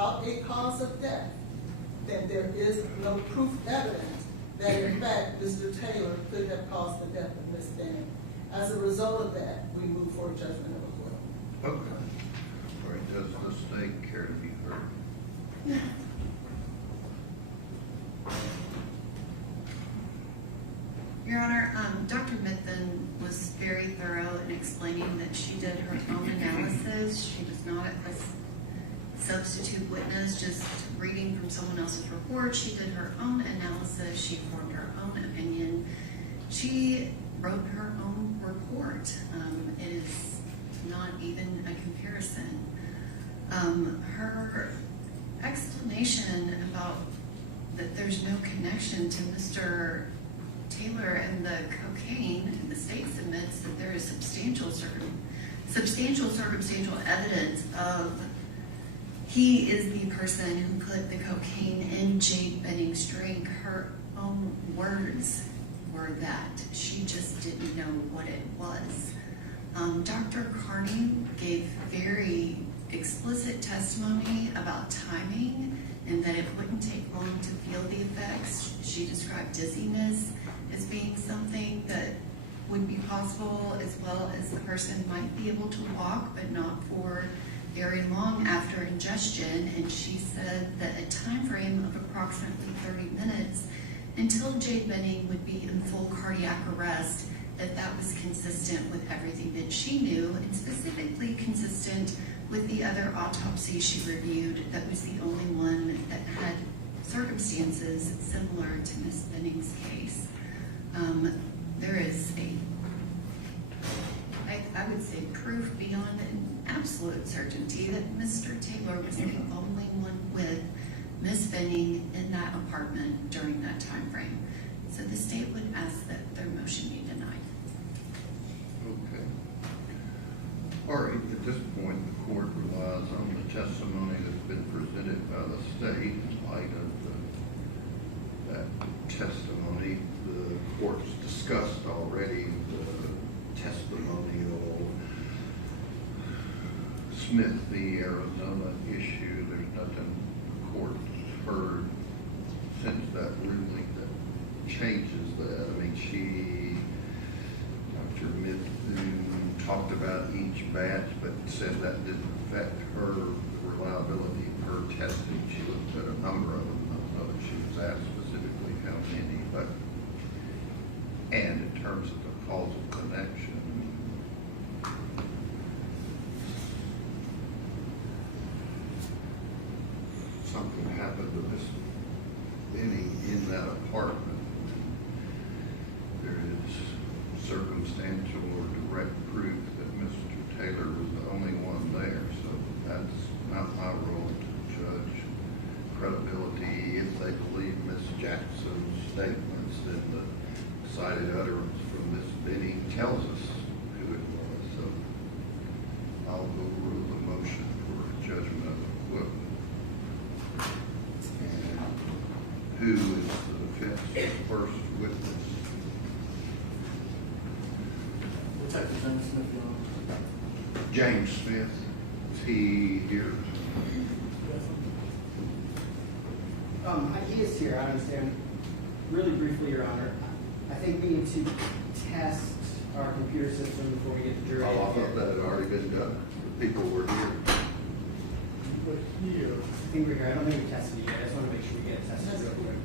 without a cause of death, then there is no proof evidence that in fact Mr. Taylor could have caused the death of Ms. Benning. As a result of that, we move for a judgment of acquittal. Okay. All right, does the state care to be heard? Your Honor, Dr. Mithun was very thorough in explaining that she did her own analysis. She was not a substitute witness, just reading from someone else's report. She did her own analysis. She formed her own opinion. She wrote her own report. It is not even a comparison. Her explanation about that there's no connection to Mr. Taylor and the cocaine, and the state submits that there is substantial circumstantial evidence of he is the person who put the cocaine in Jade Benning's drink. Her own words were that she just didn't know what it was. Dr. Carney gave very explicit testimony about timing and that it wouldn't take long to feel the effects. She described dizziness as being something that would be possible, as well as the person might be able to walk, but not for very long after ingestion. And she said that a time frame of approximately 30 minutes until Jade Benning would be in full cardiac arrest, that was consistent with everything that she knew, and specifically consistent with the other autopsy she reviewed. That was the only one that had circumstances similar to Miss Benning's case. There is I would say proof beyond an absolute certainty that Mr. Taylor was the only one with Miss Benning in that apartment during that time frame. So the state would ask that their motion be denied. Okay. All right, at this point, the court relies on the testimony that's been presented by the state. In light of that testimony, the court's discussed already the testimonial Smith v. Arizona issue. There's nothing the court's heard since that ruling that changes that. I mean, Dr. Mithun talked about each batch, but said that didn't affect the reliability of her testing. She looked at a number of them. I don't know that she was asked specifically how many, but, and in terms of the causal connection, something happened to Miss Benning in that apartment. There is circumstantial or direct proof that Mr. Taylor was the only one there, so that's not my role to judge credibility. If they believe Miss Jackson's statements, then the cited utterance from Miss Benning tells us who it was. So I'll go rule the motion for judgment of acquittal. And who is the defense's first witness? James Smith. Is he here? He is here, I understand. Really briefly, Your Honor, I think we need to test our computer system before we get the jury. Oh, I thought that had already been done. The people were here. But here. I think we're here. I don't think we tested it yet. I just want to make sure we get it tested real quick.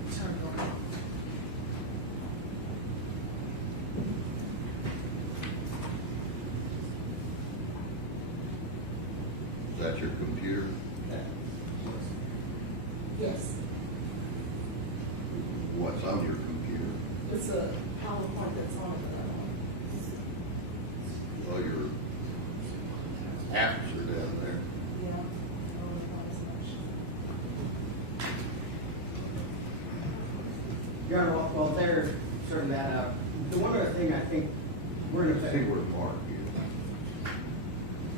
Is that your computer? Yes, What's on your computer? it's a PowerPoint that's on it. Well, your apps are down there. Yeah. Your Honor, while they're sorting that out, the one other thing I think we're in a I think we're marked here.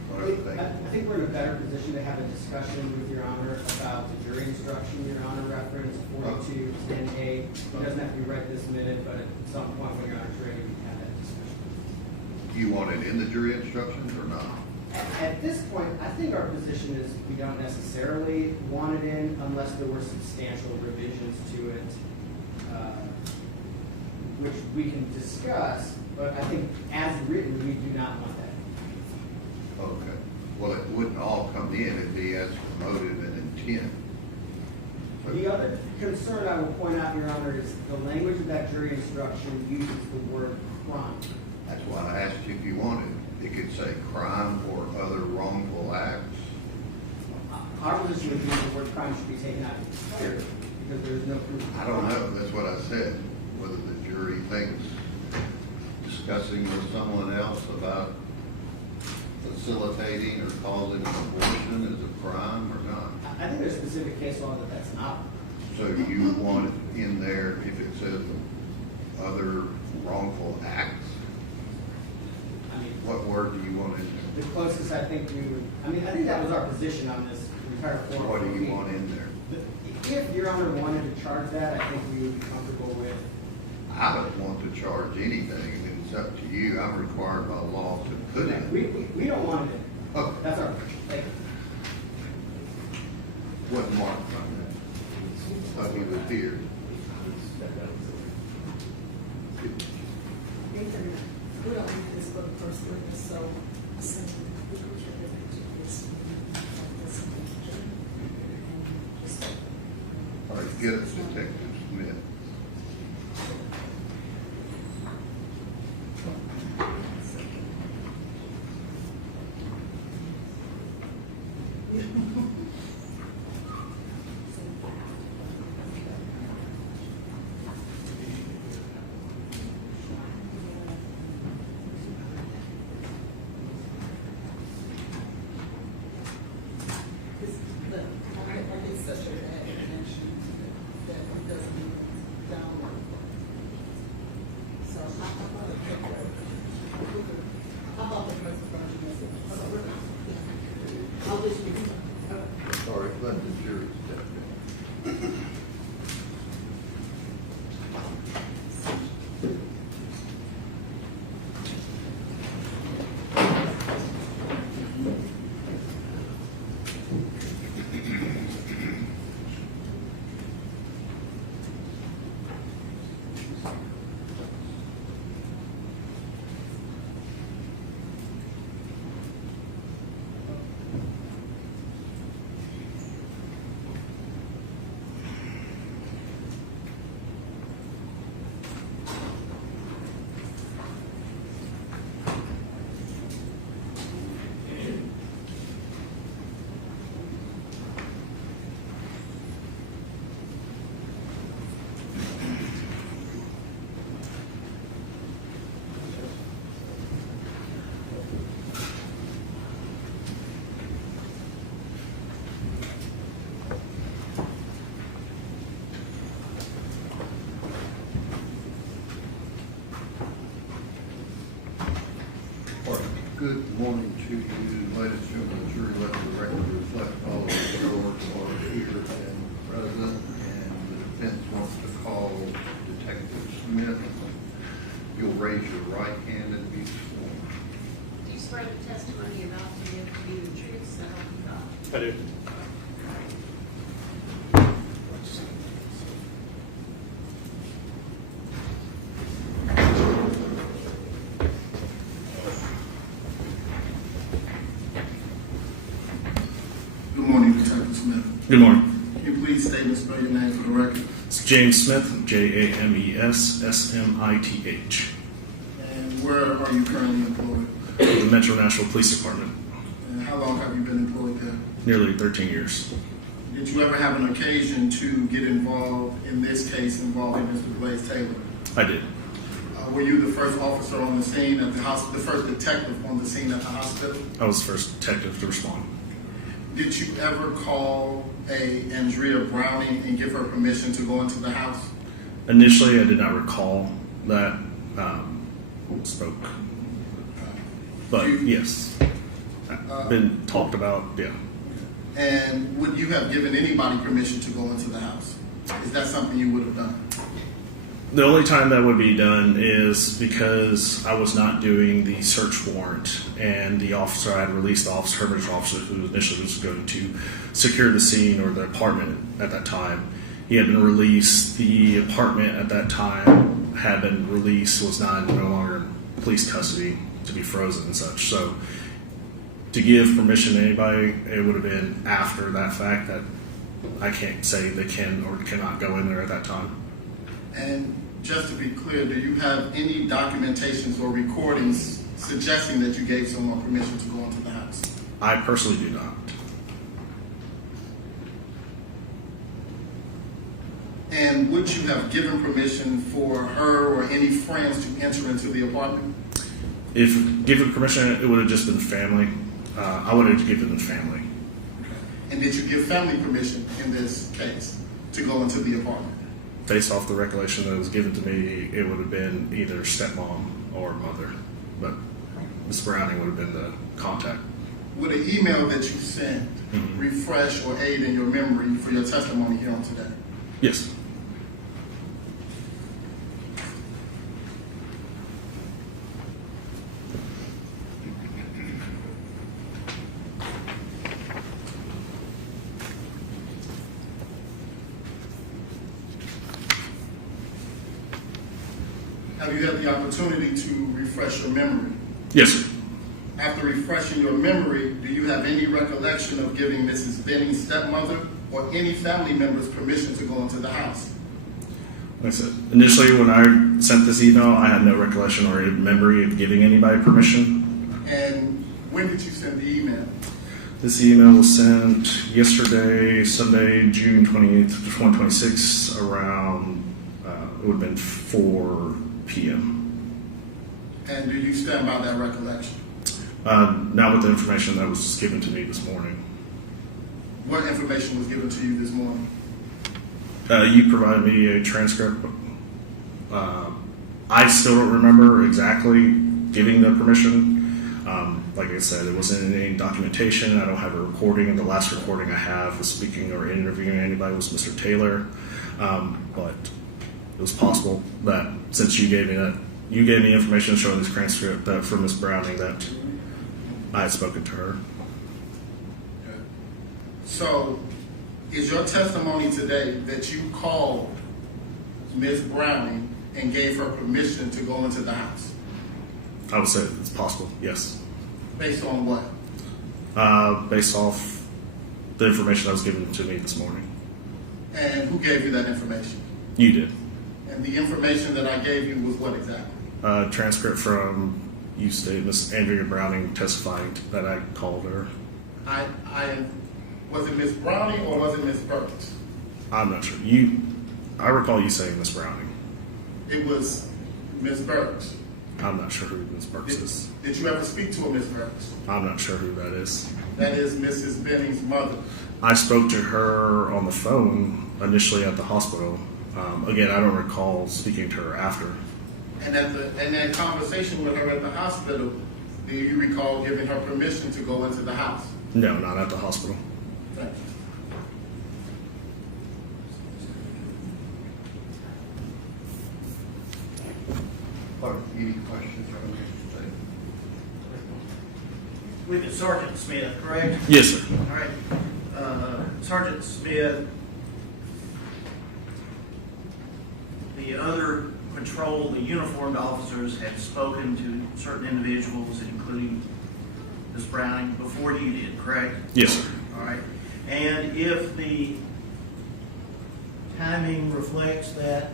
What other thing? I think we're in a better position to have a discussion with Your Honor about the jury instruction. Your Honor referenced 4210A. It doesn't have to be read this minute, but at some point when Your Honor's ready, we can have that discussion. Do you want it in the jury instructions or not? At this point, I think our position is we don't necessarily want it in unless there were substantial revisions to it, which we can discuss, but I think as written, we do not want that. Okay, well, it wouldn't all come in, it'd be as motive and intent. The other concern I will point out, Your Honor, is the language of that jury instruction uses the word crime. That's why I asked you if you wanted. It could say crime or other wrongful acts. Our position would be the word crime should be taken out entirely because there is no proof. I don't know, that's what I said, whether the jury thinks discussing with someone else about facilitating or causing an abortion is a crime or not. I think there's specific case law that that's not. So you want it in there if it says other wrongful acts? I mean, What word do you want in there? the closest I think we would, I mean, I think that was our position on this entire form. What do you want in there? If Your Honor wanted to charge that, I think we would be comfortable with. I don't want to charge anything. I mean, it's up to you. I'm required by law to put it. We don't want it. Okay. That's our, like, What Mark on that? Thought he was here. We don't need this for the first witness, so essentially, we could check it to this. All right, get us Detective Smith. I get such a bad attention that it doesn't even download. So I want to take that. How about the president? I'll just use it. Sorry, let the jury step in. Good morning to you, ladies and gentlemen. The jury let the record reflect all of the jurors are here and present, and the defense wants to call Detective Smith. You'll raise your right hand and be sworn. Do you swear the testimony about to give to be the truth, so help you God? I do. Good morning, Detective Smith. Good morning. Can you please state and spell your name for the record? It's James Smith, James Smith. And where are you currently employed? The Metro Nashville Police Department. And how long have you been employed there? Nearly 13 years. Did you ever have an occasion to get involved in this case involving Mr. Blaise Taylor? I did. Were you the first officer on the scene at the hospital, the first detective on the scene at the hospital? I was the first detective to respond. Did you ever call Andrea Browning and give her permission to go into the house? Initially, I did not recall that spoke, but yes, been talked about. Yeah, And would you have given anybody permission to go into the house? Is that something you would have done? The only time that would be done is because I was not doing the search warrant, and the officer I had released, the officer, Herbert's officer, who initially was going to secure the scene or the apartment at that time. He had been released. The apartment at that time had been released, was no longer in police custody to be frozen and such. So to give permission to anybody, it would have been after that fact that I can't say they can or cannot go in there at that time. And just to be clear, do you have any documentations or recordings suggesting that you gave someone permission to go into the house? I personally do not. And would you have given permission for her or any friends to enter into the apartment? If given permission, it would have just been family. I would have given them family. And did you give family permission in this case to go into the apartment? Based off the recollection that was given to me, it would have been either stepmom or mother, but Ms. Browning would have been the contact. Would an email that you sent refresh or aid in your memory for your testimony here on today? Yes. Have you had the opportunity to refresh your memory? Yes, sir. After refreshing your memory, do you have any recollection of giving Mrs. Benning's stepmother or any family members permission to go into the house? Like I said, initially when I sent this email, I had no recollection or memory of giving anybody permission. And when did you send the email? This email was sent yesterday, Sunday, June 28th, 2026, around, it would have been 4 p.m. And do you stand by that recollection? Not with the information that was just given to me this morning. What information was given to you this morning? You provided me a transcript. I still don't remember exactly giving the permission. Like I said, it wasn't in any documentation. I don't have a recording. And the last recording I have was speaking or interviewing anybody was Mr. Taylor. But it was possible that since you gave me information showing this transcript that from Ms. Browning that I had spoken to her. So, is your testimony today that you called Ms. Browning and gave her permission to go into the house? I would say it's possible, yes. Based on what? Based off the information that was given to me this morning. And who gave you that information? You did. And the information that I gave you was what exactly? Transcript from you state Miss Andrea Browning testifying that I called her. Was it Miss Browning or was it Miss Burks? I'm not sure. I recall you saying Miss Browning. It was Miss Burks. I'm not sure who Miss Burks is. Did you ever speak to a Miss Burks? I'm not sure who that is. That is Mrs. Benning's mother. I spoke to her on the phone initially at the hospital. Again, I don't recall speaking to her after. And in that conversation with her at the hospital, do you recall giving her permission to go into the house? No, not at the hospital. Thank you. Any questions from Mr. Taylor? We've got Sergeant Smith, correct? Yes, sir. All right. Sergeant Smith, the other patrol, the uniformed officers have spoken to certain individuals, including Ms. Browning, before you did, correct? Yes, sir. All right. And if the timing reflects that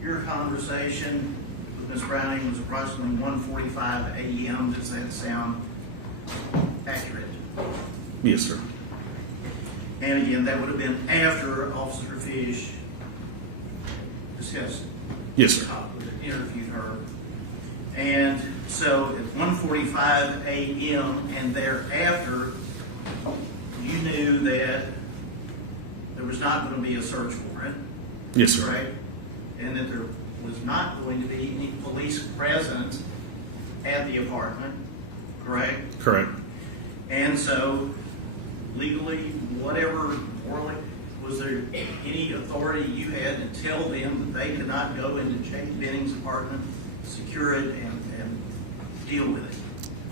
your conversation with Ms. Browning was approximately 1:45 a.m., does that sound accurate? Yes, sir. And again, that would have been after Officer Fish discussed. Yes, sir. Interviewed her. And so at 1:45 a.m. and thereafter, you knew that there was not going to be a search warrant, Yes, sir. correct? And that there was not going to be any police presence at the apartment, correct? Correct. And so legally, whatever morally Was there any authority you had to tell them that they could not go into Jake Benning's apartment, secure it, and deal with it?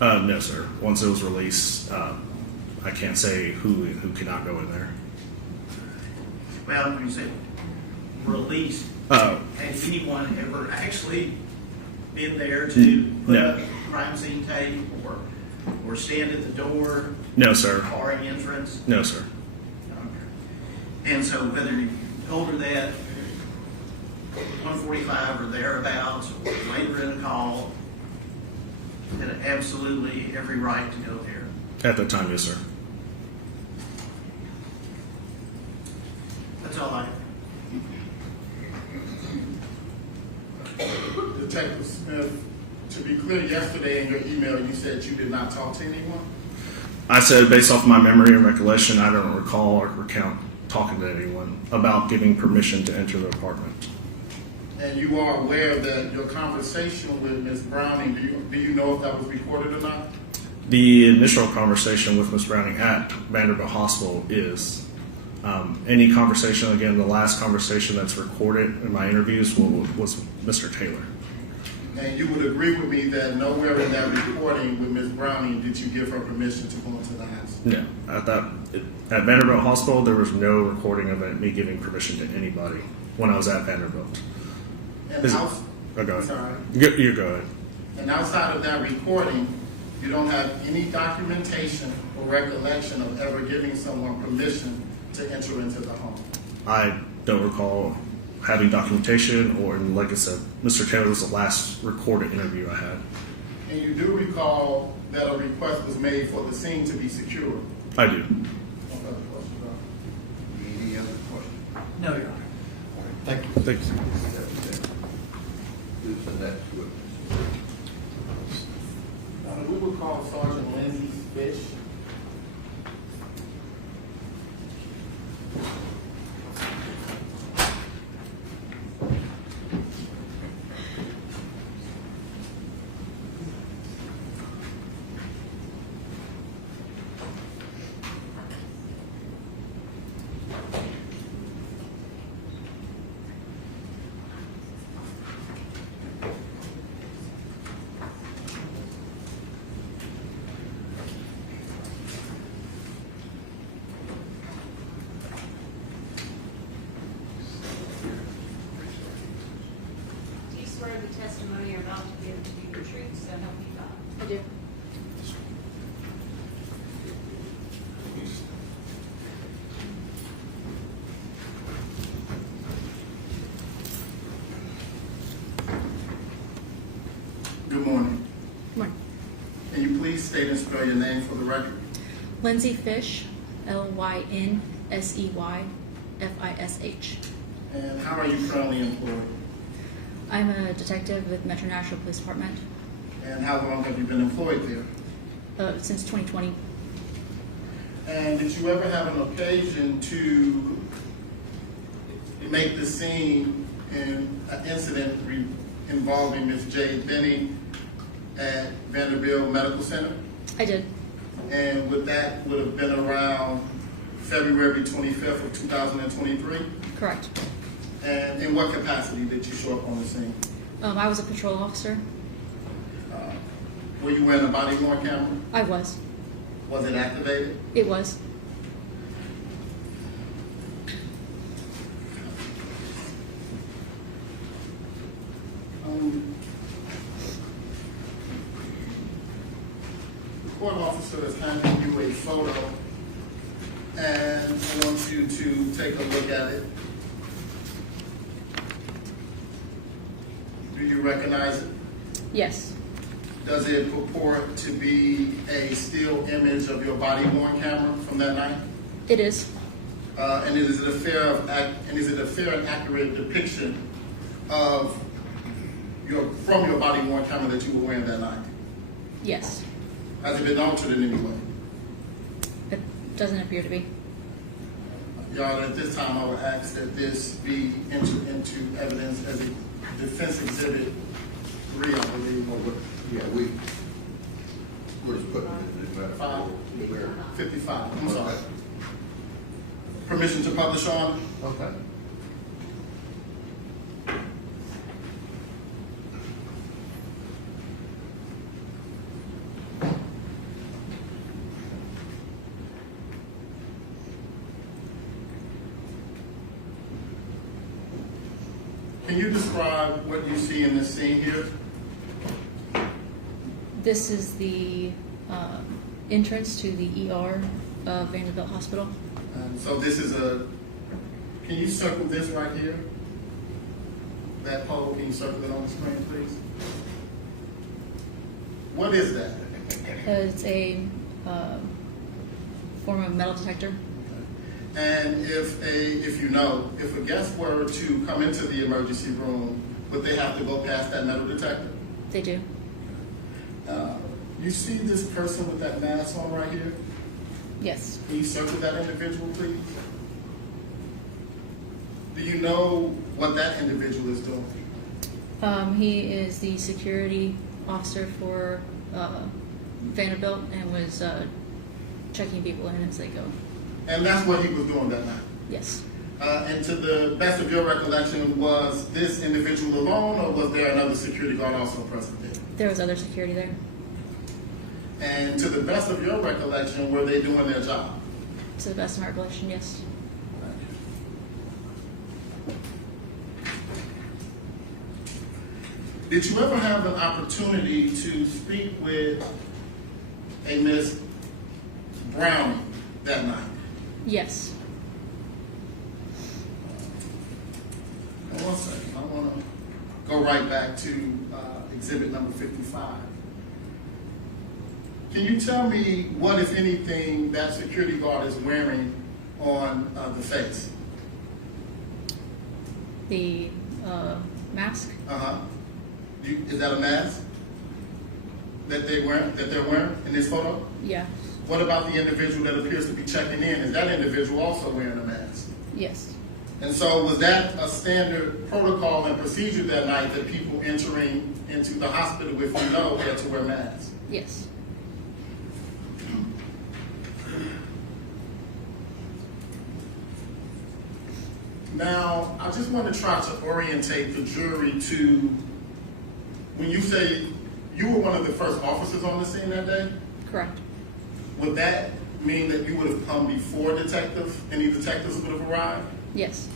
No, sir. Once it was released, I can't say who cannot go in there. Well, when you say released, Oh. had anyone ever actually been there to put No. up crime scene tape or stand at the door, No, sir. barring entrance? No, sir. And so whether you told her that 1:45 or thereabouts, or later in a call, had absolutely every right to go there. At the time, yes, sir. That's all I have. Detective Smith, to be clear, yesterday in your email, you said you did not talk to anyone? I said, based off my memory and recollection, I don't recall or recount talking to anyone about giving permission to enter the apartment. And you are aware that your conversation with Ms. Browning, do you know if that was recorded or not? The initial conversation with Ms. Browning at Vanderbilt Hospital is. Any conversation, again, the last conversation that's recorded in my interviews was Mr. Taylor. And you would agree with me that nowhere in that recording with Ms. Browning did you give her permission to go into the house? No, at Vanderbilt Hospital, there was no recording of me giving permission to anybody when I was at Vanderbilt. And Is it- outs- Oh, go ahead. Sorry. You go ahead. And outside of that recording, you don't have any documentation or recollection of ever giving someone permission to enter into the home. I don't recall having documentation, or like I said, Mr. Taylor was the last recorded interview I had. And you do recall that a request was made for the scene to be secure. I do. Any other questions? No, Your Honor. All right, thank you. Thanks. Who's the next witness? We will call Sergeant Lindsay Fish. Do you swear the testimony you're about to give to be the truth, so help you God? I do. Good morning. Morning. Can you please state and spell your name for the record? Lindsay Fish, Lynnsey Fish. And how are you currently employed? I'm a detective with Metro Nashville Police Department And how long have you been employed there? since 2020. And did you ever have an occasion to make the scene in an incident involving Ms. Jade Benning at Vanderbilt Medical Center? I did. And would have been around February 25th of 2023? Correct. And in what capacity did you show up on the scene? I was a patrol officer. Were you wearing a body worn camera? I was. Was it activated? It was. The court officer is handing you a photo, and I want you to take a look at it. Do you recognize it? Yes. Does it purport to be a still image of your body worn camera from that night? It is. And is it a fair and accurate depiction of your body worn camera that you were wearing that night? Yes. Has it been altered in any way? It doesn't appear to be. Your Honor, at this time, I would ask that this be entered into evidence as a defense exhibit 3, I believe. Yeah, we're just putting it in that. 55. I'm sorry. permission to publish on. Okay. Can you describe what you see in this scene here? This is the entrance to the ER of Vanderbilt Hospital. So this is can you circle this right here? That pole, can you circle it on the screen, please? What is that? It's a form of metal detector. And if a guest were to come into the emergency room, would they have to go past that metal detector? They do. You see this person with that mask on right here? Yes. Can you circle that individual, please? Do you know what that individual is doing? He is the security officer for Vanderbilt and was checking people in as they go. And that's what he was doing that night? Yes. And to the best of your recollection, was this individual alone, or was there another security guard also present there? There was other security there. And to the best of your recollection, were they doing their job? To the best of my recollection, yes. Did you ever have an opportunity to speak with a Miss Browning that night? Yes. One second, I want to go right back to exhibit number 55. Can you tell me what, if anything, that security guard is wearing on the face? The mask? Uh-huh. Is that a mask that they're wearing in this photo? Yeah. What about the individual that appears to be checking in? Is that individual also wearing a mask? Yes. And so was that a standard protocol and procedure that night that people entering into the hospital with had to wear masks? Yes. Now, I just want to try to orientate the jury to, when you say you were one of the first officers on the scene that day, Correct. would that mean that you would have come before any detectives would have arrived? Yes.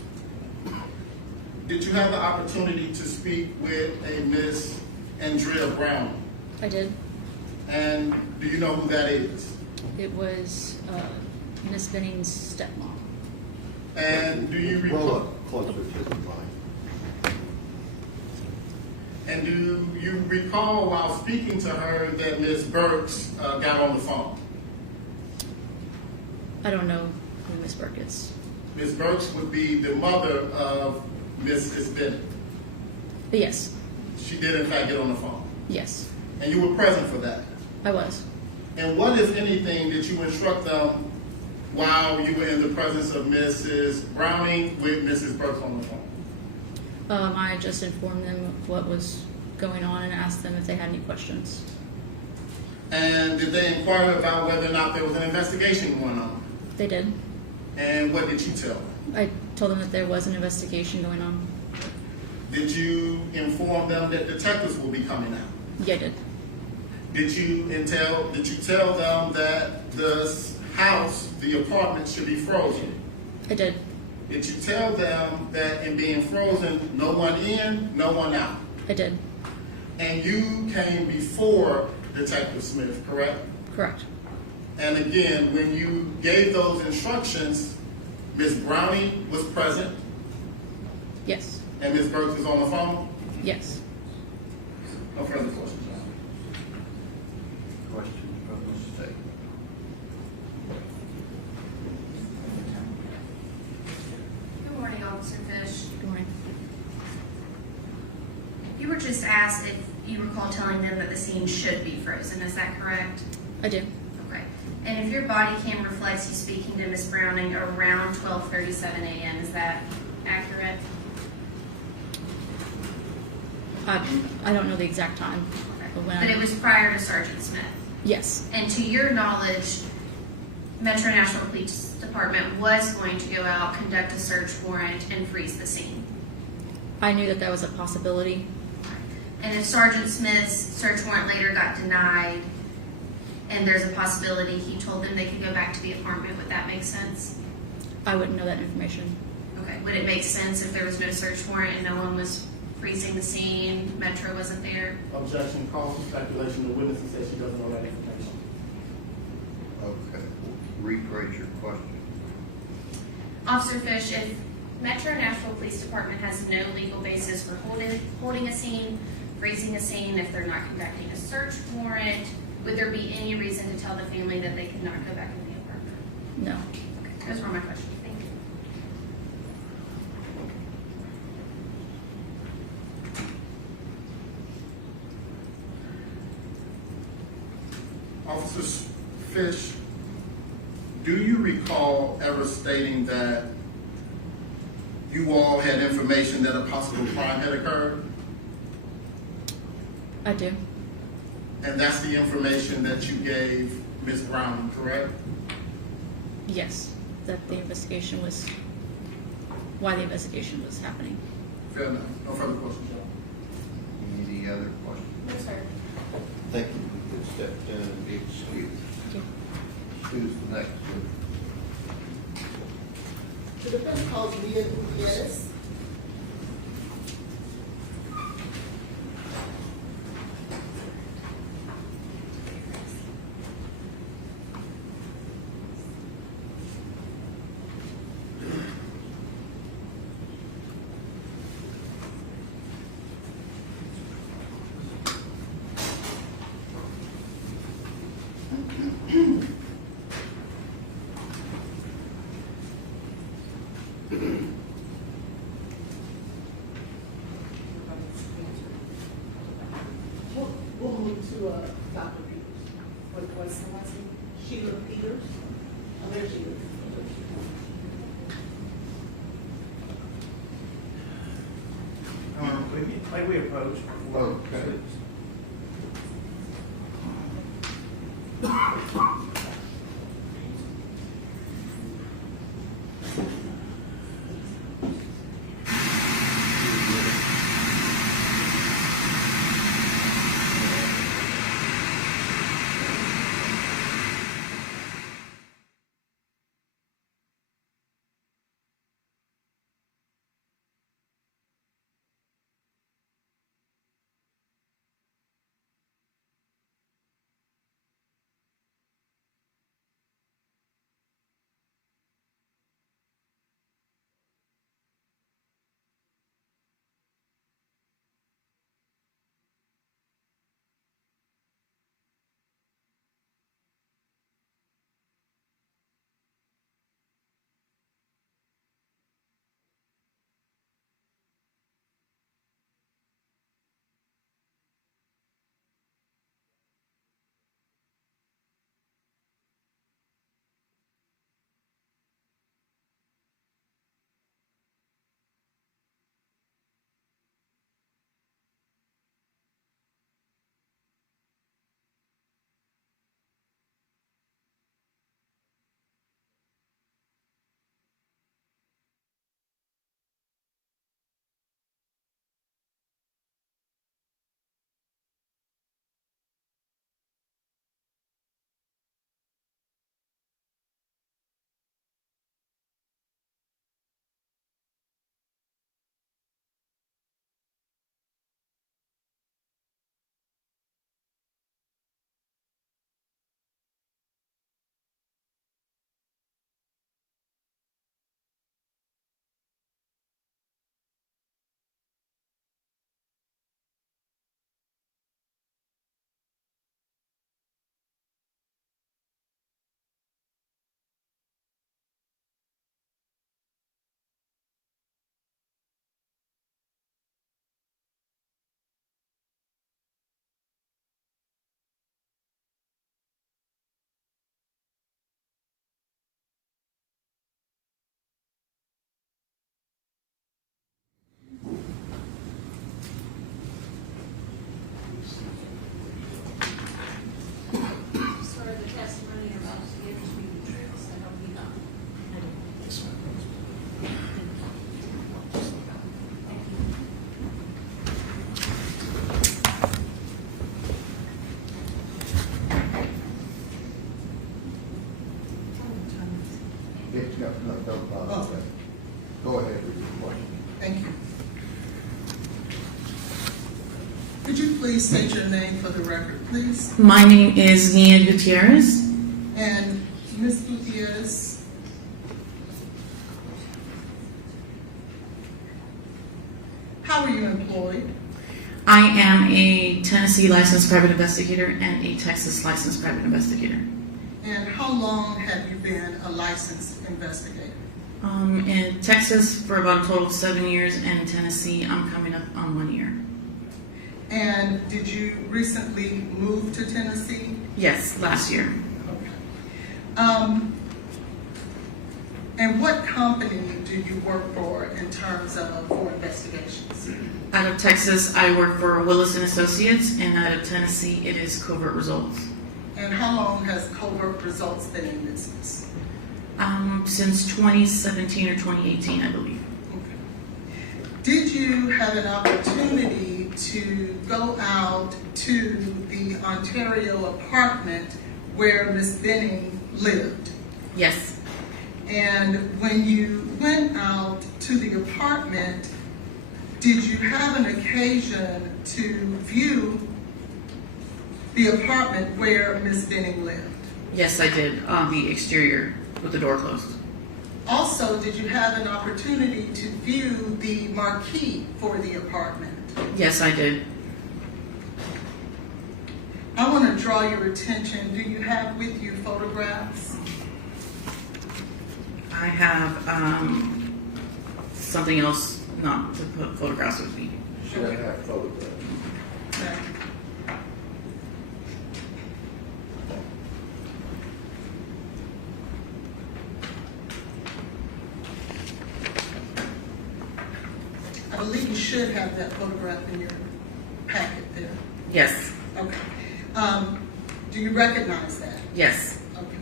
Did you have the opportunity to speak with a Miss Andrea Brown? I did. And do you know who that is? It was Miss Benning's stepmom. And do you Roll recall? up closer to the mic. And do you recall while speaking to her that Miss Burks got on the phone? I don't know who Miss Burke is. Miss Burks would be the mother of Mrs. Bennett. But yes. She did in fact get on the phone. Yes. And you were present for that. I was. And what, if anything, did you instruct them while you were in the presence of Mrs. Browning with Mrs. Burks on the phone? I just informed them of what was going on and asked them if they had any questions. And did they inquire about whether or not there was an investigation going on? They did. And what did you tell them? I told them that there was an investigation going on. Did you inform them that detectives will be coming out? Yeah, I did. Did you tell them that the house, the apartment, should be frozen? I did. Did you tell them that in being frozen, no one in, no one out? I did. And you came before Detective Smith, correct? Correct. And again, when you gave those instructions, Ms. Browning was present Yes. and Ms. Burks was on the phone? Yes. No further questions. Questions from the state? Good morning, Officer Fish. Good morning. You were just asked if you recall telling them that the scene should be frozen. Is that correct? I do. Okay. And if your body cam reflects you speaking to Miss Browning around 12:37 a.m., is that accurate? I don't know the exact time. Okay. But when But it was prior to Sergeant Smith. Yes. And to your knowledge, Metro Nashville Police Department was going to go out, conduct a search warrant, and freeze the scene. I knew that was a possibility. And if Sergeant Smith's search warrant later got denied, and there's a possibility he told them they could go back to the apartment, would that make sense? I wouldn't know that information. Okay, would it make sense if there was no search warrant and no one was freezing the scene, Metro wasn't there? Objection, call for speculation. The witness says she doesn't know that information. Okay, rephrase your question. Officer Fish, if Metro Nashville Police Department has no legal basis for holding a scene, freezing a scene, if they're not conducting a search warrant, would there be any reason to tell the family that they could not go back in the apartment? No. Okay, those were my questions. Thank you. Officer Fish, do you recall ever stating that you all had information that a possible crime had occurred? I do. And that's the information that you gave Ms. Brown, correct? Yes. That the investigation was, why the investigation was happening. Fair enough. No further questions, y'all. Any other questions? No, sir. Thank you. You can step down and be excused. Thank you. Who's the next one? The defense calls Leah Gutierrez. We'll move to Dr. Peters. What's the last name? Sheila Peters. Oh, there she is. May we approach? Okay. Oh. Go ahead with your question. Thank you. Could you please state your name for the record, please? My name is Nia Gutierrez. And Ms. Gutierrez, how are you employed? I am a Tennessee licensed private investigator and a Texas licensed private investigator. And how long have you been a licensed investigator? In Texas for about a total of 7 years, and in Tennessee I'm coming up on 1 year. And did you recently move to Tennessee? Yes, last year. Okay. And what company do you work for in terms of for investigations? Out of Texas, I work for Willis & Associates, and out of Tennessee, it is Covert Results. And how long has Covert Results been in business? Since 2017 or 2018, I believe. Okay. Did you have an opportunity to go out to the Ontario apartment where Ms. Benning lived? Yes. And when you went out to the apartment, did you have an occasion to view the apartment where Ms. Benning lived? Yes, I did, on the exterior with the door closed. Also, did you have an opportunity to view the marquee for the apartment? Yes, I did. I want to draw your attention. Do you have with you photographs? I have something else not to put photographs with me. Should I have photographs? Okay. I believe you should have that photograph in your packet there. Yes. Okay. Do you recognize that? Yes. Okay.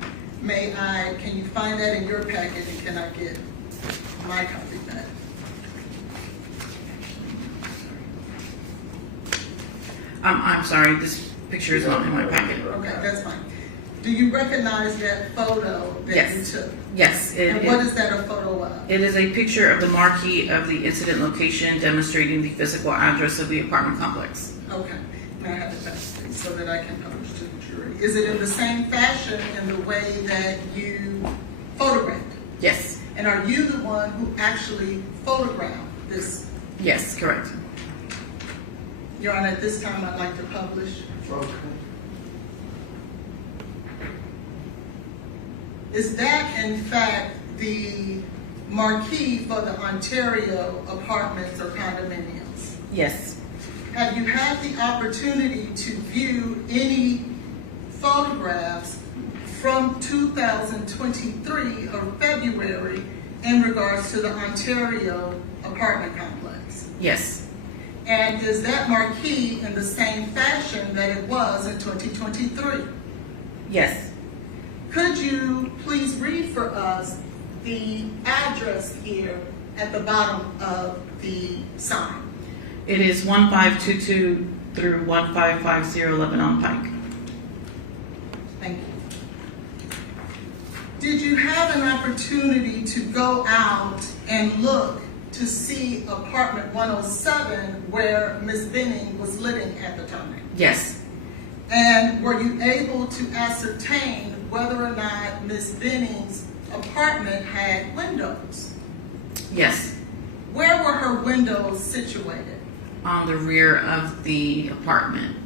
Can you find that in your packet, and can I get my copy back? I'm sorry, this picture is not in my packet. Okay, that's fine. Do you recognize that photo that Yes. you took? Yes. And what is that a photo of? It is a picture of the marquee of the incident location demonstrating the physical address of the apartment complex. Okay. May I have it back, please, so that I can publish to the jury? Is it in the same fashion in the way that you photographed? Yes. And are you the one who actually photographed this? Yes, correct. Your Honor, at this time, I'd like to publish. Okay. Is that, in fact, the marquee for the Ontario apartments or condominiums? Yes. Have you had the opportunity to view any photographs from 2023 or February in regards to the Ontario apartment complex? Yes. And is that marquee in the same fashion that it was in 2023? Yes. Could you please read for us the address here at the bottom of the sign? It is 1522 through 1550 Lebanon Pike. Thank you. Did you have an opportunity to go out and look to see apartment 107 where Ms. Benning was living at the time? Yes. And were you able to ascertain whether or not Ms. Benning's apartment had windows? Yes. Where were her windows situated? On the rear of the apartment.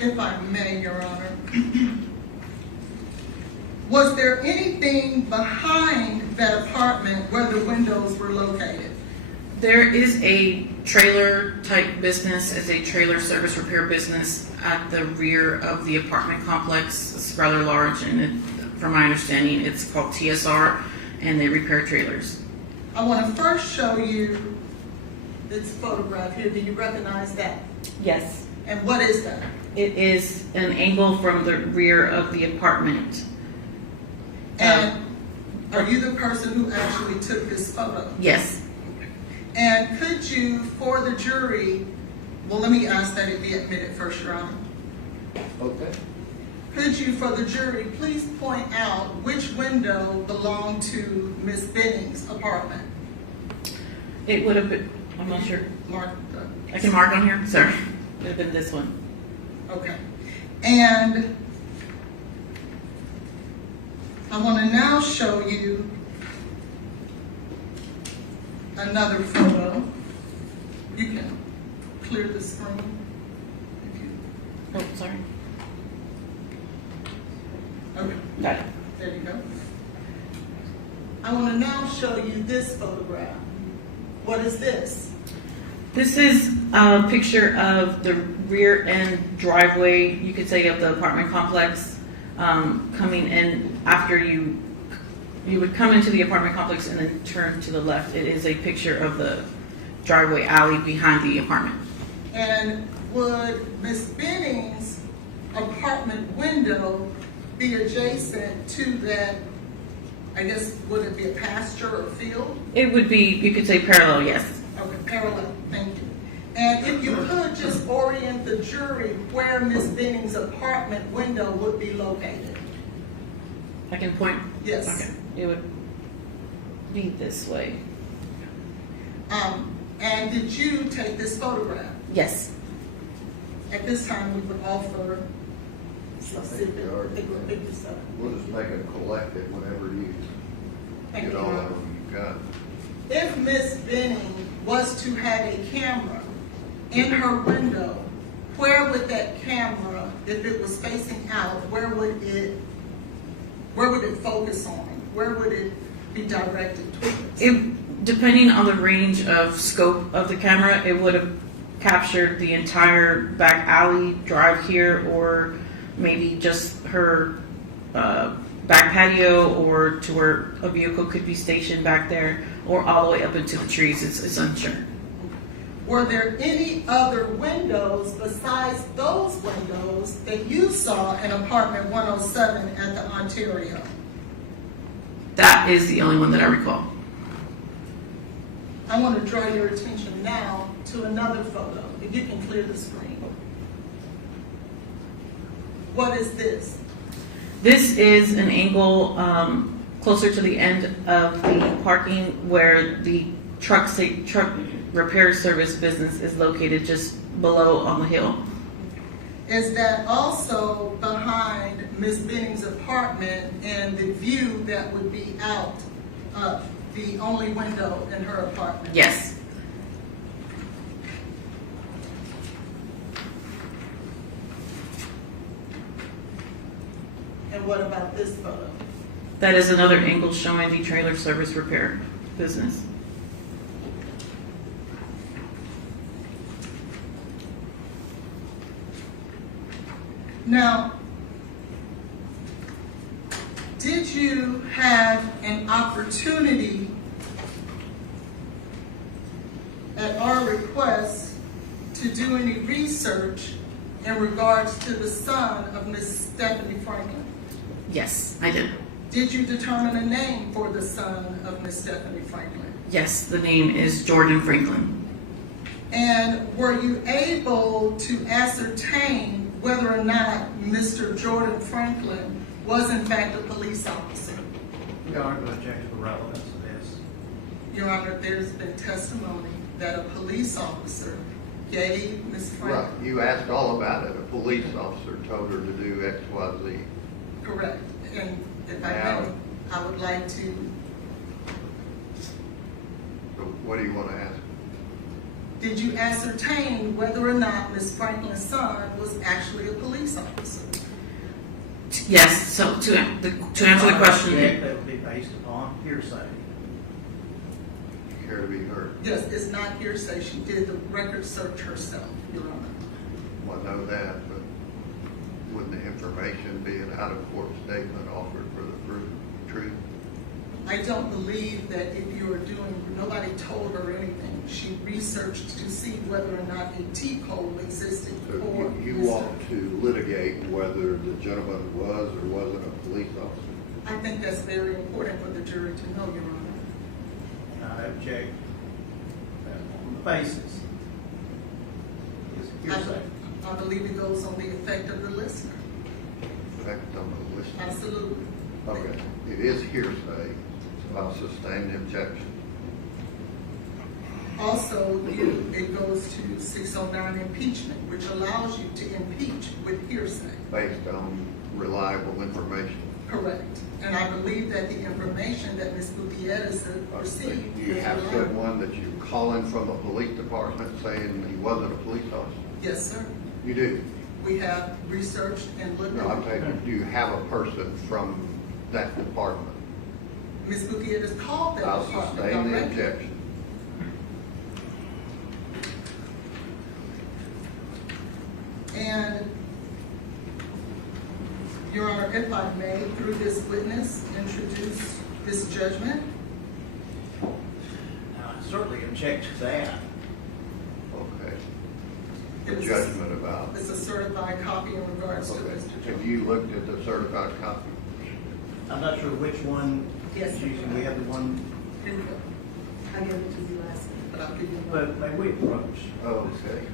If I may, Your Honor. Was there anything behind that apartment where the windows were located? There is a trailer type business, it's a trailer service repair business at the rear of the apartment complex. It's rather large, and from my understanding, it's called TSR, and they repair trailers. I want to first show you this photograph here. Do you recognize that? Yes. And what is that? It is an angle from the rear of the apartment. And are you the person who actually took this photo? Yes. And could you, for the jury, well, let me ask that it be admitted first, Your Honor. Okay. could you, for the jury, please point out which window belonged to Miss Benning's apartment? It would have been, I'm not sure. Mark, I can mark on here, sorry. It would have been this one. okay. And I want to now show you another photo. You can clear the screen. If you, Oh, sorry. okay. Got it. There you go. I want to now show you this photograph. What is this? This is a picture of the rear end driveway, you could say, of the apartment complex, coming in after you would come into the apartment complex and then turn to the left. It is a picture of the driveway alley behind the apartment. And would Miss Benning's apartment window be adjacent to that, I guess, would it be a pasture or field? It would be, you could say, parallel, yes. Okay, parallel, thank you. And if you could just orient the jury where Miss Benning's apartment window would be located. I can point? Yes. Okay. It would be this way. And did you take this photograph? Yes. At this time, we would offer specific pictures of it. We'll just make it collected whenever you Thank get you. all of them you got. If Miss Benning was to have a camera in her window, where would that camera, if it was facing out, where would it focus on? Where would it be directed towards? Depending on the range of scope of the camera, it would have captured the entire back alley drive here, or maybe just her back patio, or to where a vehicle could be stationed back there, or all the way up into the trees. It's unsure. Were there any other windows besides those windows that you saw in apartment 107 at the Ontario? That is the only one that I recall. I want to draw your attention now to another photo, if you can clear the screen. What is this? This is an angle closer to the end of the parking where the truck repair service business is located, just below on the hill. Is that also behind Miss Benning's apartment and the view that would be out of the only window in her apartment? Yes. And what about this photo? That is another angle showing the trailer service repair business. Now, did you have an opportunity at our request to do any research in regards to the son of Miss Stephanie Franklin? Yes, I did. Did you determine a name for the son of Miss Stephanie Franklin? Yes, the name is Jordan Franklin. And were you able to ascertain whether or not Mr. Jordan Franklin was in fact a police officer? Your Honor, to object to the relevance of this. Your Honor, there's been testimony that a police officer gave Ms. Right, Franklin. you asked all about it. A police officer told her to do X, Y, Z. Correct. And if I Now- may, I would like to, So what do you want to ask? did you ascertain whether or not Ms. Franklin's son was actually a police officer? Yes, so to answer the question, That would be based upon hearsay. Care to be heard? Yes, it's not hearsay. She did the record search herself, Your Honor. Well, I know that, but wouldn't the information be an out-of-court statement offered for the truth? I don't believe that if you are doing, nobody told her anything. She researched to see whether or not a T-code existed So for you Mr. want to litigate whether the gentleman was or wasn't a police officer? I think that's very important for the jury to know, Your Honor. And I object on the basis. Is hearsay. I believe it goes on the effect of the listener. effect on the list? Absolutely. Okay, it is hearsay, so I'll sustain the objection. Also, it goes to 609 impeachment, which allows you to impeach with hearsay. Based on reliable information. Correct. And I believe that the information that Ms. Gutierrez received. Do you is have reliable. someone that you're calling from the police department saying he wasn't a police officer? Yes, sir. You do? We have researched and looked No, I'm at. saying, do you have a person from that department? Ms. Gutierrez called that I'll department sustain the directly. objection. And, Your Honor, if I may, through this witness, introduce this judgment. Now, I certainly object to that. Okay. It The was- judgment about. It's a certified copy in regards to Okay. Mr. Have Jones. you looked at the certified copy? I'm not sure which one. Yes, sir. We have the one, Here we go. I gave it to you last week, but I'll give you one. but maybe we approach. Okay.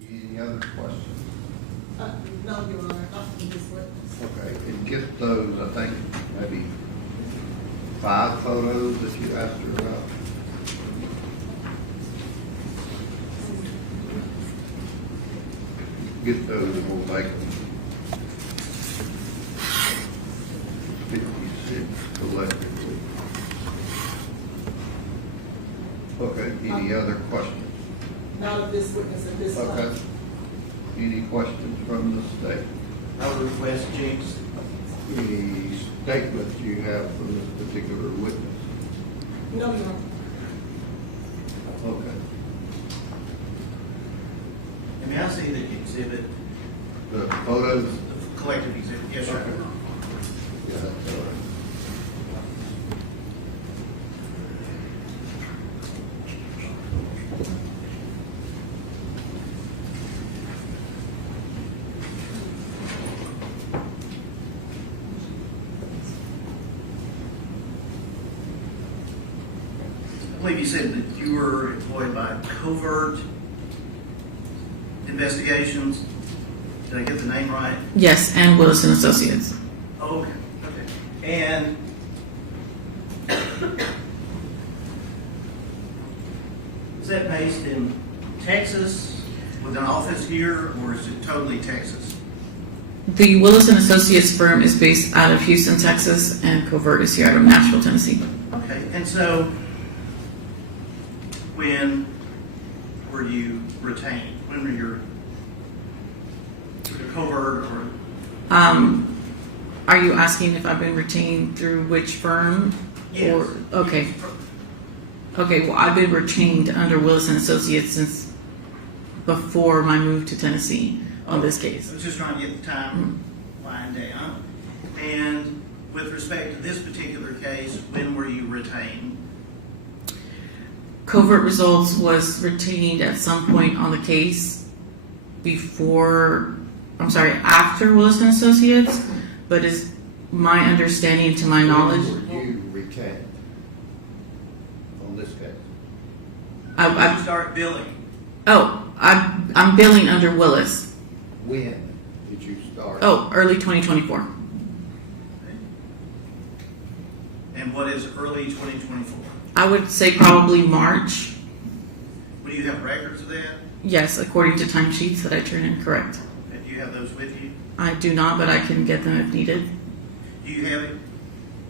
Any other questions? No, Your Honor, not from this witness. Okay, and get those, I think, maybe 5 photos that you asked her about. Get those and we'll make them 56 collectively. Okay, any other questions? Not of this witness at this time. Okay. Any questions from the state? I would request Jinx. Any statements you have from this particular witness? No, Your Honor. Okay. And may I see the exhibit, The photos? the collective exhibit? Yes, sir. Okay. Yeah, that's all right. I believe you said that you were employed by Covert Investigations. Did I get the name right? Yes, and Willis and Associates. Oh, okay, okay. And is that based in Texas with an office here, or is it totally Texas? The Willis and Associates firm is based out of Houston, Texas, and Covert is here out of Nashville, Tennessee. Okay, and so when were you retained? When were your Covert or? Are you asking if I've been retained through which firm? Yes. Or, okay. Okay, well, I've been retained under Willis and Associates since before my move to Tennessee on this case. I was just trying to get the time line down. And with respect to this particular case, when were you retained? Covert Results was retained at some point on the case after Willis and Associates, but is my understanding, to my knowledge. When were you retained on this case? When did you start billing? I'm billing under Willis. When did you start? Early 2024. And what is early 2024? I would say probably March. Do you have records of that? Yes, according to timesheets that I turn in, correct. And do you have those with you? I do not, but I can get them if needed. Do you have it?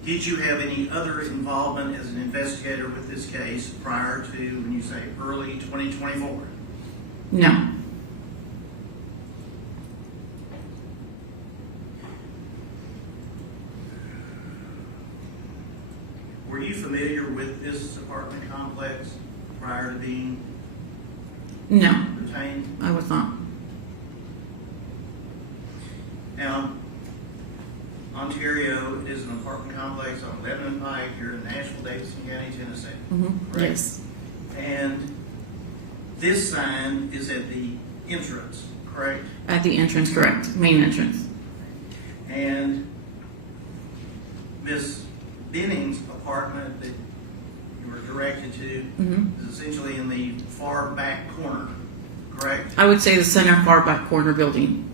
Did you have any other involvement as an investigator with this case prior to, when you say early 2024? No. Were you familiar with this apartment complex prior to being No, retained? I was not. Now, Ontario is an apartment complex on Lebanon Pike here in Nashville, Davidson County, Tennessee. Correct? Yes. And this sign is at the entrance, correct? At the entrance, correct. Main entrance. And Miss Benning's apartment that you were directed to is essentially in the far back corner, correct? I would say the center far back corner building.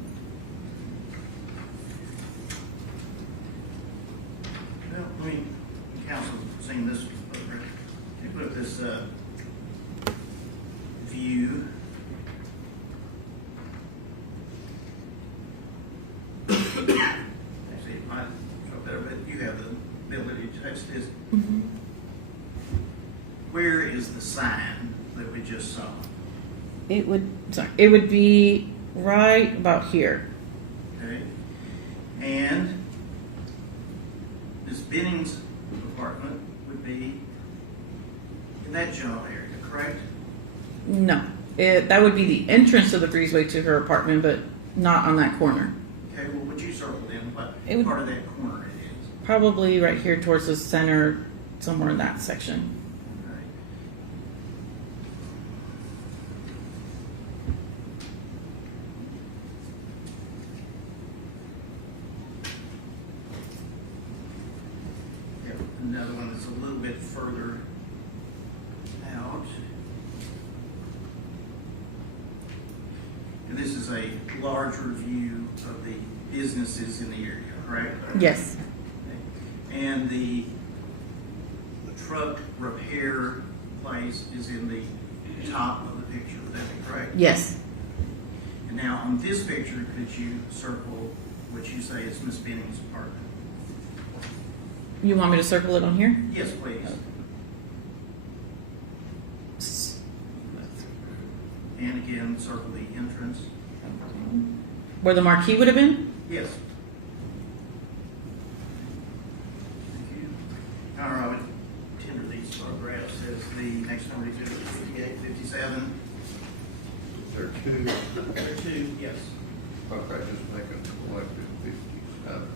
Well, let me, council, seen this photograph. You put up this view. Actually, it might show better, but you have the ability to touch this. Where is the sign that we just saw? It would be right about here. Okay. And Ms. Benning's apartment would be in that general area, correct? No. That would be the entrance of the breezeway to her apartment, but not on that corner. Okay, well, would you circle in what It would- part of that corner it is? Probably right here towards the center, somewhere in that section. Okay. Yep, another one that's a little bit further out. And this is a larger view of the businesses in the area, correct? Yes. And the truck repair place is in the top of the picture, would that be correct? Yes. And now on this picture, could you circle what you say is Miss Benning's apartment? You want me to circle it on here? Yes, please. And again, circle the entrance. Where the marquee would have been? Yes. Thank you. All right, I would tender these photographs as the next number is 58, 57. There are two. There are two, yes. Okay, just make a collective 57.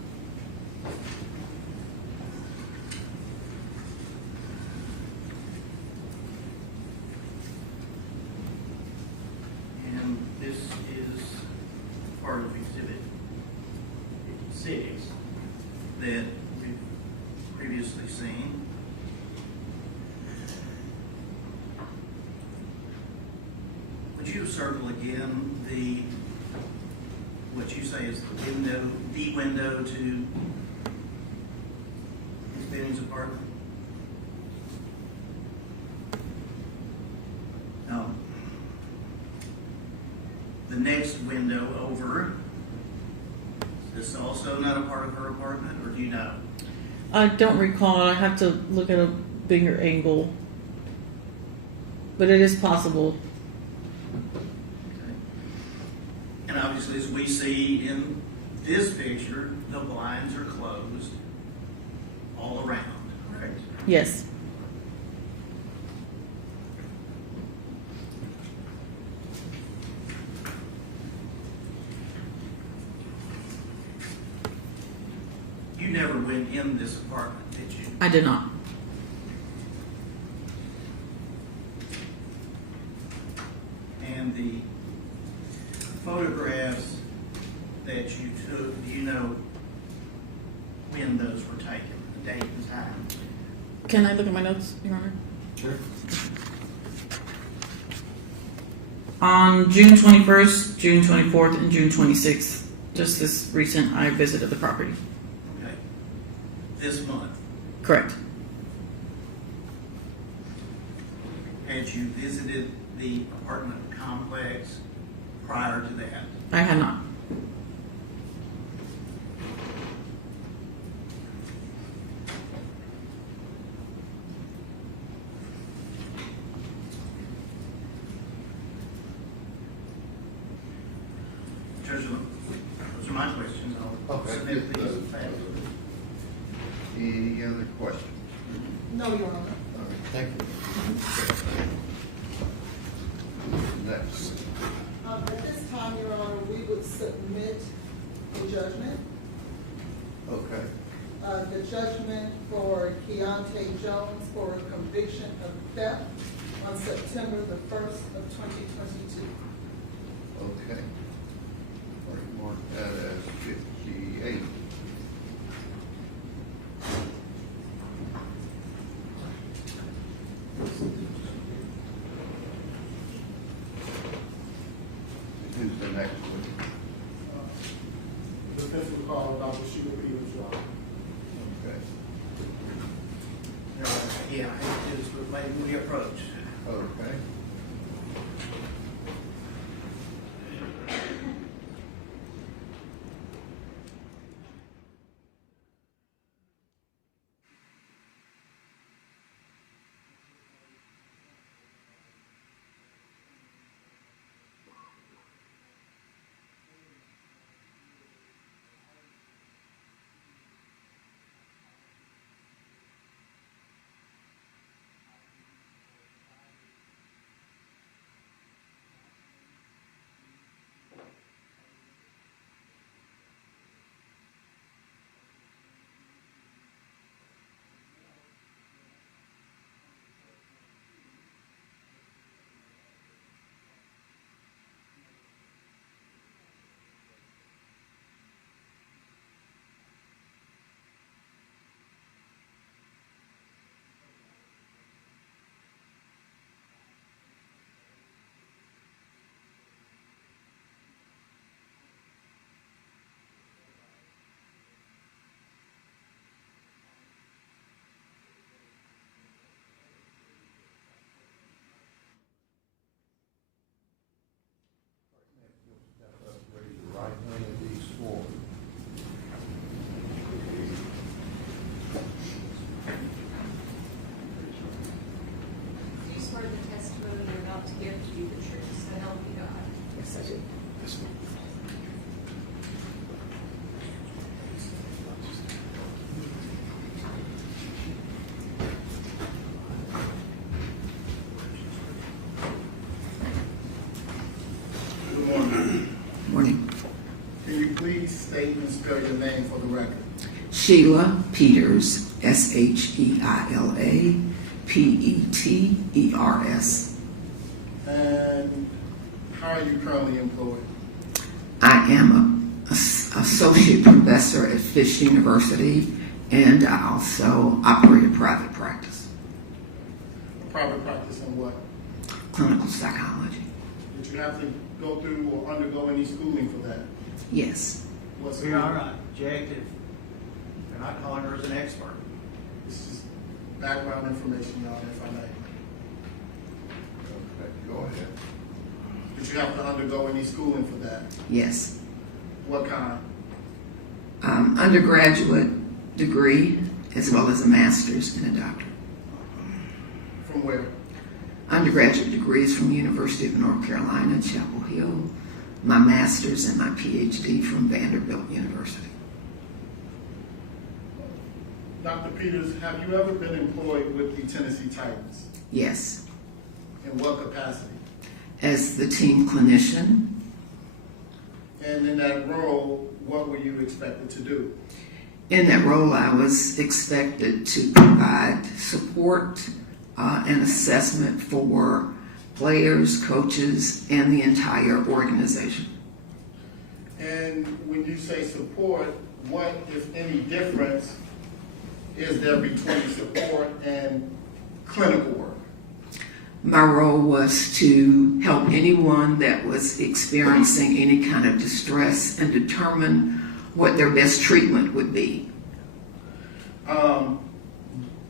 And this is part of Exhibit 56 that we've previously seen. Would you circle again the, what you say is the window to Ms. Benning's apartment? No. The next window over, is this also not a part of her apartment, or do you know? I don't recall. I have to look at a bigger angle, but it is possible. Okay. And obviously, as we see in this picture, the blinds are closed all around, correct? Yes. You never went in this apartment, did you? I did not. And the photographs that you took, do you know when those were taken, the date and time? Can I look at my notes, Your Honor? Sure. On June 21st, June 24th, and June 26th, just this recent, I visited the property. Okay. This month, Correct. had you visited the apartment complex prior to that? I had not. Judge, those are my questions. I'll Okay. submit these in fact. Any other questions? No, Your Honor. All right, thank you. Next. At this time, Your Honor, we would submit a judgment. Okay. The judgment for Keontae Jones for conviction of theft on September the 1st of 2022. Okay. Mark that as 58. Who's the next one? The defense will call about the shooter Peters, Your Honor. Okay. Yeah, it is, but maybe we approach. Okay. Raise your right hand and be sworn. Do you swear the testimony you're about to give to you the truth, so help you God? Yes, I do. Good morning. Morning. Can you please state and spell your name for the record? Sheila Peters, Sheila Peters. And how are you currently employed? I am an associate professor at Fish University, and I also operate a private practice, A private practice in what? clinical psychology. Did Did you have to go through or undergo any schooling for that? Yes. What's Your Honor, I object if you're not calling her as an expert. This is background information, Your Honor, if I may. Okay, go ahead. Did you have to undergo any schooling for that? Yes. What kind? Undergraduate degree as well as a master's and a doctorate. From where? Undergraduate degrees from University of North Carolina, Chapel Hill. My master's and my PhD from Vanderbilt University. Dr. Peters, have you ever been employed with the Tennessee Titans? Yes. In what capacity? As the team clinician, And in that role, what were you expected to do? in that role I was expected to provide support and assessment for players, coaches, and the entire organization. And when you say support, what, if any, difference is there between support and clinical work? My role was to help anyone that was experiencing any kind of distress and determine what their best treatment would be.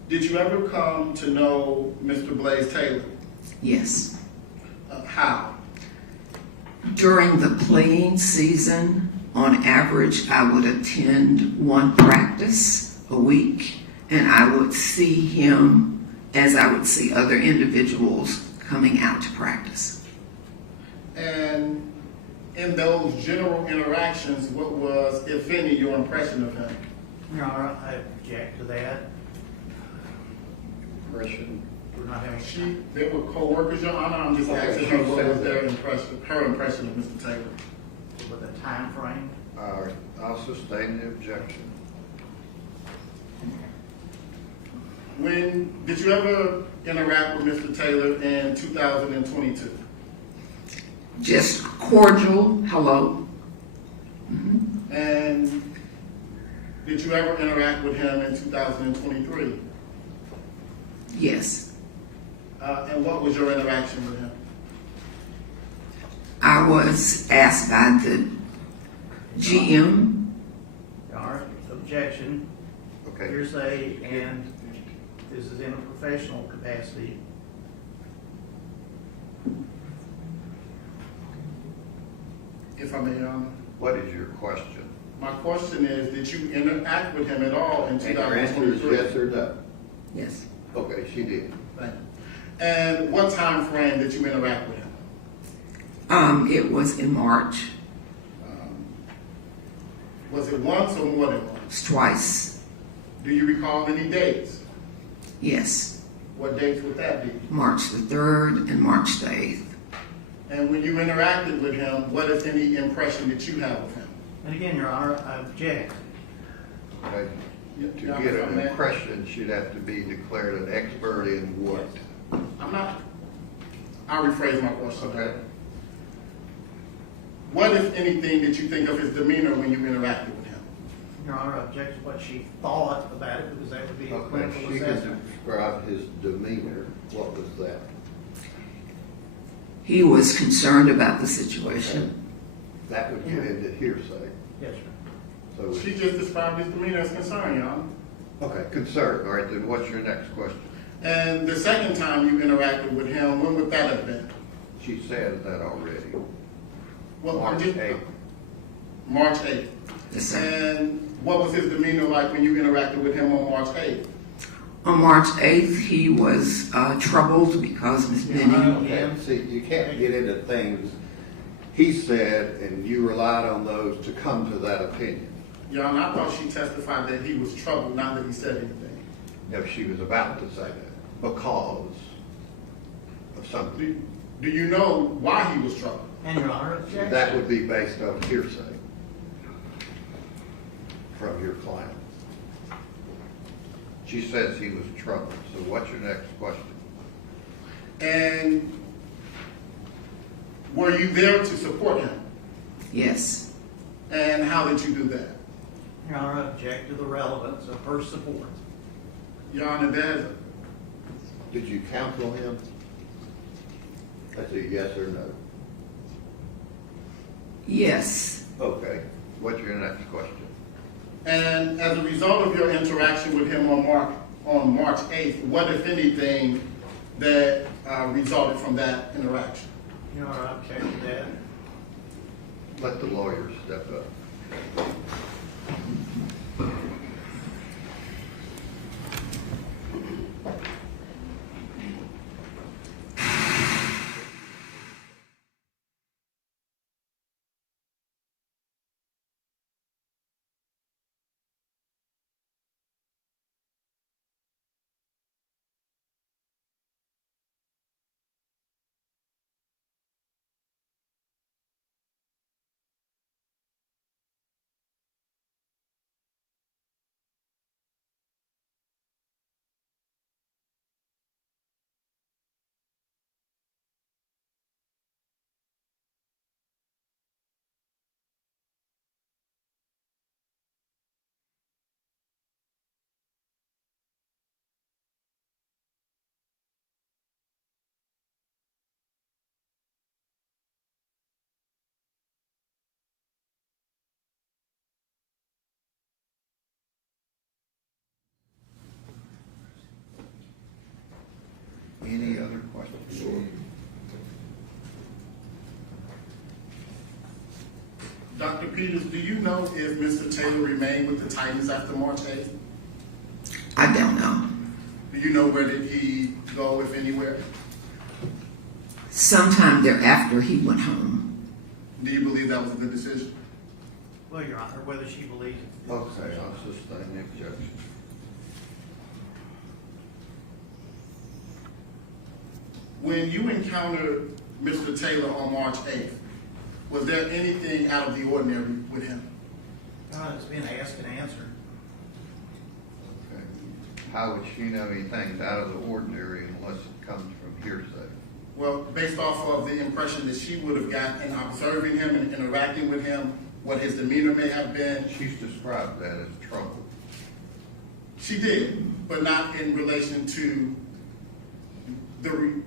Did you ever come to know Mr. Blaise Taylor? Yes. How? During the playing season, on average, I would attend one practice a week, and I would see him as I would see other individuals coming out to practice. And in those general interactions, what was, if any, your impression of him? Your Honor, I object to that. Impression. We're not having. They were co-workers, Your Honor. I'm just Okay, asking she her what said was their that. impression, her impression of Mr. Taylor. With a time frame. All right, I'll sustain the objection. When did you ever interact with Mr. Taylor in 2022? Just cordial hello. And did you ever interact with him in 2023? Yes. And what was your interaction with him? I was asked by the GM. Your Honor, objection. Okay. Hearsay, and this is in a professional capacity. If I may, Your Honor. What is your question? My question is, did you interact with him at all in And your answer is 2023? yes or no? Yes. Okay, she did. Thank you. And what time frame did you interact with him? It was in March. Was it once or more than once? It's twice. Do you recall any dates? Yes. What dates would that be? March the 3rd and March the 8th. And when you interacted with him, what, if any, impression did you have of him? And again, Your Honor, I object. Okay. To Your get Honor, if I an may. impression, she'd have to be declared an expert in what? I'm not. I'll rephrase my question. Okay. What, if anything, did you think of his demeanor when you interacted with him? Your Honor, I object to what she thought about it, because that would be a Okay, clinical she could assessment. describe his demeanor. What was that? He was concerned about the situation. That would get into hearsay. Yes, sir. So, She just described his demeanor as concern, Your Honor. okay, concern. All right, then what's your next question? And the second time you interacted with him, when would that have been? She said that already. Well, March just- 8th. March 8th. Yes, sir. And what was his demeanor like when you interacted with him on March 8th? On March 8th, he was troubled because Ms. Benny. Okay, see, you can't get into things he said and you relied on those to come to that opinion. Your Honor, I thought she testified that he was troubled, not that he said anything. If she was about to say that, because of something. Do you know why he was troubled? And Your Honor, objection. That would be based on hearsay from your client. She says he was troubled, so what's your next question? And were you there to support him? Yes. And how did you do that? Your Honor, I object to the relevance of her support. Your Honor, Did you counsel him? That's a yes or no. Yes. Okay, what's your next question? And as a result of your interaction with him on March 8th, what, if anything, that resulted from that interaction? Your Honor, I object to that. Let the lawyer step up. Any other questions? Sure. Dr. Peters, do you know if Mr. Taylor remained with the Titans after March 8th? I don't know. Do you know where did he go, if anywhere? Sometime thereafter, he went home. Do you believe that was a good decision? Well, Your Honor, whether she believes it. Okay, I'll sustain the objection. When you encountered Mr. Taylor on March 8th, was there anything out of the ordinary with him? It's been asked and answered. Okay. How would she know anything's out of the ordinary unless it comes from hearsay? Well, based off of the impression that she would have gotten observing him and interacting with him, what his demeanor may have been. She's described that as trouble. She did, but not in relation to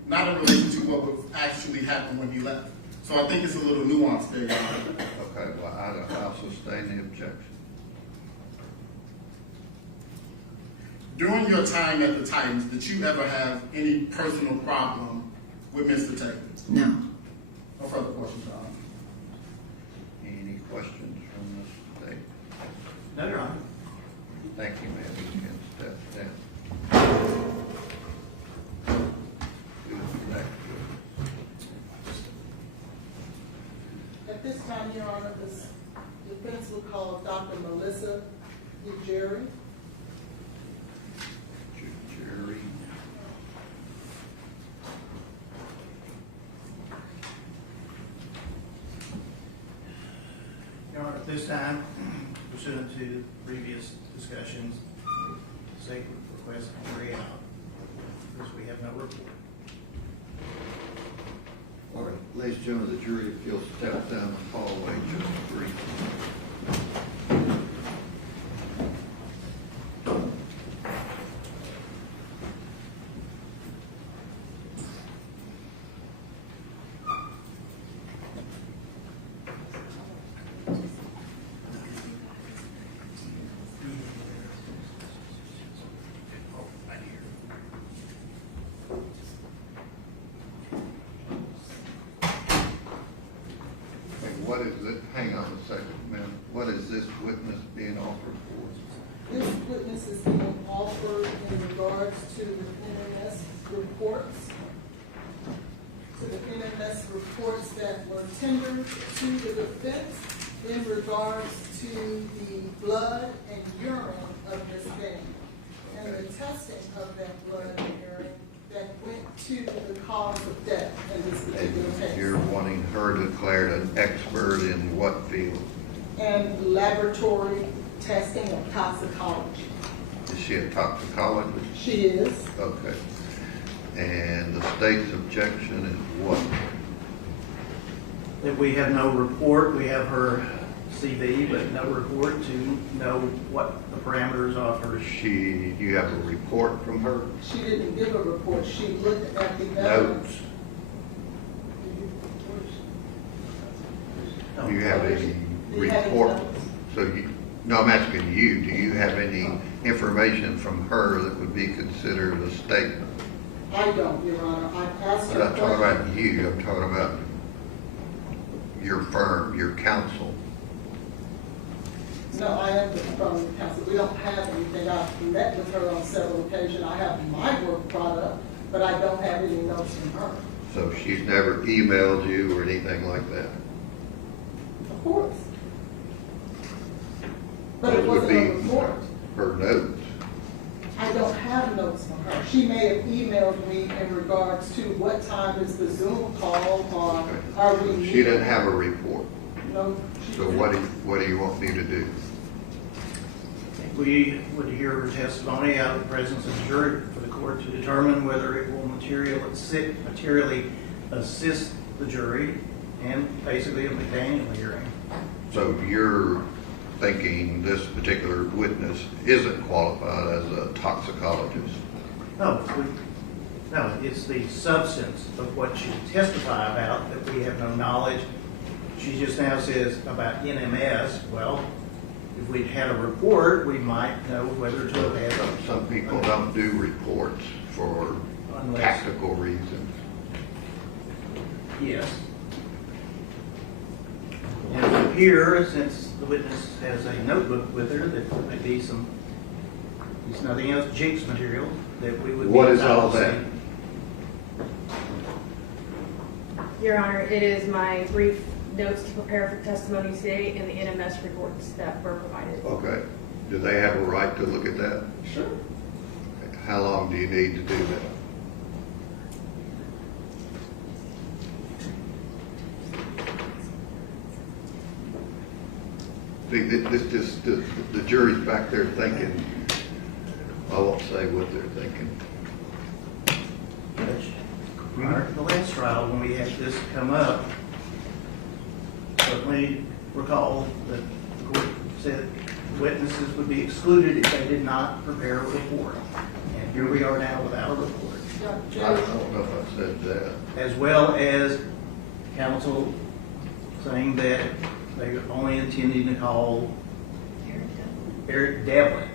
not in relation to what would actually happen when he left. So I think it's a little nuanced there, Your Honor. Okay, well, I'll sustain the objection. During your time at the Titans, did you ever have any personal problem with Mr. Taylor? No. No further questions, Your Honor. Any questions from the state? No, Your Honor. Thank you, ma'am. You can step down. Who's next? At this time, Your Honor, the defense will call Dr. Melissa Jerry. Jerry. Your Honor, at this time, pursuant to previous discussions, state request carry out, because we have no report. All right, ladies and gentlemen of the jury, if you'll step down the hallway just briefly. What is it? Hang on a second, ma'am. What is this witness being offered for? This witness is being offered in regards to the NMS reports, that were tendered to the defense in regards to the blood and urine of Ms. Benning, and the testing of that blood and urine that went to the cause of death in this particular case. You're wanting her declared an expert in what field? And laboratory testing of toxicology. Is she a toxicologist? She is. Okay. And the state's objection is what? That we have no report, we have her CV, but no report to know what the parameters of her. You have a report from her? She didn't give a report. She looked at the evidence. Notes. Do you have any Do you have any report? notes? No, I'm asking you, do you have any information from her that would be considered a statement? I don't, Your Honor. I asked I'm her not talking question. about you, I'm talking about your firm, your counsel. No, I am from the council. We don't have anything. I've met with her on several occasions. I have my work product, but I don't have any notes from her. So she's never emailed you or anything like that? Of course. But it Those would wasn't a be report. her notes. I don't have notes from her. She may have emailed me in regards to what time is the Zoom call or are we? She didn't have a report. No. she So didn't. what do you want me to do? We would hear her testimony out of the presence of the jury for the court to determine whether it will materially assist the jury and basically a McDaniel hearing. So you're thinking this particular witness isn't qualified as a toxicologist? No, it's the substance of what she testified about that we have no knowledge. She just now says about NMS. Well, if we'd had a report, we might know whether to have had Some people don't do reports for Unless- tactical reasons. Yes. And it would appear, since the witness has a notebook with her, that there may be some, if nothing else, jinx material that we would. What be is all entitled to that? see. Your Honor, it is my brief notes to prepare for testimony today and the NMS reports that were provided. Okay. Do they have a right to look at that? Sure. How long do you need to do that? See, the jury's back there thinking, I won't say what they're thinking. Judge, prior to the last trial, when we had this come up, certainly recall that the court said witnesses would be excluded if they did not prepare a report. And here we are now without a report. I don't know if I said that. As well as counsel saying that they are only intending to call Eric Devlin.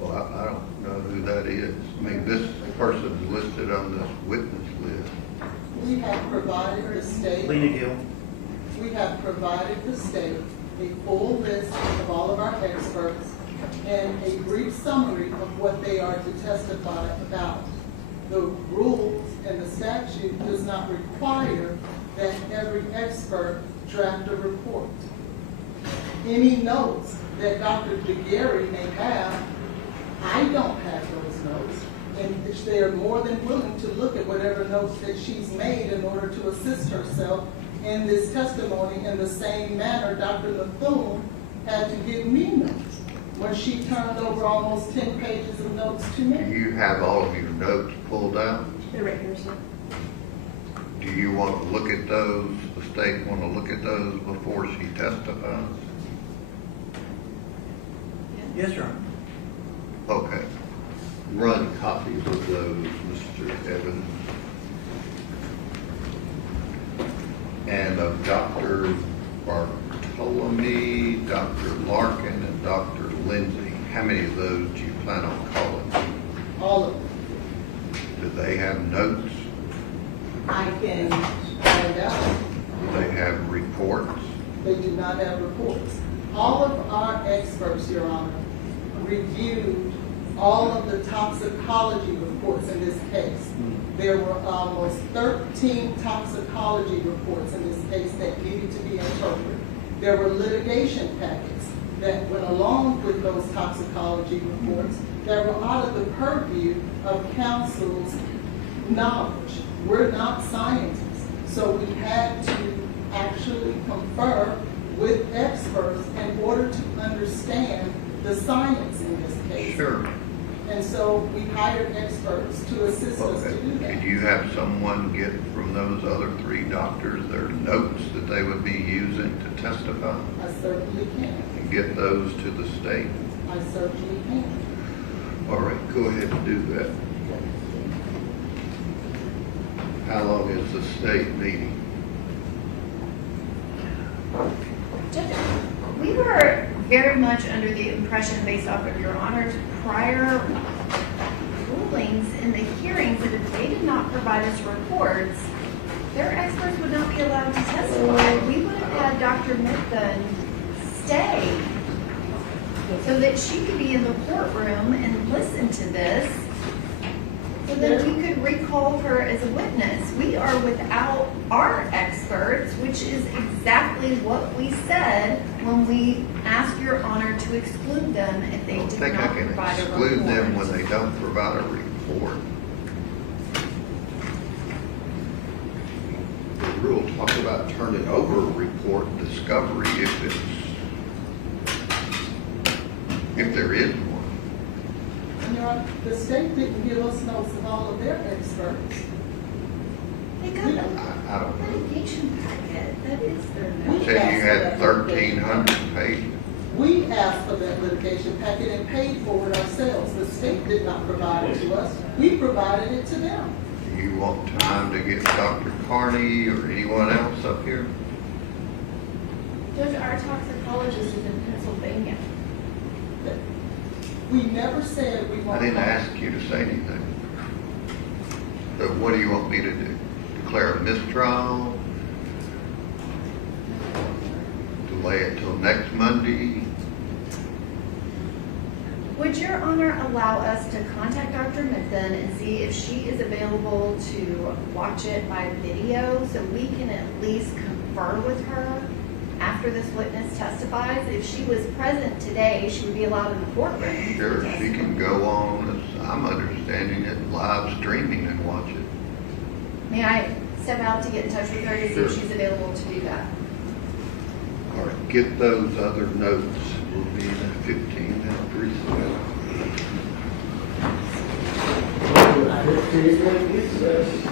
Well, I don't know who that is. I mean, this person's listed on this witness list. We have provided the state. Lena Gill. We have provided the state a full list of all of our experts and a brief summary of what they are to testify about. The rules and the statute does not require that every expert draft a report. Any notes that Dr. DeGarry may have, I don't have those notes. And they are more than willing to look at whatever notes that she's made in order to assist herself in this testimony in the same manner Dr. Bethune had to give me notes when she turned over almost 10 pages of notes to Do me. you have all of your notes pulled out? They're right here, sir. Do you want to look at those, the state want to look at those before she testifies? Yes, Your Honor. Okay. Run copies of those, Mr. Evans. And of Dr. Bartolome, Dr. Larkin, and Dr. Lindsay. How many of those do you plan on calling? All of them. Do they have notes? I can find out. Do they have reports? They do not have reports. All of our experts, Your Honor, reviewed all of the toxicology reports in this case. There were almost 13 toxicology reports in this case that needed to be interpreted. There were litigation packets that went along with those toxicology reports that were out of the purview of counsel's knowledge. We're not scientists, so we had to actually confer with experts in order to understand the science in this case. Sure. And so we hired experts to assist us to do that. Did you have someone get from those other three doctors their notes that they would be using to testify? I certainly can. And get those to the state? I certainly can. All right, go ahead and do that. How long is the state meeting? Judge, we were very much under the impression, based off of Your Honor's prior rulings in the hearings, that if they did not provide us reports, their experts would not be allowed to testify. We would have had Dr. Mithun stay so that she could be in the courtroom and listen to this, so that we could recall her as a witness. We are without our experts, which is exactly what we said when we asked Your Honor to exclude them if they I don't did think I not can provide a report. exclude them when they don't provide a report. The rule talks about turning over a report discovery if there is one. And Your Honor, the state didn't give us notes of all of their experts. They got a I don't know. litigation packet. That is their We note. Said you asked for had that 1,300 pages. We asked for that litigation packet and paid for it ourselves. The state did not provide it to us. We provided it to them. Do you want time to get Dr. Carney or anyone else up here? Judge, our toxicologist is in Pennsylvania. We never said we I want. didn't ask you to say anything. So what do you want me to do? Declare a mistrial? Delay it till next Monday? Would Your Honor allow us to contact Dr. Mithun and see if she is available to watch it by video so we can at least confer with her after this witness testifies? If she was present today, she would be allowed in the courtroom. Sure, she can go on, as I'm understanding it, live streaming and watch it. May I step out to get in touch with her to see Sure. if she's available to do that? All right, get those other notes. We'll be in a 15-minute recess. 15-minute recess.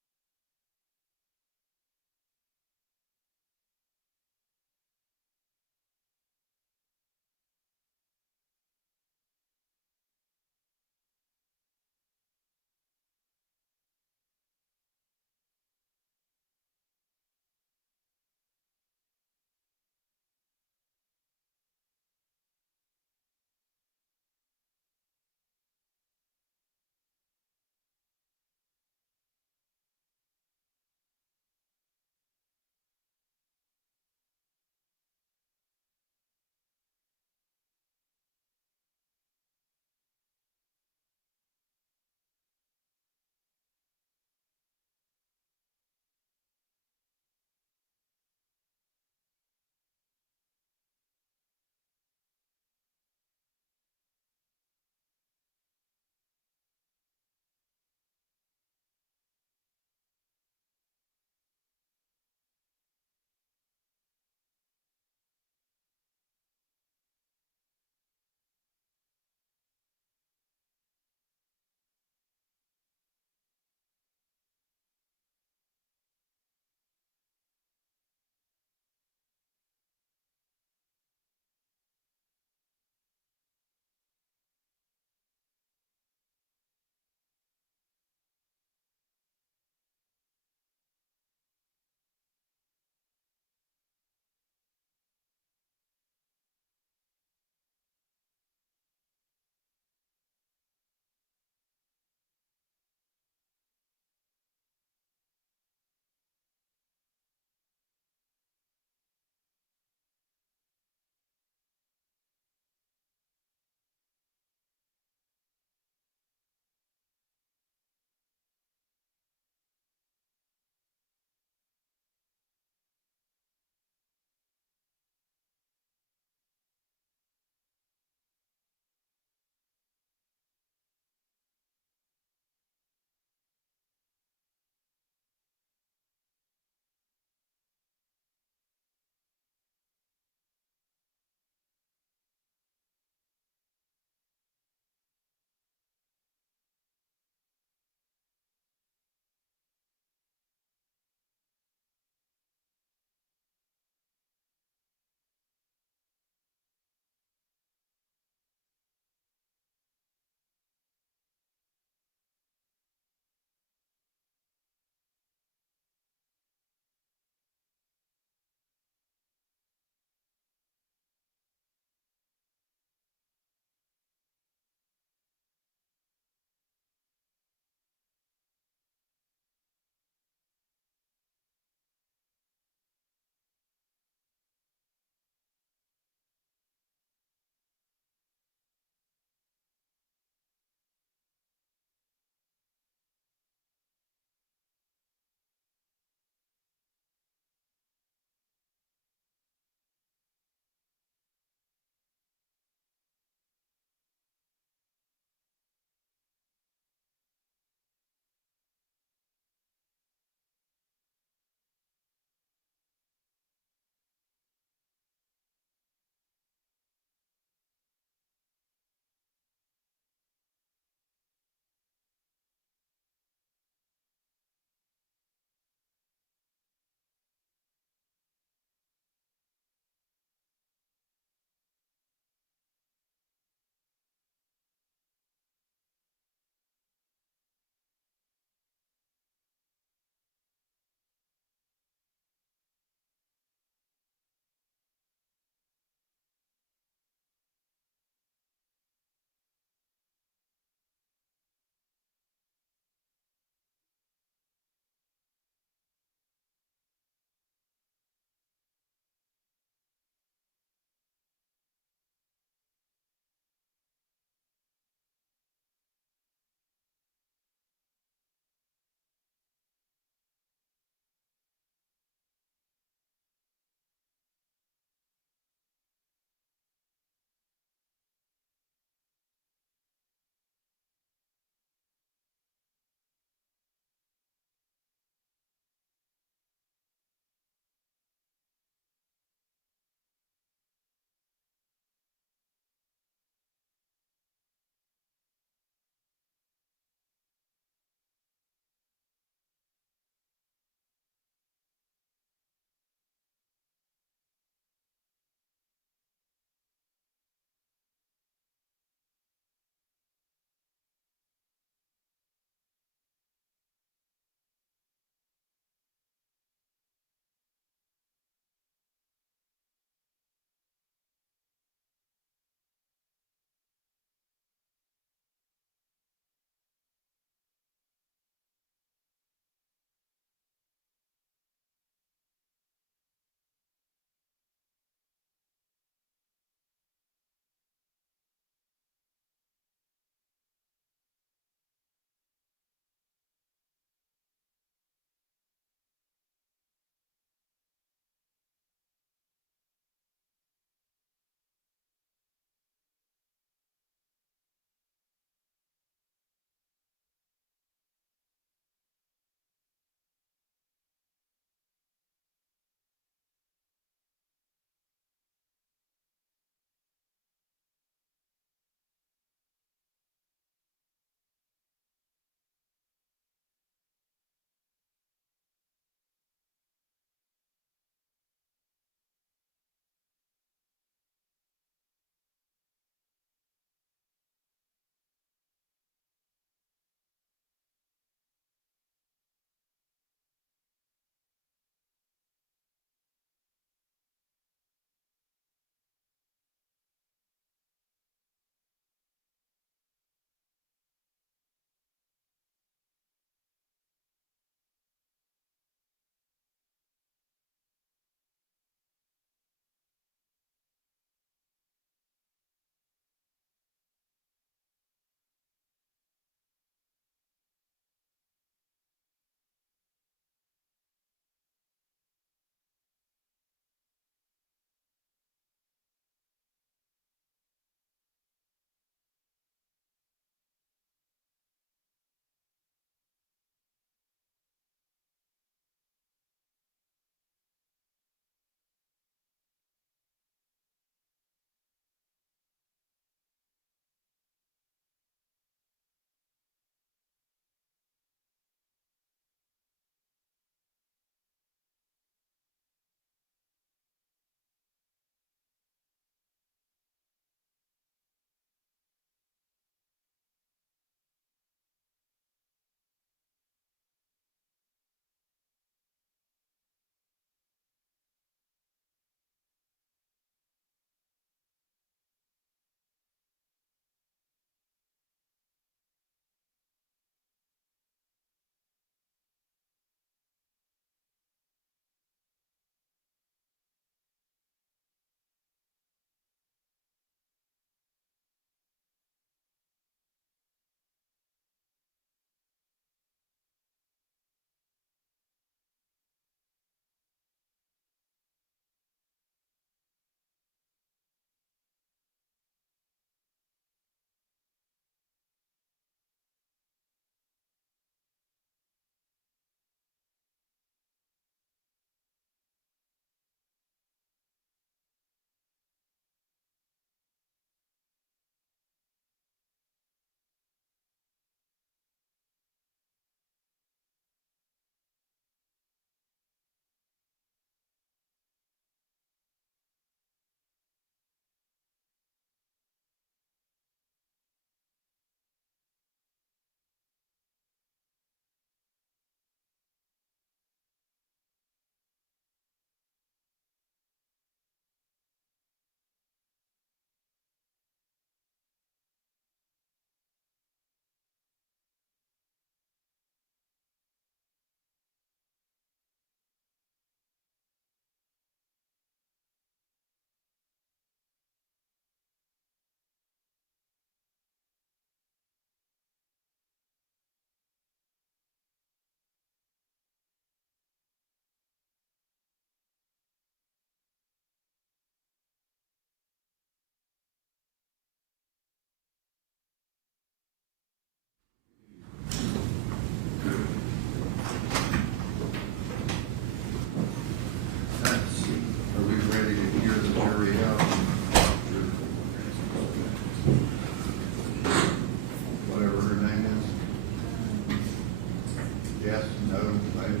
Yes, no, maybe.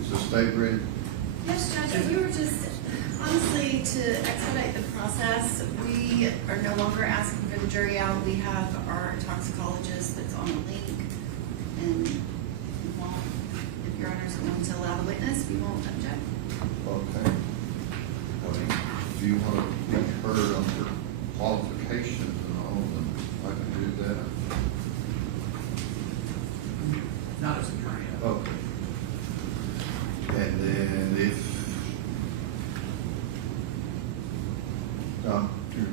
Is the state ready? Yes, Judge, we were just, honestly, to expedite the process, we are no longer asking for the jury out. We have our toxicologist that's on the link, and we won't, if your honors are willing to allow the witness, we won't object. Okay. I mean, do you want to be heard on your qualifications and all, then I can do that. Not as attorney. Okay. And then if Dr.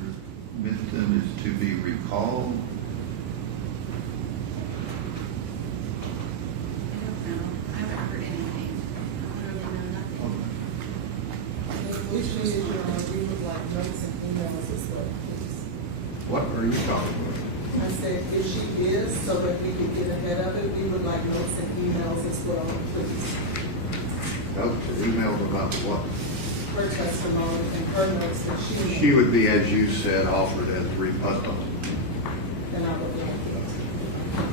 Minton is to be recalled, I don't know, I haven't heard anything, I literally know nothing. Which means, Your Honor, we would like notes and emails as well, please. what are you talking about? I said, if she is, so that we can get ahead of it, we would like notes and emails as well, please. Notes, emails about what? Her testimony and her notes that she made. She would be, as you said, offered as rebuttal. And I would like that.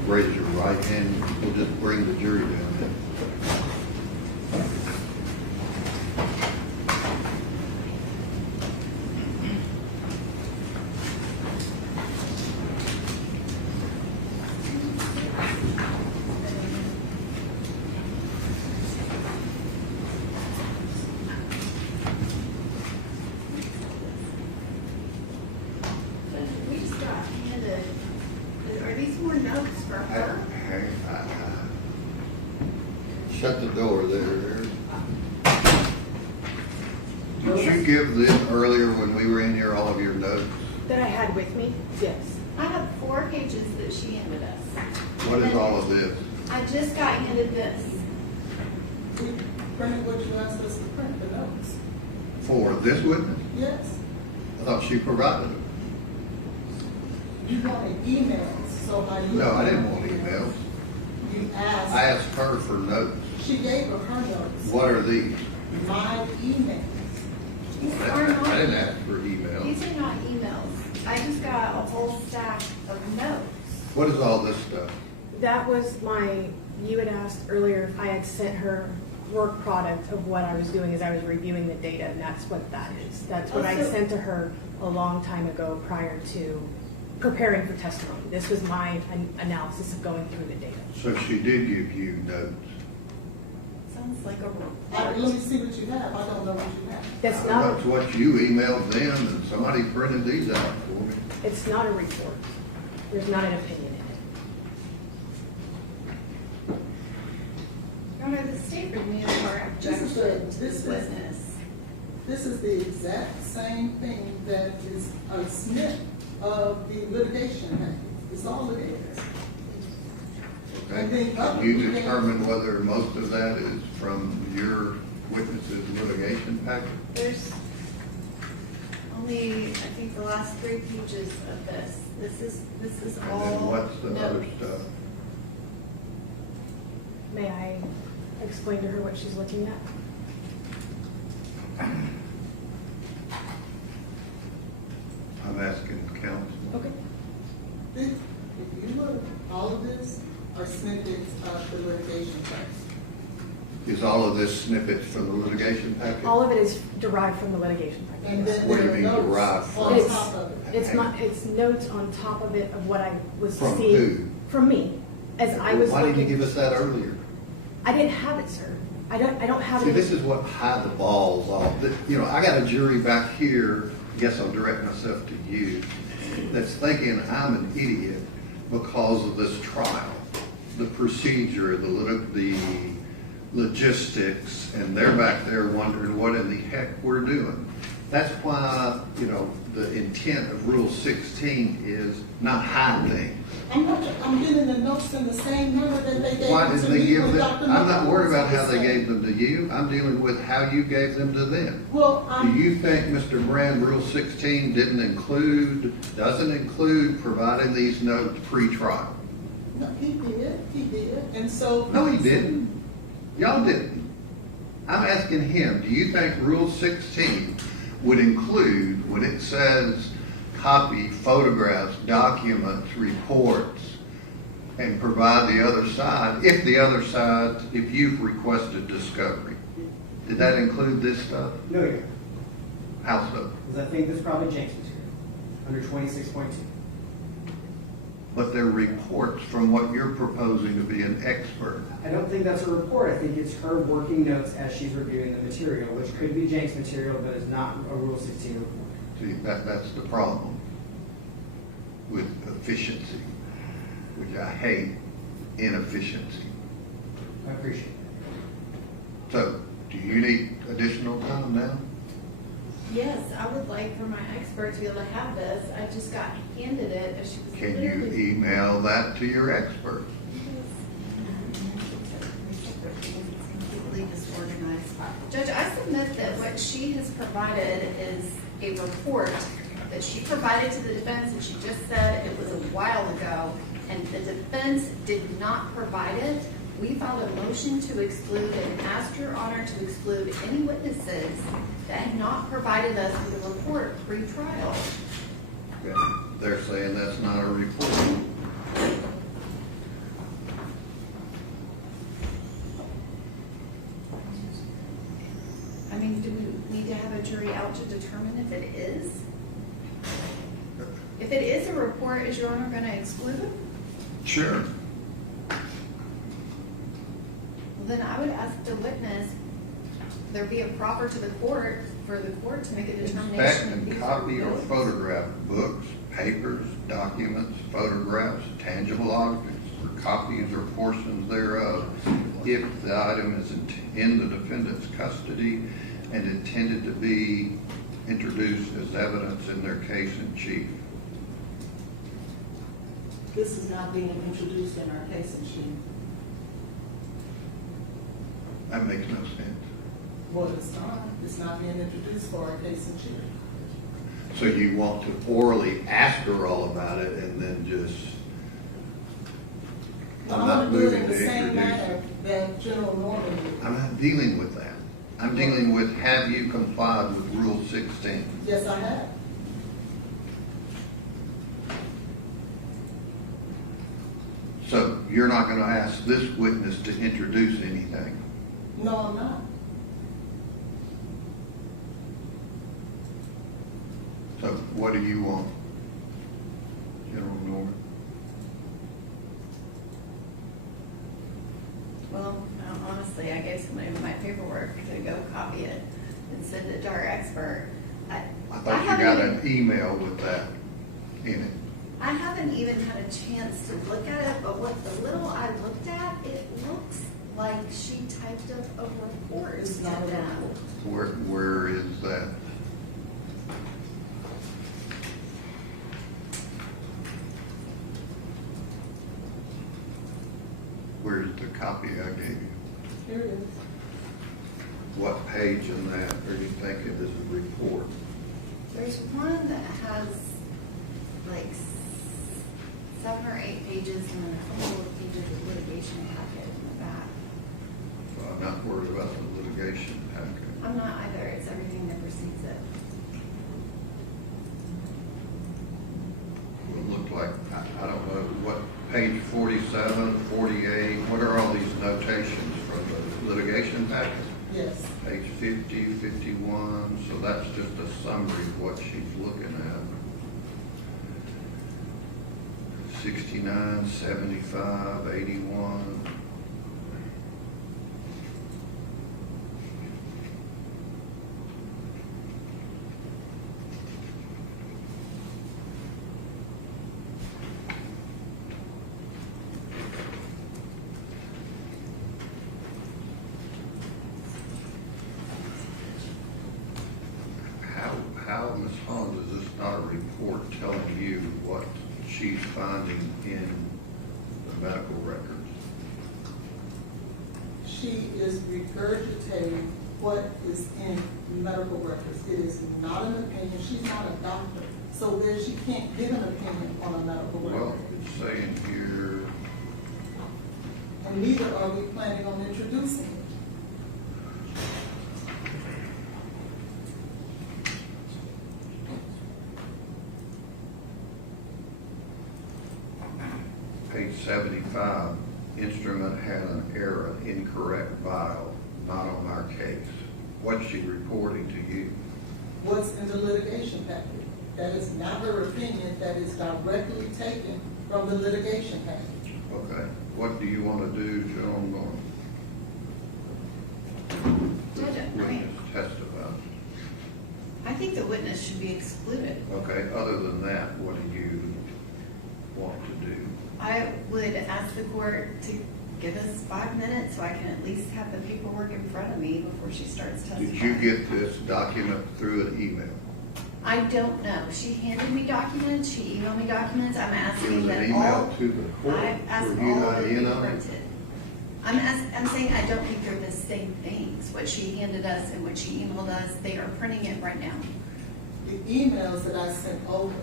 Raise your right hand, we'll just bring the jury down then. We just got handed, are these more notes for her? Shut the door there. Did you give them earlier when we were in here all of your notes? That I had with me? Yes. I have 4 pages that she handed us. What is all of this? I just got handed this. We printed what you asked us to print, the notes. For this witness? Yes. I thought she provided them. You wanted emails, so I. No, I didn't want emails. You asked. I asked her for notes. She gave her notes. What are these? My emails. These are not. I didn't ask for emails. These are not emails. I just got a whole stack of notes. What is all this stuff? That was you had asked earlier if I had sent her work product of what I was doing as I was reviewing the data, and that's what that is. That's what I sent to her a long time ago prior to preparing for testimony. This was my analysis of going through the data. So she did give you notes. Sounds like a Let me see what you have. I don't know what you have. That's not, That's what you emailed them, and somebody printed these out for me. it's not a report. There's not an opinion in it. Your Honor, the state removed our objection to this witness. This is the exact same thing that is a snip of the litigation package. It's all it is. And Okay? then Can you determine whether most of that is from your witness's litigation package? There's only, I think, the last 3 pages of this. This is And all then what's the other notes. stuff? May I explain to her what she's looking at? I'm asking counsel. Okay. If you look, all of this are snippets of the litigation package. Is all of this snippets from the litigation package? All of it is derived from the litigation And package. then What do you there are mean notes derived from? on top of it. It's notes on top of it of what I was From seeing. who? From me, as I was Why didn't you looking. give us that earlier? I didn't have it, sir. I don't have See, it. this is what hide the balls off. You know, I got a jury back here, I guess I'll direct myself to you, that's thinking I'm an idiot because of this trial. The procedure, the logistics, and they're back there wondering what in the heck we're doing. That's why, you know, the intent of Rule 16 is not hide things. I'm getting the notes in the same number that they gave Why to didn't they me give with them? Dr. I'm not Miller. worried about how they gave them to you. I'm dealing with how you gave them to them. Well, Do you think, Mr. Brand, Rule 16 doesn't include providing these notes pre-trial? No, he did, and so. No, he didn't. Y'all didn't. I'm asking him, do you think Rule 16 would include, when it says copy, photographs, documents, reports, and provide the other side, if you've requested discovery. Did that include this stuff? No, Your Honor, How so? because I think this is probably James material, under 26.2. But they're reports from what you're proposing to be an expert. I don't think that's a report. I think it's her working notes as she's reviewing the material, which could be James material, but is not a Rule 16 report. See, that's the problem with efficiency, which I hate inefficiency. I appreciate it. So, do you need additional time now? Yes, I would like for my expert to be able to have this. I just got handed it as she was Can you literally. email that to your expert? Completely disorganized. Judge, I submit that what she has provided is a report that she provided to the defense, and she just said it was a while ago, and the defense did not provide it. We filed a motion to exclude and asked Your Honor to exclude any witnesses that had not provided us with a report pre-trial. Okay. They're saying that's not a report. I mean, do we need to have a jury out to determine if it is? If it is a report, is Your Honor going to exclude it? Sure. Well, then I would ask the witness, there be a proffer to the court for the court to make a Inspect determination. if and these copy are or bills. photograph books, papers, documents, photographs, tangible objects, or copies or portions thereof, if the item is in the defendant's custody and intended to be introduced as evidence in their case in chief. This is not being introduced in our case in chief. That makes no sense. Well, it's not being introduced for our case in chief. So you want to orally ask her all about it and then just, I'm I not want to do it moving in the to same introduce manner it. that General Norman did. I'm not dealing with that. I'm dealing with, have you complied with Rule 16? Yes, I have. So you're not going to ask this witness to introduce anything? No, I'm not. So what do you want, General Norman? Well, honestly, I gave somebody my paperwork to go copy it and send it to our expert. I thought you got an email with that in it. I haven't even had a chance to look at it, but what the little I looked at, it looks like she typed up a report It's to not a them. report. Where is that? Where's the copy I gave you? Here it is. What page in that are you thinking is a report? There's one that has like 7 or 8 pages and then a couple of pages of litigation packet in the back. Well, I'm not worried about the litigation packet. I'm not either, it's everything that precedes it. It looked like, I don't know, what, page 47, 48, what are all these notations from the litigation packet? Yes. Page 50, 51, so that's just a summary of what she's looking at. 69, 75, 81. How, Ms. Holland, is this not a report telling you what she's finding in the medical records? She is regurgitating what is in medical records. It is not an opinion. She's not a doctor. So then she can't give an opinion on a medical record. Well, it's saying here, And neither are we planning on introducing it. page page 75, instrument had an error, incorrect vial, not on our case. What's she reporting to you? What's in the litigation packet? That is not her opinion, that is directly taken from the litigation packet. Okay. What do you want to do, Joan? Witness testify. I think the witness should be excluded. Okay, other than that, what do you want to do? I would ask the court to give us 5 minutes so I can at least have the paperwork in front of me before she starts testifying. Did you get this document through an email? I don't know. She handed me documents, she emailed me documents. I'm It asking was that an all, email to the court. I asked Were you all not of it be in on it? printed. I'm saying I don't think they're the same things. What she handed us and what she emailed us, they are printing it right now. The emails that I sent over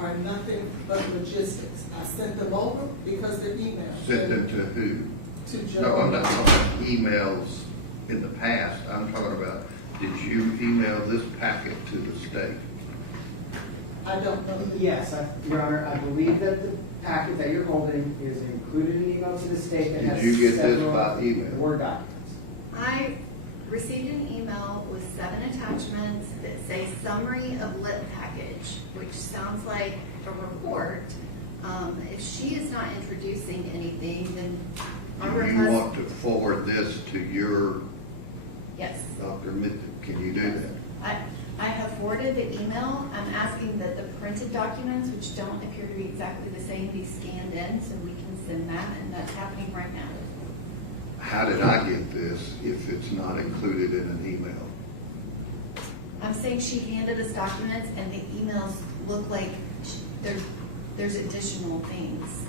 are nothing but logistics. I sent them over because they're emails. Sent them to who? To Joe. No, I'm not talking about emails in the past. I'm talking about, did you email this packet to the state? I don't know. Yes, Your Honor, I believe that the packet that you're holding is included in email to the state that has Did you get this several by email? Word documents. I received an email with 7 attachments that say summary of lit package, which sounds like a report. If she is not introducing anything, then our Do you request. want to forward this to your Yes. Dr. Mitchell? Can you do that? I have forwarded the email. I'm asking that the printed documents, which don't appear to be exactly the same, be scanned in so we can send that, and that's happening right now. How did I get this if it's not included in an email? I'm saying she handed us documents and the emails look like there's additional things.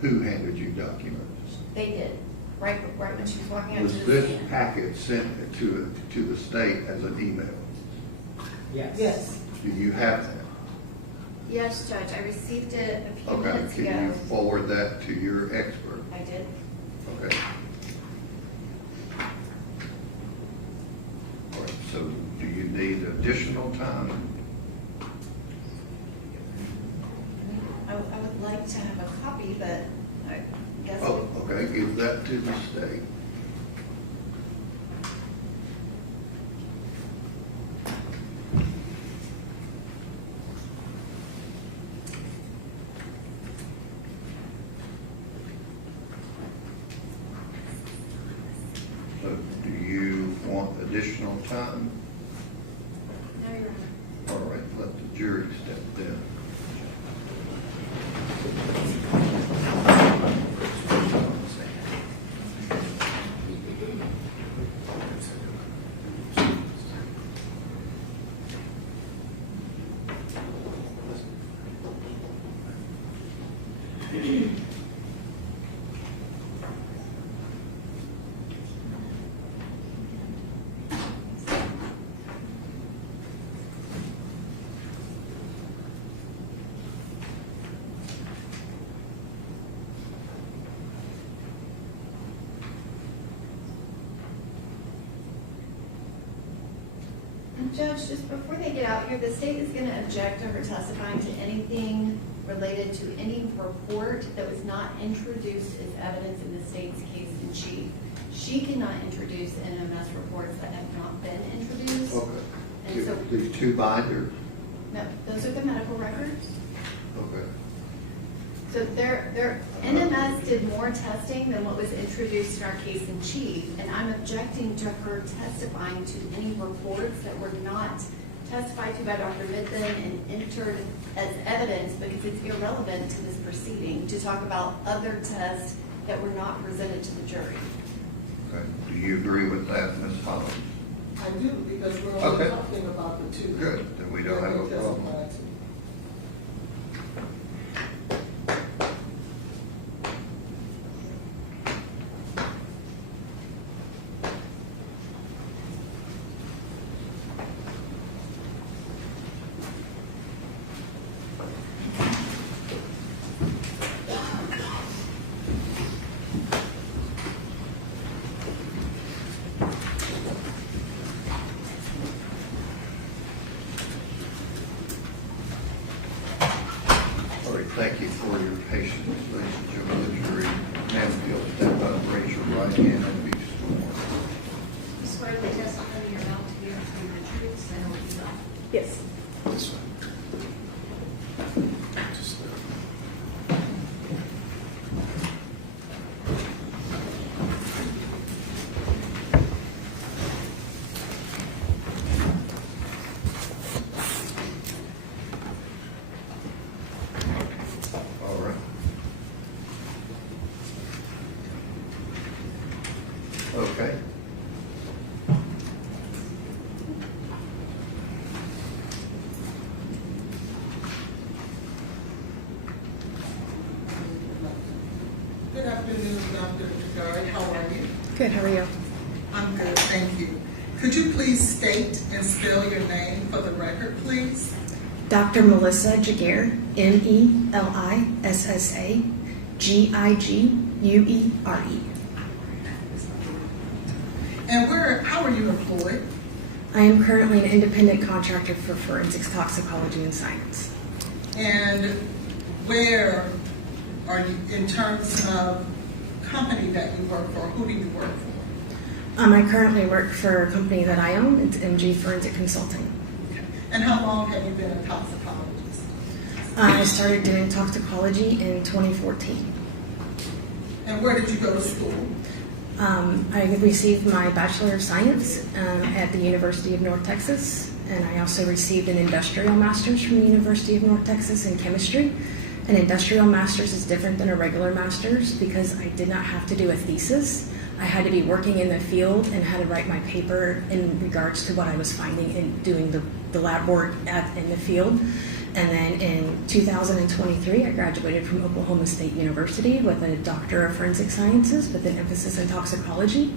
Who handed you documents? They did, right when she was walking out to Was the this stand. packet sent to the state as an email? Yes. Yes. Do you have that? Yes, Judge, I received it a few Okay, minutes ago. can you forward that to your expert? I did. Okay. All right, so do you need additional time? I would like to have a copy, but I guess. Oh, okay, give that to the state. So do you want additional time? No, Your Honor. All right, let the jury step down. Judge, just before they get out here, the state is going to object to her testifying to anything related to any report that was not introduced as evidence in the state's case in chief. She cannot introduce NMS reports that have not been introduced. Okay. And so, These two binders? no, those are the medical records. Okay. So NMS did more testing than what was introduced in our case in chief, and I'm objecting to her testifying to any reports that were not testified to by Dr. Mitten and entered as evidence because it's irrelevant to this proceeding to talk about other tests that were not presented to the jury. Okay. Do you agree with that, Ms. Hollins? I do, because we're only Okay. talking about the two. Good, then we don't have a problem. Testified to. and be sworn. You swear the testimony you're about to give to the truth, so help you God. Yes. This way. Just, All right. Okay. Good afternoon, Dr. Jagari. How are you? Good, how are you? I'm good, thank you. Could you please state and spell your name for the record, please? Dr. Melissa Jagger, Melissa Giguere. And how are you employed? I am currently an independent contractor for forensics toxicology and science. And where are you in terms of company that you work for? Who do you work for? I currently work for a company that I own. It's MG Forensic Consulting. And how long have you been a toxicologist? I started doing toxicology in 2014. And where did you go to school? I received my Bachelor of Science at the University of North Texas, and I also received an Industrial Master's from the University of North Texas in chemistry. An Industrial Master's is different than a regular Master's because I did not have to do a thesis. I had to be working in the field and had to write my paper in regards to what I was finding and doing the lab work in the field. And then in 2023, I graduated from Oklahoma State University with a Doctor of Forensic Sciences with an emphasis in toxicology.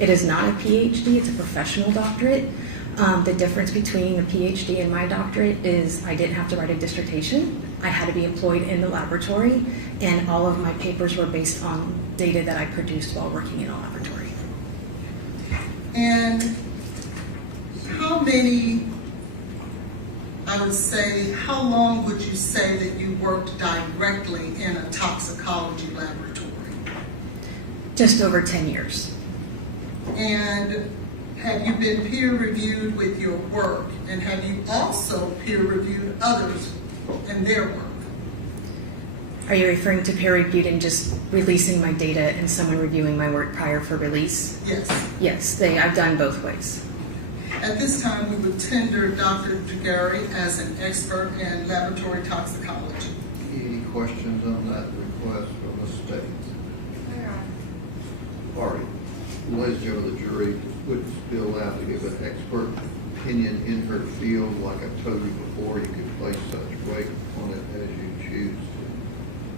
It is not a PhD, it's a professional doctorate. The difference between a PhD and my doctorate is I didn't have to write a dissertation. I had to be employed in the laboratory, and all of my papers were based on data that I produced while working in a laboratory. And how many, I would say, how long would you say that you worked directly in a toxicology laboratory? Just over 10 years. And have you been peer reviewed with your work? And have you also peer reviewed others and their work? Are you referring to peer reviewed and just releasing my data and someone reviewing my work prior for release? Yes. Yes, I've done both ways. At this time, we would tender Dr. Jagari as an expert in laboratory toxicology. Any questions on that request from the state? All right. Ladies and gentlemen of the jury, would be allowed to give an expert opinion in her field. Like I told you before, you could place such weight on it as you choose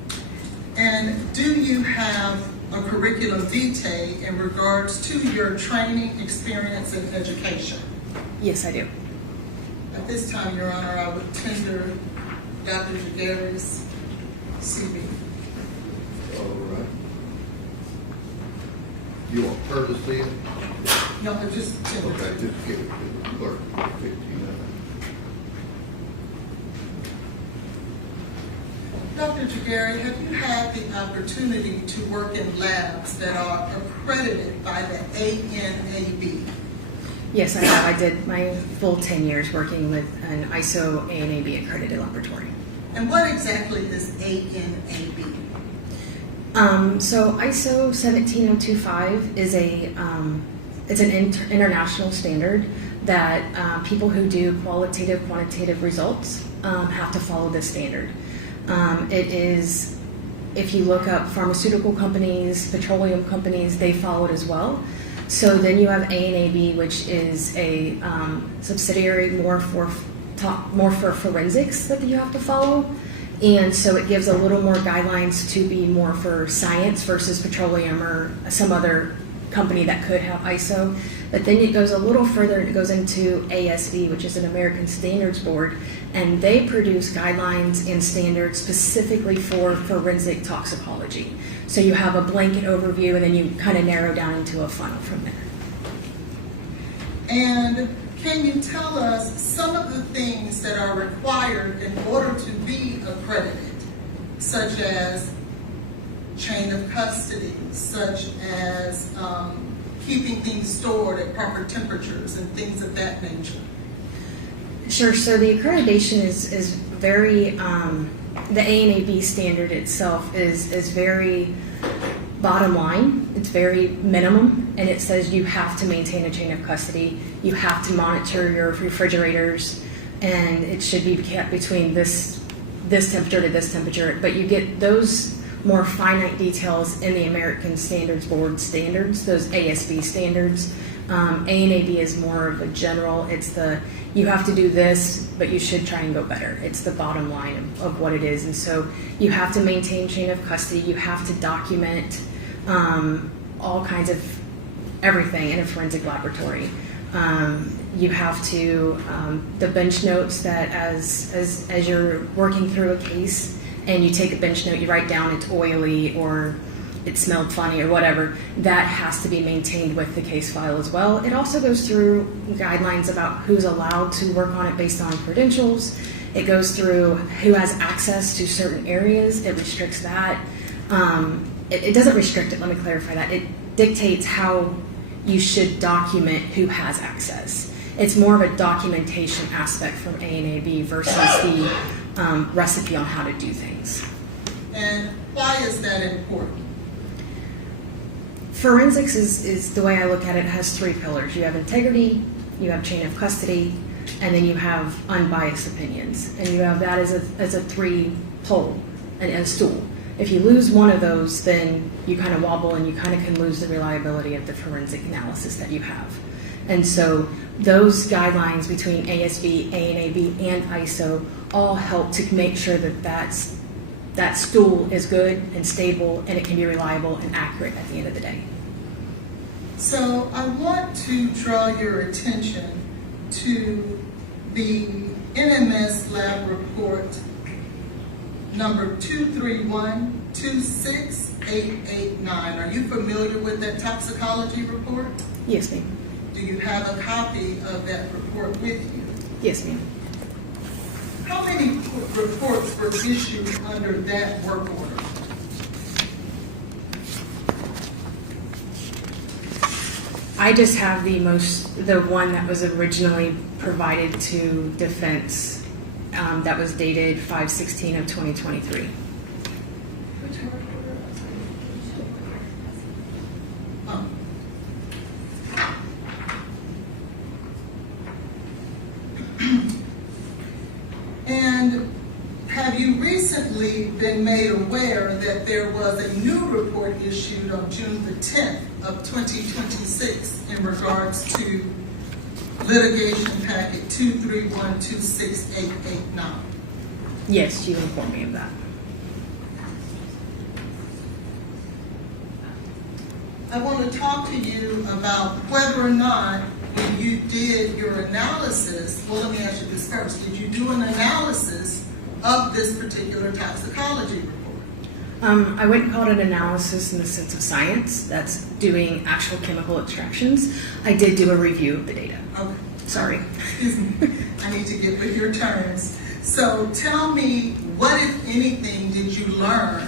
to. And do you have a curriculum vitae in regards to your training, experience, and education? Yes, I do. At this time, Your Honor, I would tender Dr. Jagari's CV. All right. You want her to see it? No, I just tendered Okay, it. just give it to the clerk for 15 minutes. Dr. Jagari, have you had the opportunity to work in labs that are accredited by the ANAB? Yes, I have. I did my full 10 years working with an ISO ANAB accredited laboratory. And what exactly is ANAB? So ISO 17025 is it's an international standard that people who do qualitative, quantitative results have to follow this standard. It is, if you look up pharmaceutical companies, petroleum companies, they follow it as well. So then you have ANAB, which is a subsidiary more for forensics that you have to follow. And so it gives a little more guidelines to be more for science versus petroleum or some other company that could have ISO. But then it goes a little further and it goes into ASV, which is an American Standards Board, and they produce guidelines and standards specifically for forensic toxicology. So you have a blanket overview and then you kind of narrow down into a funnel from there. And can you tell us some of the things that are required in order to be accredited, such as chain of custody, such as keeping things stored at proper temperatures and things of that nature? Sure. So the accreditation is very, the ANAB standard itself is very bottom line. It's very minimum, and it says you have to maintain a chain of custody. You have to monitor your refrigerators, and it should be kept between this temperature to this temperature. But you get those more finite details in the American Standards Board standards, those ASB standards. ANAB is more of a general. It's you have to do this, but you should try and go better. It's the bottom line of what it is. And so you have to maintain chain of custody. You have to document all kinds of everything in a forensic laboratory. You have to, the bench notes that as you're working through a case and you take a bench note, you write down it's oily or it smelled funny or whatever, that has to be maintained with the case file as well. It also goes through guidelines about who's allowed to work on it based on credentials. It goes through who has access to certain areas. It restricts that. It doesn't restrict it, let me clarify that. It dictates how you should document who has access. It's more of a documentation aspect from ANAB versus the recipe on how to do things. And why is that important? Forensics is the way I look at it, has three pillars. You have integrity, you have chain of custody, and then you have unbiased opinions. And you have that as a three pole and a stool. If you lose one of those, then you kind of wobble and you kind of can lose the reliability of the forensic analysis that you have. And so those guidelines between ASB, ANAB, and ISO all help to make sure that stool is good and stable and it can be reliable and accurate at the end of the day. So I want to draw your attention to the NMS lab report number 231-26889. Are you familiar with that toxicology report? Yes, ma'am. Do you have a copy of that report with you? Yes, ma'am. How many reports were issued under that work order? I just have the one that was originally provided to defense that was dated 5/16 of 2023. And have you recently been made aware that there was a new report issued on June the 10th of 2026 in regards to litigation packet 231-26889? Yes, you informed me of that. I want to talk to you about whether or not when you did your analysis, well, let me ask you this first. Did you do an analysis of this particular toxicology report? I wouldn't call it an analysis in the sense of science. That's doing actual chemical extractions. I did do a review of the data. Okay. Sorry. Excuse me. I need to get with your terms. So tell me, what, if anything, did you learn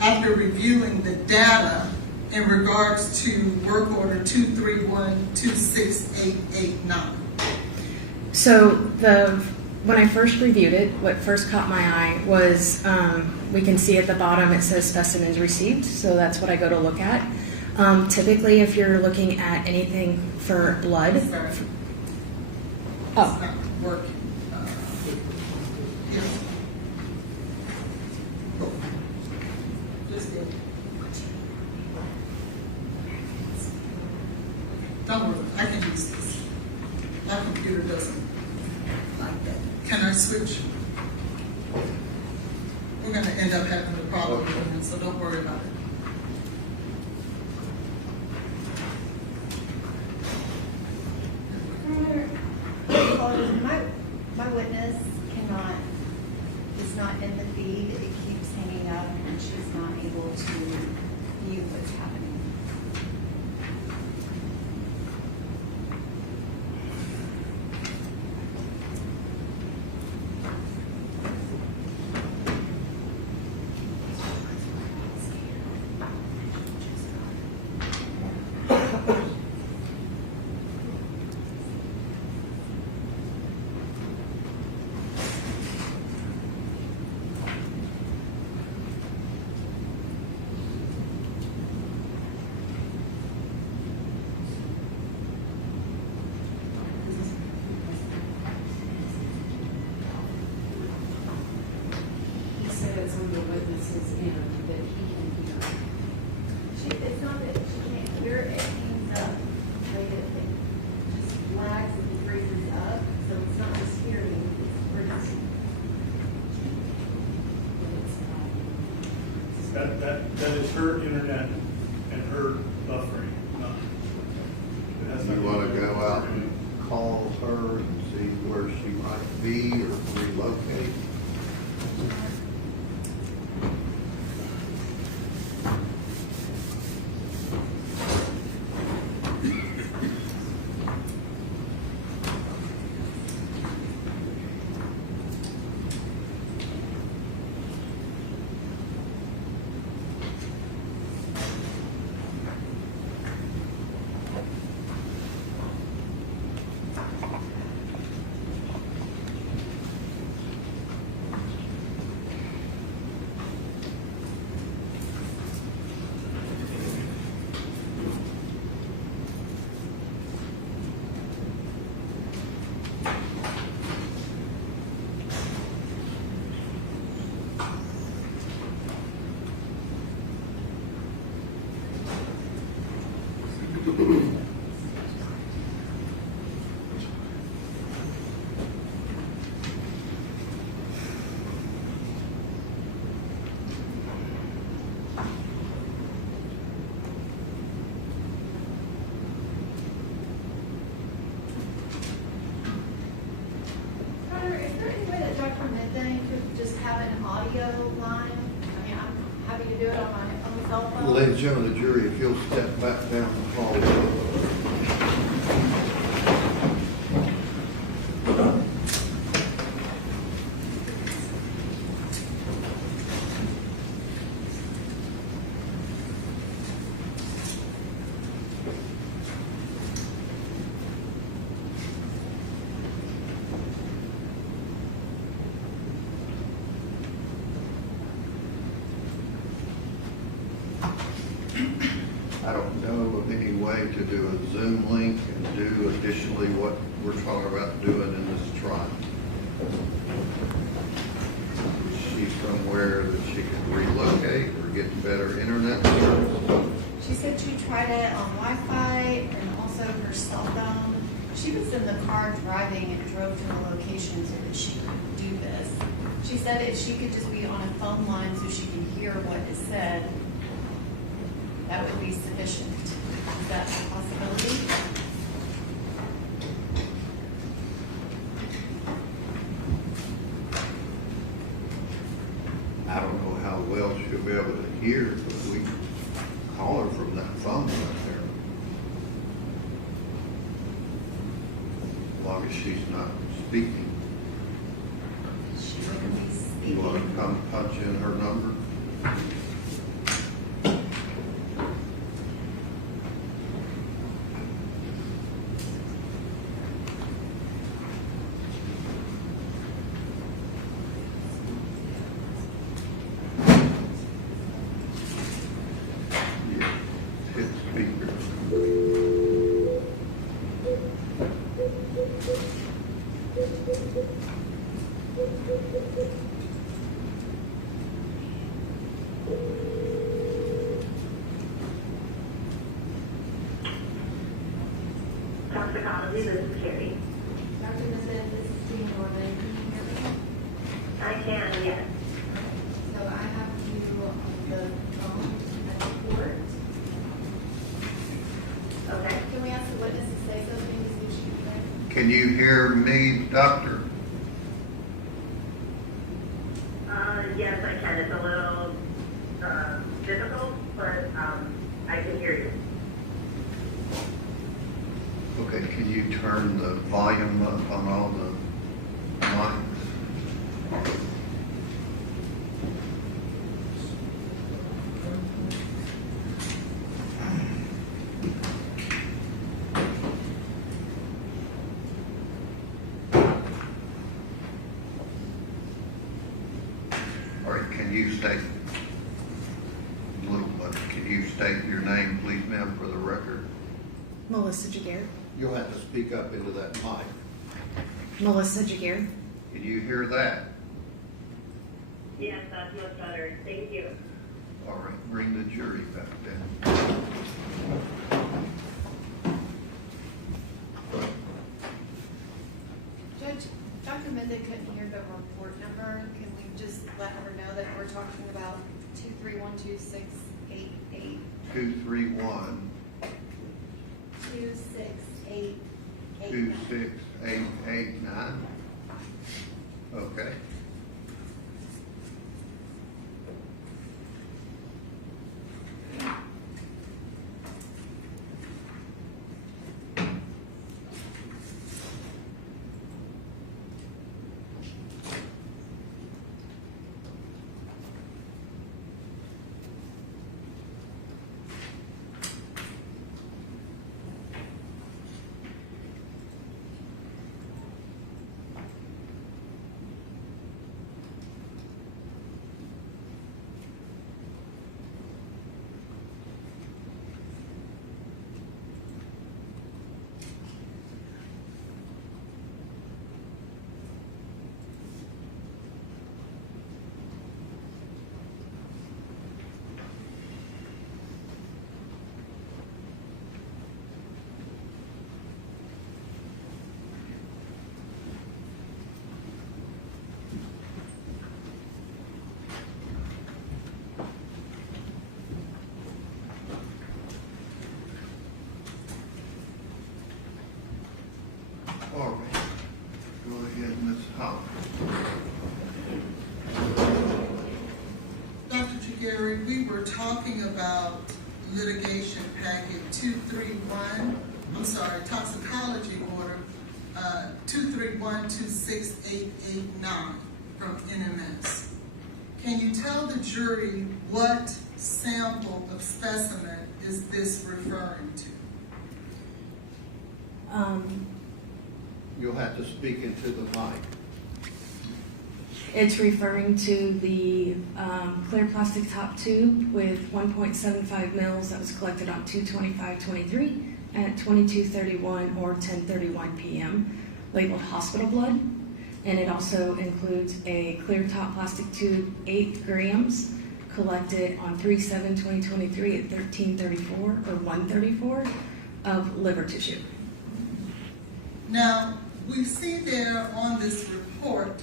after reviewing the data in regards to work order 231-26889? So when I first reviewed it, what first caught my eye was we can see at the bottom it says specimens received, so that's what I go to look at. Typically, if you're looking at anything for blood, Sorry. oh, It's not working. Yeah. Just get it. Don't worry, I can use this. My computer doesn't like that. Can I switch? We're going to end up having a problem with it, so don't worry about it. My witness is not in the feed. It keeps hanging up and she's not able to view what's happening. That is her internet and her buffering. It has You nothing wanna to do go with out her. and call her and see where she might be or relocate? Carter, is there any way that Dr. Midday could just have an audio line? I mean, I'm happy to do it on my cell phone. Ladies and gentlemen of the jury, if you'll step back down the hall. I don't know of any way to do a Zoom link and do additionally what we're talking about doing in this trial. Is she somewhere that she could relocate or get better internet service? She said she tried it on Wi-Fi and also her cell phone. She was in the car driving and drove to a location so that she could do this. She said if she could just be on a phone line so she can hear what is said, that would be sufficient. Is that a possibility? I don't know how well she'll be able to hear, but we can call her from that phone right there. As long as she's not speaking. She wouldn't be You want speaking. to come punch in her number? Yeah, hit speaker. Toxicology, this is Carrie. Dr. Smith, this is Dean Norman. Can you hear me? I can, yes. So I have you on the phone at the court. Okay. Can we ask the witness to say something to see if she can hear? Can you hear me, doctor? Yes, I can. It's a little difficult, but I can hear you. Okay, can you turn the volume up on all the mics? All right, can you state, can you state your name, please, ma'am, for the record? Melissa Jaguar. You'll have to speak up into that mic. Melissa Jaguar. Can you hear that? Yes, that's much better. Thank you. All right, bring the jury back then. Judge, Dr. Mendon couldn't hear the report number. Can we just let her know that we're talking about 23126 231 26889. 26889. Okay. All right. Go ahead, Ms. Howard. Dr. Jageri, we were talking about litigation packet toxicology order 231-26889 from NMS. Can you tell the jury what sample of specimen is this referring to? You'll have to speak into the mic. It's referring to the clear plastic top tube with 1.75 mils that was collected on 2/25/23 at 22:31 or 10:31 p.m. labeled hospital blood. And it also includes a clear top plastic tube, 8 grams, collected on 3/7/2023 at 13:34 or 1:34 of liver tissue. Now, we see there on this report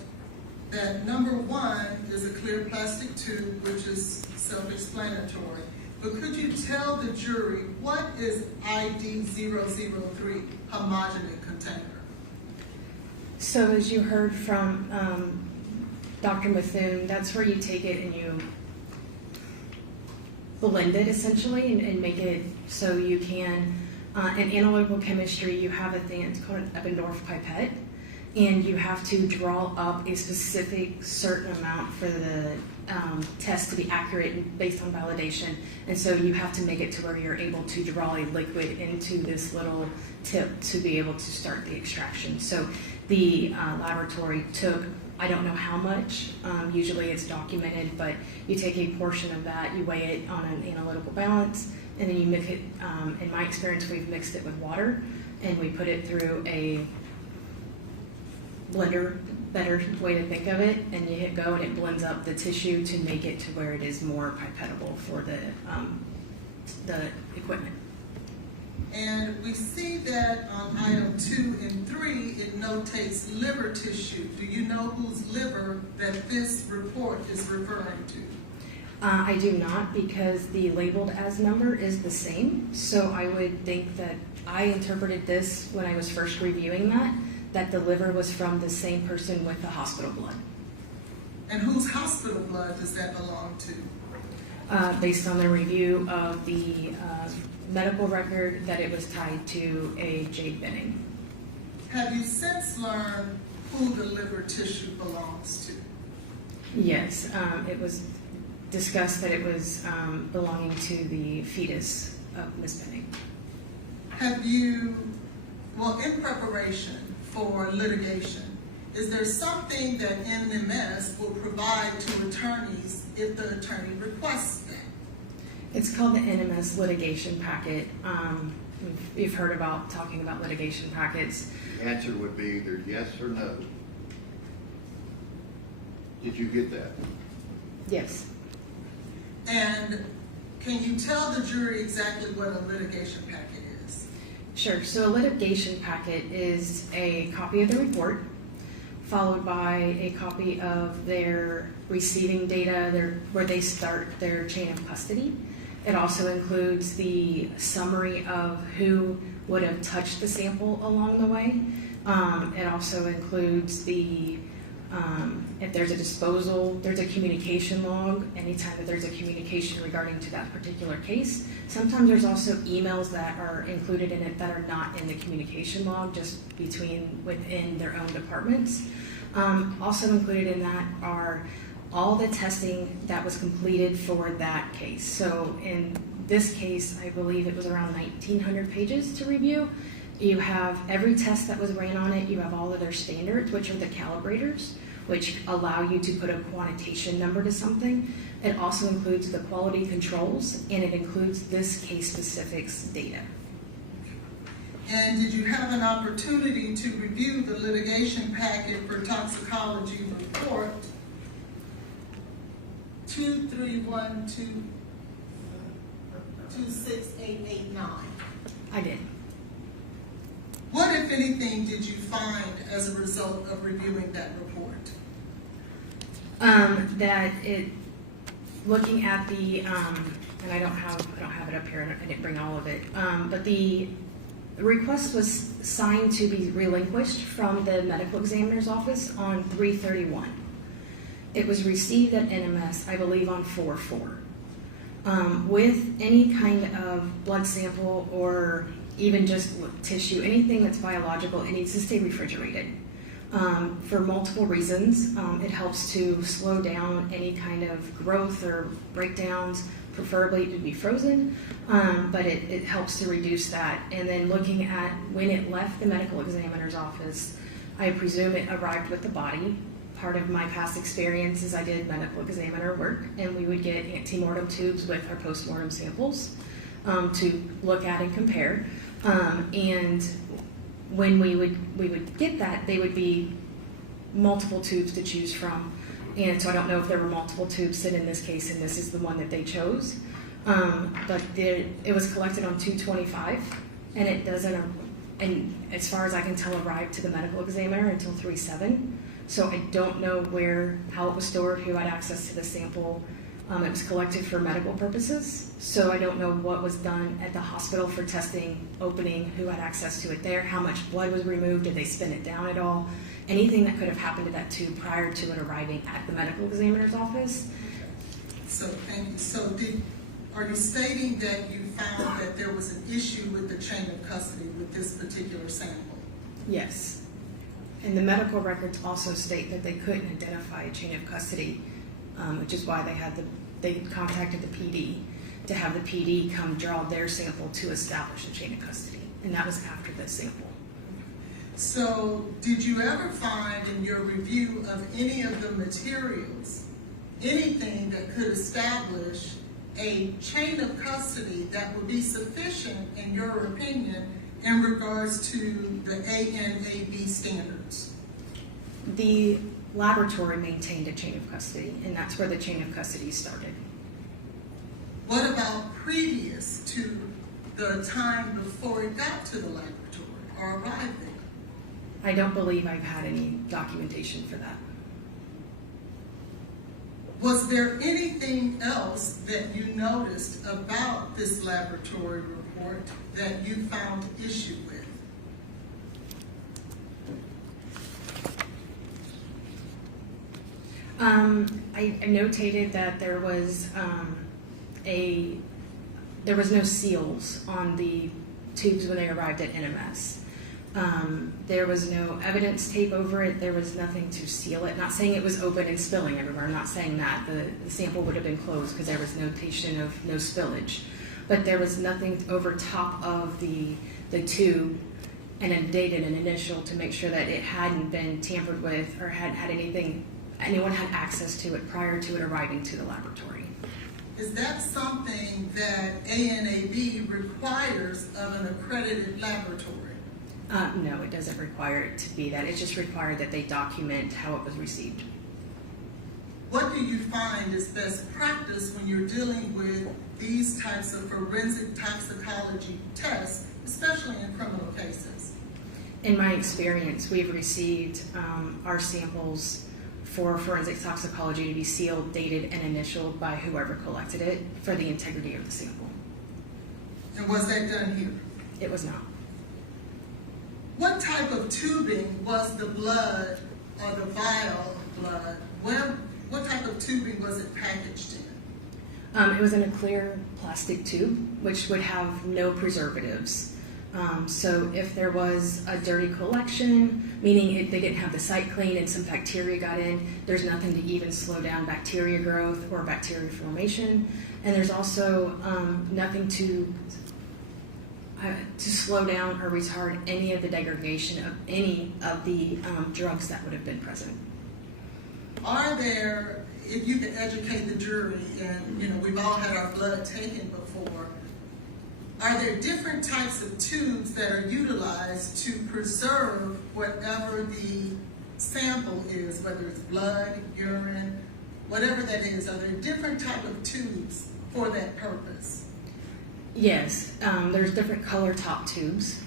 that number 1 is a clear plastic tube, which is self-explanatory. But could you tell the jury what is ID003, homogeneous container? So as you heard from Dr. Methune, that's where you take it and you blend it essentially and make it so you can, in analytical chemistry, you have a thing, it's called an Eppendorf pipette, and you have to draw up a specific certain amount for the test to be accurate and based on validation. And so you have to make it to where you're able to draw a liquid into this little tip to be able to start the extraction. So the laboratory took, I don't know how much, usually it's documented, but you take a portion of that, you weigh it on an analytical balance, and then you mix it, in my experience, we've mixed it with water, and we put it through a blender, better way to think of it, and you hit go and it blends up the tissue to make it to where it is more pipettable for the equipment. And we see that on item 2 and 3, it notates liver tissue. Do you know whose liver that this report is referring to? I do not, because the labeled as number is the same. So I would think that I interpreted this when I was first reviewing that the liver was from the same person with the hospital blood. And whose hospital blood does that belong to? Based on the review of the medical record, that it was tied to a Jade Benning. Have you since learned who the liver tissue belongs to? Yes, it was discussed that it was belonging to the fetus of Ms. Benning. Have you, well, in preparation for litigation, is there something that NMS will provide to attorneys if the attorney requests that? It's called the NMS litigation packet. You've heard about talking about litigation packets. The answer would be either yes or no. Did you get that? Yes. And can you tell the jury exactly what a litigation packet is? Sure. So a litigation packet is a copy of the report, followed by a copy of their receiving data, where they start their chain of custody. It also includes the summary of who would have touched the sample along the way. It also includes the if there's a disposal, there's a communication log, anytime that there's a communication regarding to that particular case. Sometimes there's also emails that are included in it that are not in the communication log, just within their own departments. Also included in that are all the testing that was completed for that case. So in this case, I believe it was around 1,900 pages to review. You have every test that was ran on it. You have all of their standards, which are the calibrators, which allow you to put a quantitation number to something. It also includes the quality controls, and it includes this case specifics data. And did you have an opportunity to review the litigation packet for toxicology report 231226889? I did. What, if anything, did you find as a result of reviewing that report? Looking at the, and I don't have it up here, I didn't bring all of it, but the request was signed to be relinquished from the medical examiner's office on 3/31. It was received at NMS, I believe, on 4/4. With any kind of blood sample or even just tissue, anything that's biological, it needs to stay refrigerated. For multiple reasons. It helps to slow down any kind of growth or breakdowns, preferably to be frozen, but it helps to reduce that. And then looking at when it left the medical examiner's office, I presume it arrived with the body. Part of my past experience is I did medical examiner work, and we would get antemortem tubes with our postmortem samples to look at and compare. And when we would get that, they would be multiple tubes to choose from. And so I don't know if there were multiple tubes sit in this case, and this is the one that they chose. But it was collected on 2/25, and it doesn't, and as far as I can tell, arrived to the medical examiner until 3/7. So I don't know how it was stored, who had access to the sample. It was collected for medical purposes, so I don't know what was done at the hospital for testing, opening, who had access to it there, how much blood was removed, did they spin it down at all, anything that could have happened to that tube prior to it arriving at the medical examiner's office. So thank you. So are you stating that you found that there was an issue with the chain of custody with this particular sample? Yes. And the medical records also state that they couldn't identify a chain of custody, which is why they contacted the PD to have the PD come draw their sample to establish a chain of custody. And that was after the sample. So did you ever find in your review of any of the materials anything that could establish a chain of custody that would be sufficient, in your opinion, in regards to the ANAB standards? The laboratory maintained a chain of custody, and that's where the chain of custody started. What about previous to the time before it got to the laboratory or arrived there? I don't believe I've had any documentation for that. Was there anything else that you noticed about this laboratory report that you found issue with? I notated that there was no seals on the tubes when they arrived at NMS. There was no evidence tape over it. There was nothing to seal it. Not saying it was open and spilling everywhere. I'm not saying that. The sample would have been closed because there was notation of no spillage. But there was nothing over top of the tube and a date and an initial to make sure that it hadn't been tampered with or had anyone had access to it prior to it arriving to the laboratory. Is that something that ANAB requires of an accredited laboratory? No, it doesn't require it to be that. It's just required that they document how it was received. What do you find is best practice when you're dealing with these types of forensic toxicology tests, especially in criminal cases? In my experience, we've received our samples for forensic toxicology to be sealed, dated, and initialed by whoever collected it for the integrity of the sample. And was that done here? It was not. What type of tubing was the blood or the vial of blood? What type of tubing was it packaged in? It was in a clear plastic tube, which would have no preservatives. So if there was a dirty collection, meaning they didn't have the site clean and some bacteria got in, there's nothing to even slow down bacteria growth or bacteria formation. And there's also nothing to slow down or retard any of the degradation of any of the drugs that would have been present. Are there, if you could educate the jury, and we've all had our blood taken before, are there different types of tubes that are utilized to preserve whatever the sample is, whether it's blood, urine, whatever that is? Are there different type of tubes for that purpose? Yes, there's different color top tubes.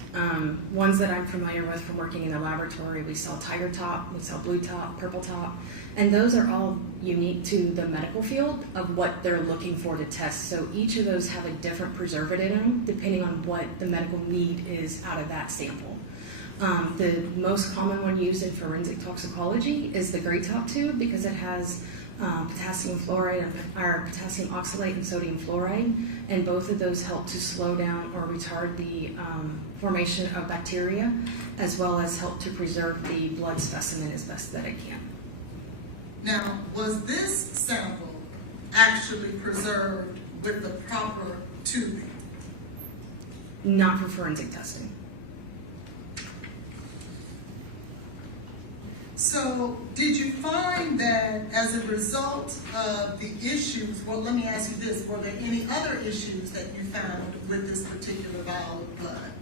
Ones that I'm familiar with from working in the laboratory, we saw tiger top, we saw blue top, purple top, and those are all unique to the medical field of what they're looking for to test. So each of those have a different preservative in them depending on what the medical need is out of that sample. The most common one used in forensic toxicology is the gray top tube because it has potassium fluoride or potassium oxalate and sodium fluoride, and both of those help to slow down or retard the formation of bacteria, as well as help to preserve the blood specimen as best that it can. Now, was this sample actually preserved with the proper tubing? Not for forensic testing. So, did you find that as a result of the issues, well, let me ask you this, were there any other issues that you found with this particular vial of blood?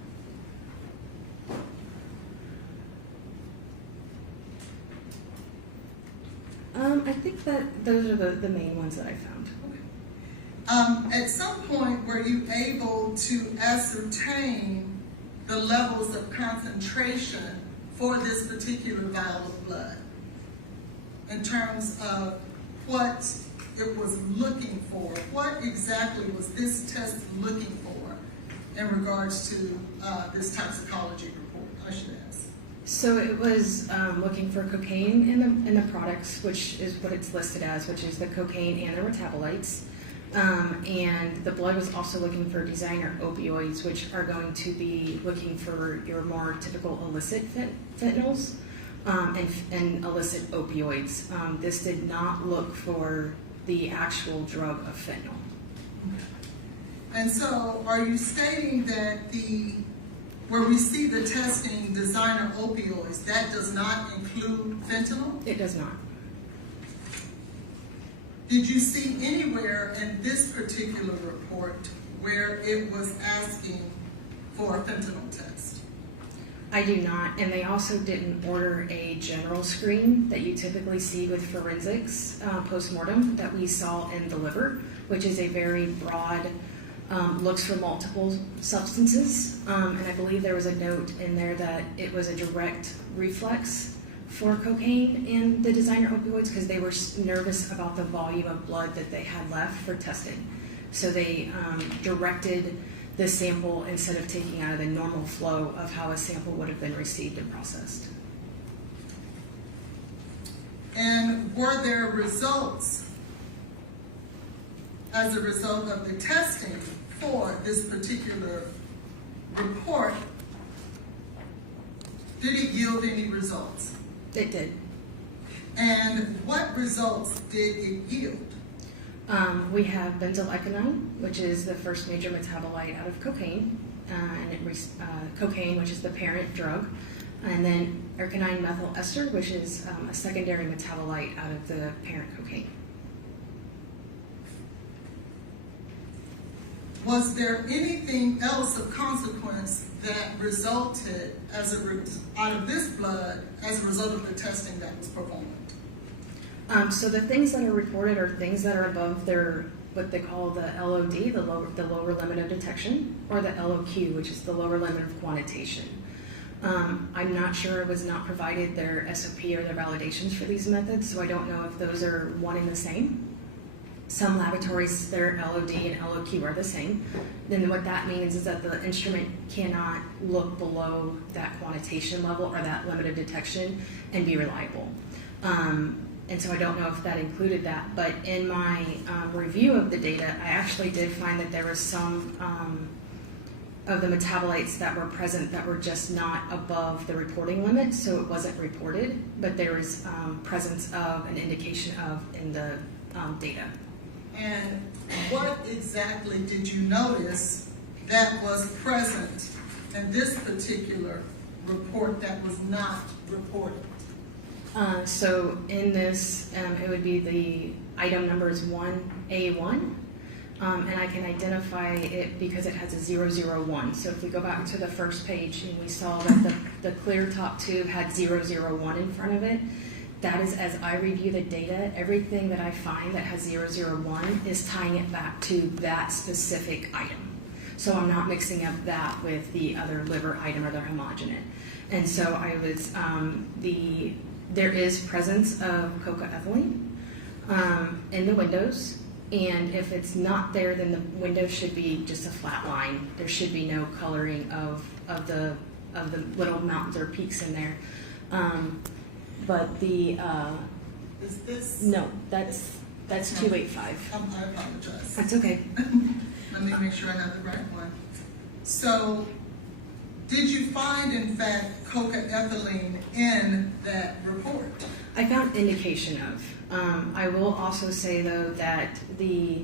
I think that those are the main ones that I found. At some point, were you able to ascertain the levels of concentration for this particular vial of blood in terms of what it was looking for? What exactly was this test looking for in regards to this toxicology report, I should ask? So it was looking for cocaine in the products, which is what it's listed as, which is the cocaine and the metabolites. And the blood was also looking for designer opioids, which are going to be looking for your more typical illicit fentanyls and illicit opioids. This did not look for the actual drug of fentanyl. And so are you stating that where we see the testing designer opioids, that does not include fentanyl? It does not. Did you see anywhere in this particular report where it was asking for a fentanyl test? I do not, and they also didn't order a general screen that you typically see with forensics post-mortem that we saw in the liver, which is a very broad, looks for multiple substances, and I believe there was a note in there that it was a direct reflex for cocaine and the designer opioids because they were nervous about the volume of blood that they had left for testing. So they directed the sample instead of taking out of the normal flow of how a sample would have been received and processed. And were there results as a result of the testing for this particular report? Did it yield any results? It did. And what results did it yield? We have benzylecanine, which is the first major metabolite out of cocaine, and cocaine, which is the parent drug, and then ercanine methyl ester, which is a secondary metabolite out of the parent cocaine. Was there anything else of consequence that resulted out of this blood as a result of the testing that was performed? So the things that are reported are things that are above their, what they call the LOD, the lower limit of detection, or the LOQ, which is the lower limit of quantitation. I'm not sure, it was not provided their SOP or their validations for these methods, so I don't know if those are one and the same. Some laboratories, their LOD and LOQ are the same. Then what that means is that the instrument cannot look below that quantitation level or that limit of detection and be reliable. And so I don't know if that included that, but in my review of the data, I actually did find that there was some of the metabolites that were present that were just not above the reporting limit, so it wasn't reported, but there was presence of an indication of in the data. And what exactly did you notice that was present in this particular report that was not reported? So in this, it would be the item number is 1A1, and I can identify it because it has a 001. So if we go back to the first page and we saw that the clear top tube had 001 in front of it, that is, as I review the data, everything that I find that has 001 is tying it back to that specific item. So I'm not mixing up that with the other liver item or the homogenate. And so I was, there is presence of coca-ethylene in the windows, and if it's not there, then the window should be just a flat line. There should be no coloring of the little mountains or peaks in there. But the is this? No, that's 285. I apologize. That's okay. Let me make sure I have the right one. So, did you find, in fact, coca-ethylene in that report? I found indication of. I will also say, though, that the,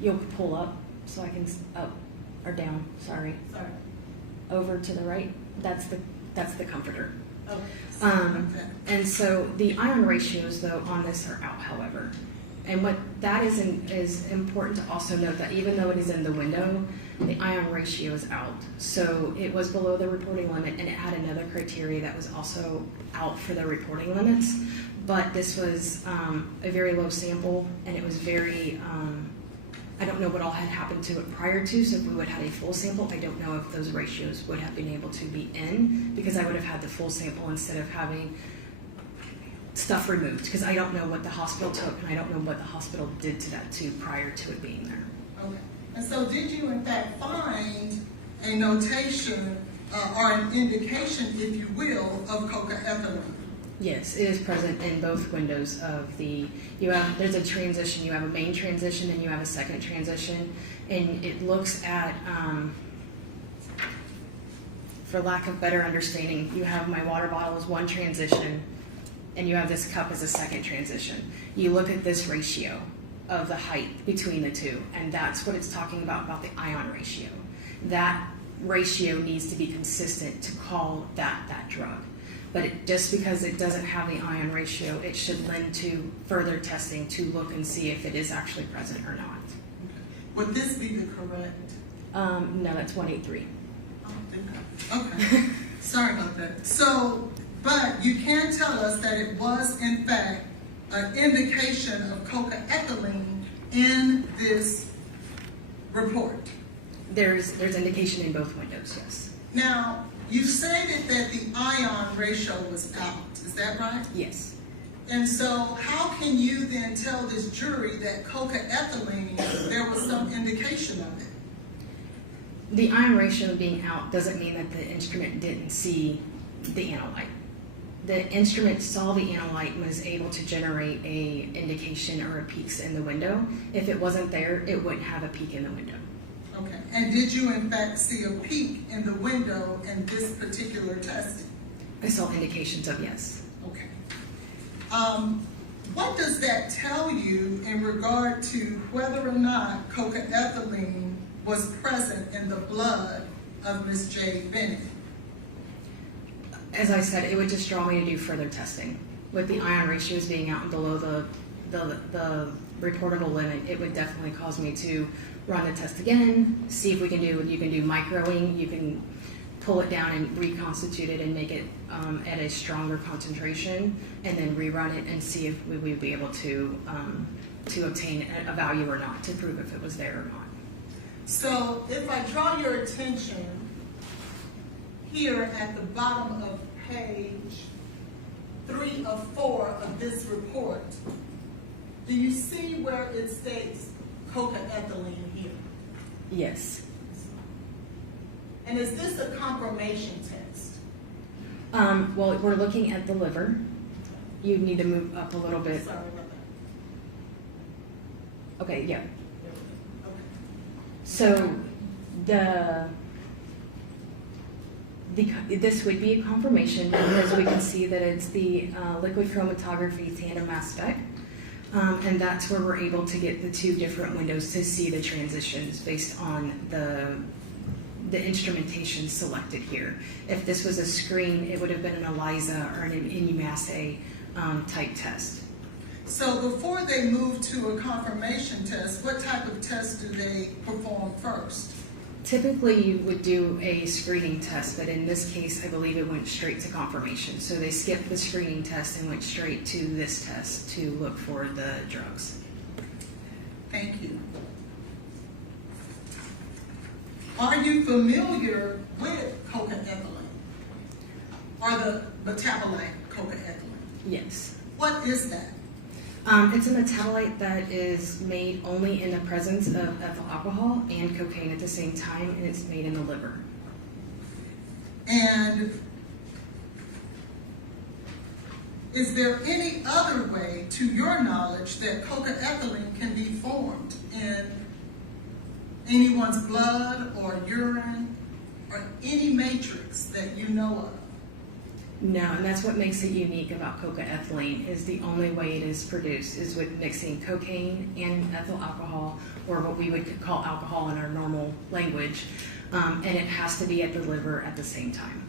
you'll pull up, so I can, up or down, sorry. Sorry. Over to the right, that's the comforter. Okay. And so the ion ratios, though, on this are out, however. And what that is important to also note that even though it is in the window, the ion ratio is out. So it was below the reporting limit, and it had another criteria that was also out for the reporting limits. But this was a very low sample, and it was very, I don't know what all had happened to it prior to, so if we would have had a full sample, I don't know if those ratios would have been able to be in, because I would have had the full sample instead of having stuff removed, because I don't know what the hospital took, and I don't know what the hospital did to that tube prior to it being there. Okay. And so did you in fact find a notation or an indication, if you will, of coca-ethylene? Yes, it is present in both windows of the, there's a transition, you have a main transition and you have a second transition, and it looks at, for lack of better understanding, you have my water bottle as one transition, and you have this cup as a second transition. You look at this ratio of the height between the two, and that's what it's talking about the ion ratio. That ratio needs to be consistent to call that drug. But just because it doesn't have the ion ratio, it should lend to further testing to look and see if it is actually present or not. Okay. Would this be the correct? No, that's 183. Okay. Sorry about that. So, but you can tell us that it was in fact an indication of coca-ethylene in this report. There's indication in both windows, yes. Now, you stated that the ion ratio was out, is that right? Yes. And so how can you then tell this jury that coca-ethylene, there was some indication of it? The ion ratio being out doesn't mean that the instrument didn't see the analyte. The instrument saw the analyte and was able to generate a indication or a peaks in the window. If it wasn't there, it wouldn't have a peak in the window. Okay. And did you in fact see a peak in the window in this particular testing? I saw indications of yes. Okay. What does that tell you in regard to whether or not coca-ethylene was present in the blood of Ms. Jade Bennett? As I said, it would just draw me to do further testing. With the ion ratios being out and below the reportable limit, it would definitely cause me to run the test again, see if we can do, you can do microing, you can pull it down and reconstitute it and make it at a stronger concentration, and then rerun it and see if we would be able to obtain a value or not, to prove if it was there or not. So if I draw your attention here at the bottom of page 3 of 4 of this report, do you see where it states cocaethylene here? Yes. And is this a confirmation test? Well, we're looking at the liver. You need to move up a little bit. Sorry about that. Okay, yeah. Okay. So this would be a confirmation because we can see that it's the liquid chromatography tandem mass spec. And that's where we're able to get the 2 different windows to see the transitions based on the instrumentation selected here. If this was a screen, it would have been an ELISA or an immunoassay type test. So before they move to a confirmation test, what type of test do they perform first? Typically, you would do a screening test, but in this case, I believe it went straight to confirmation. So they skipped the screening test and went straight to this test to look for the drugs. Thank you. Are you familiar with cocaethylene or the metabolite cocaethylene? Yes. What is that? It's a metabolite that is made only in the presence of ethyl alcohol and cocaine at the same time, and it's made in the liver. And is there any other way, to your knowledge, that cocaethylene can be formed in anyone's blood or urine or any matrix that you know of? No, and that's what makes it unique about cocaethylene, is the only way it is produced is with mixing cocaine and ethyl alcohol, or what we would call alcohol in our normal language, and it has to be at the liver at the same time.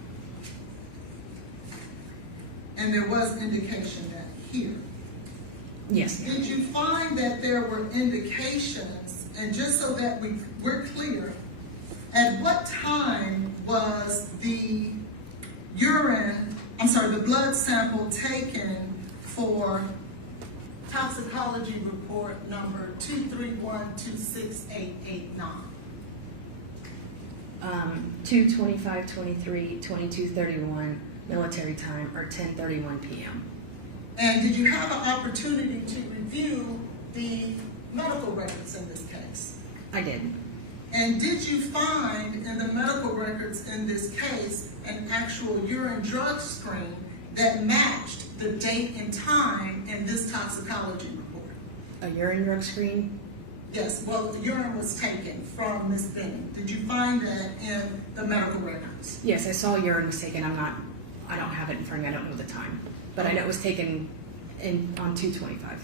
And there was indication that here. Yes. Did you find that there were indications, and just so that we're clear, at what time was the blood sample taken for toxicology report number 231-26889? 2/25/23/22/31 military time, or 10:31 p.m. And did you have an opportunity to review the medical records in this case? I did. And did you find in the medical records in this case an actual urine drug screen that matched the date and time in this toxicology report? A urine drug screen? Yes, well, the urine was taken from Ms. Benning. Did you find that in the medical records? Yes, I saw urine was taken. I don't have it in front of me. I don't know the time, but I know it was taken on 2/25.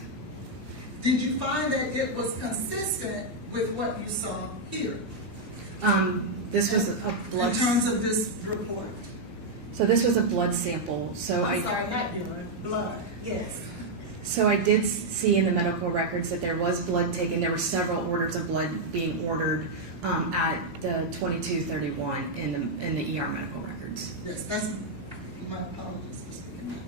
Did you find that it was consistent with what you saw here? This was a blood. In terms of this report? So this was a blood sample. I'm sorry, not urine, blood, yes. So I did see in the medical records that there was blood taken. There were several orders of blood being ordered at the 22/31 in the ER medical records. Yes, that's my apologies for speaking that.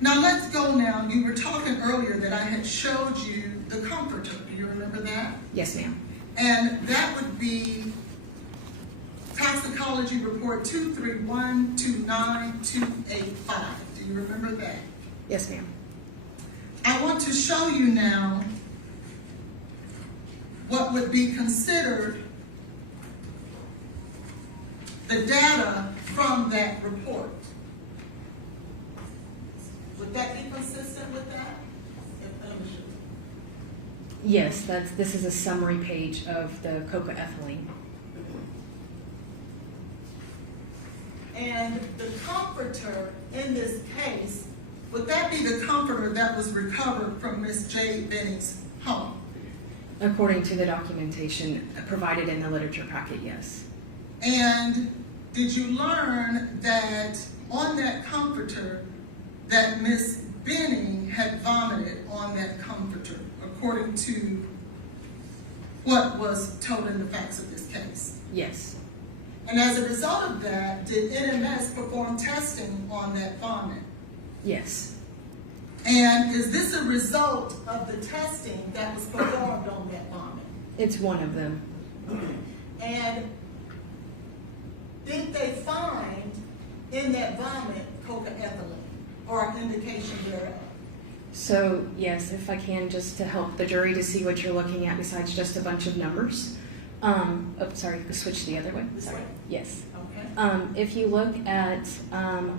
Now let's go now. You were talking earlier that I had showed you the comforter. Do you remember that? Yes, ma'am. And that would be toxicology report 231-29285. Do you remember that? Yes, ma'am. I want to show you now what would be considered the data from that report. Would that be consistent with that? Yes, this is a summary page of the cocaethylene. And the comforter in this case, would that be the comforter that was recovered from Ms. Jade Benning's home? According to the documentation provided in the literature packet, yes. And did you learn that on that comforter that Ms. Benning had vomited on that comforter, according to what was told in the facts of this case? Yes. And as a result of that, did NMS perform testing on that vomit? Yes. And is this a result of the testing that was performed on that vomit? It's one of them. And did they find in that vomit cocaethylene or indication thereof? So yes, if I can, just to help the jury to see what you're looking at besides just a bunch of numbers. Sorry, switch the other way. This Sorry. way? Yes. Okay. If you look at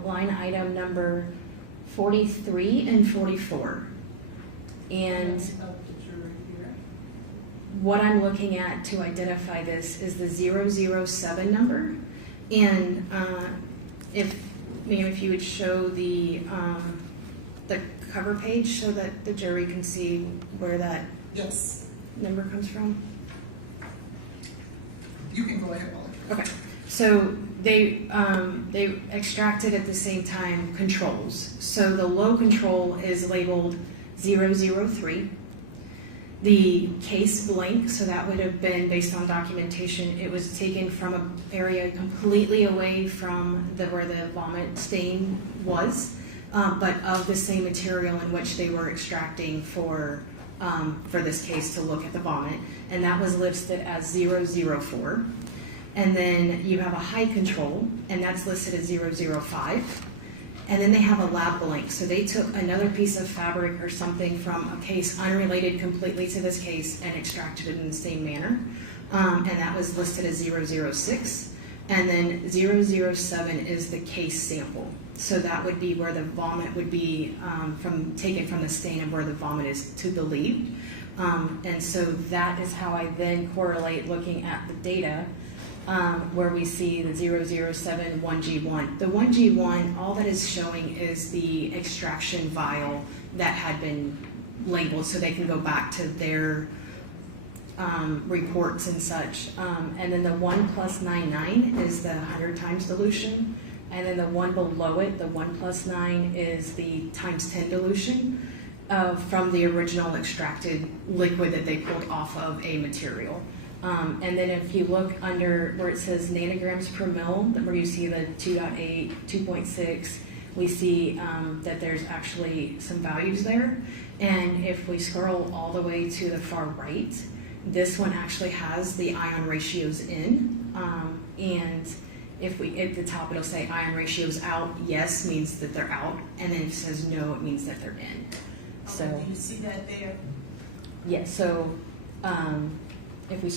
line item number 43 and 44, and Of the jury here. what I'm looking at to identify this is the 007 number, and if you would show the cover page so that the jury can see where that Yes. number comes from. You can go ahead, Molly. Okay, so they extracted at the same time controls. So the low control is labeled 003. The case blank, so that would have been based on documentation. It was taken from an area completely away from where the vomit stain was, but of the same material in which they were extracting for this case to look at the vomit, and that was listed as 004. And then you have a high control, and that's listed as 005. And then they have a lab blank. So they took another piece of fabric or something from a case unrelated completely to this case and extracted it in the same manner. And that was listed as 006. And then 007 is the case sample. So that would be where the vomit would be taken from the stain of where the vomit is to believed. And so that is how I then correlate looking at the data where we see the 007 1G1. The 1G1, all that is showing is the extraction vial that had been labeled so they can go back to their reports and such. And then the 1+99 is the 100 times dilution. And then the one below it, the 1+9, is the ×10 dilution from the original extracted liquid that they pulled off of a material. And then if you look under where it says nanograms per mil, where you see the 2.8, 2.6, we see that there's actually some values there. And if we scroll all the way to the far right, this one actually has the ion ratios in. And if we at the top, it'll say ion ratios out. Yes means that they're out, and then if it says no, it means that they're in. So do you see that there? yes. So if we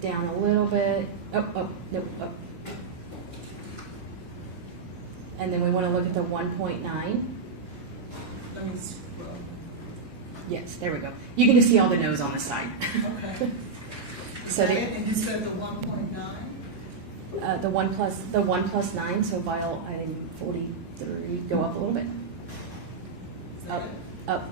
down a little bit, up, and then we want to look at the 1.9. Let me scroll. Yes, there we go. You can just see all the no's on the side. Okay. So And you said the 1.9? the 1+9, so vial item 43, go up a little bit. Up.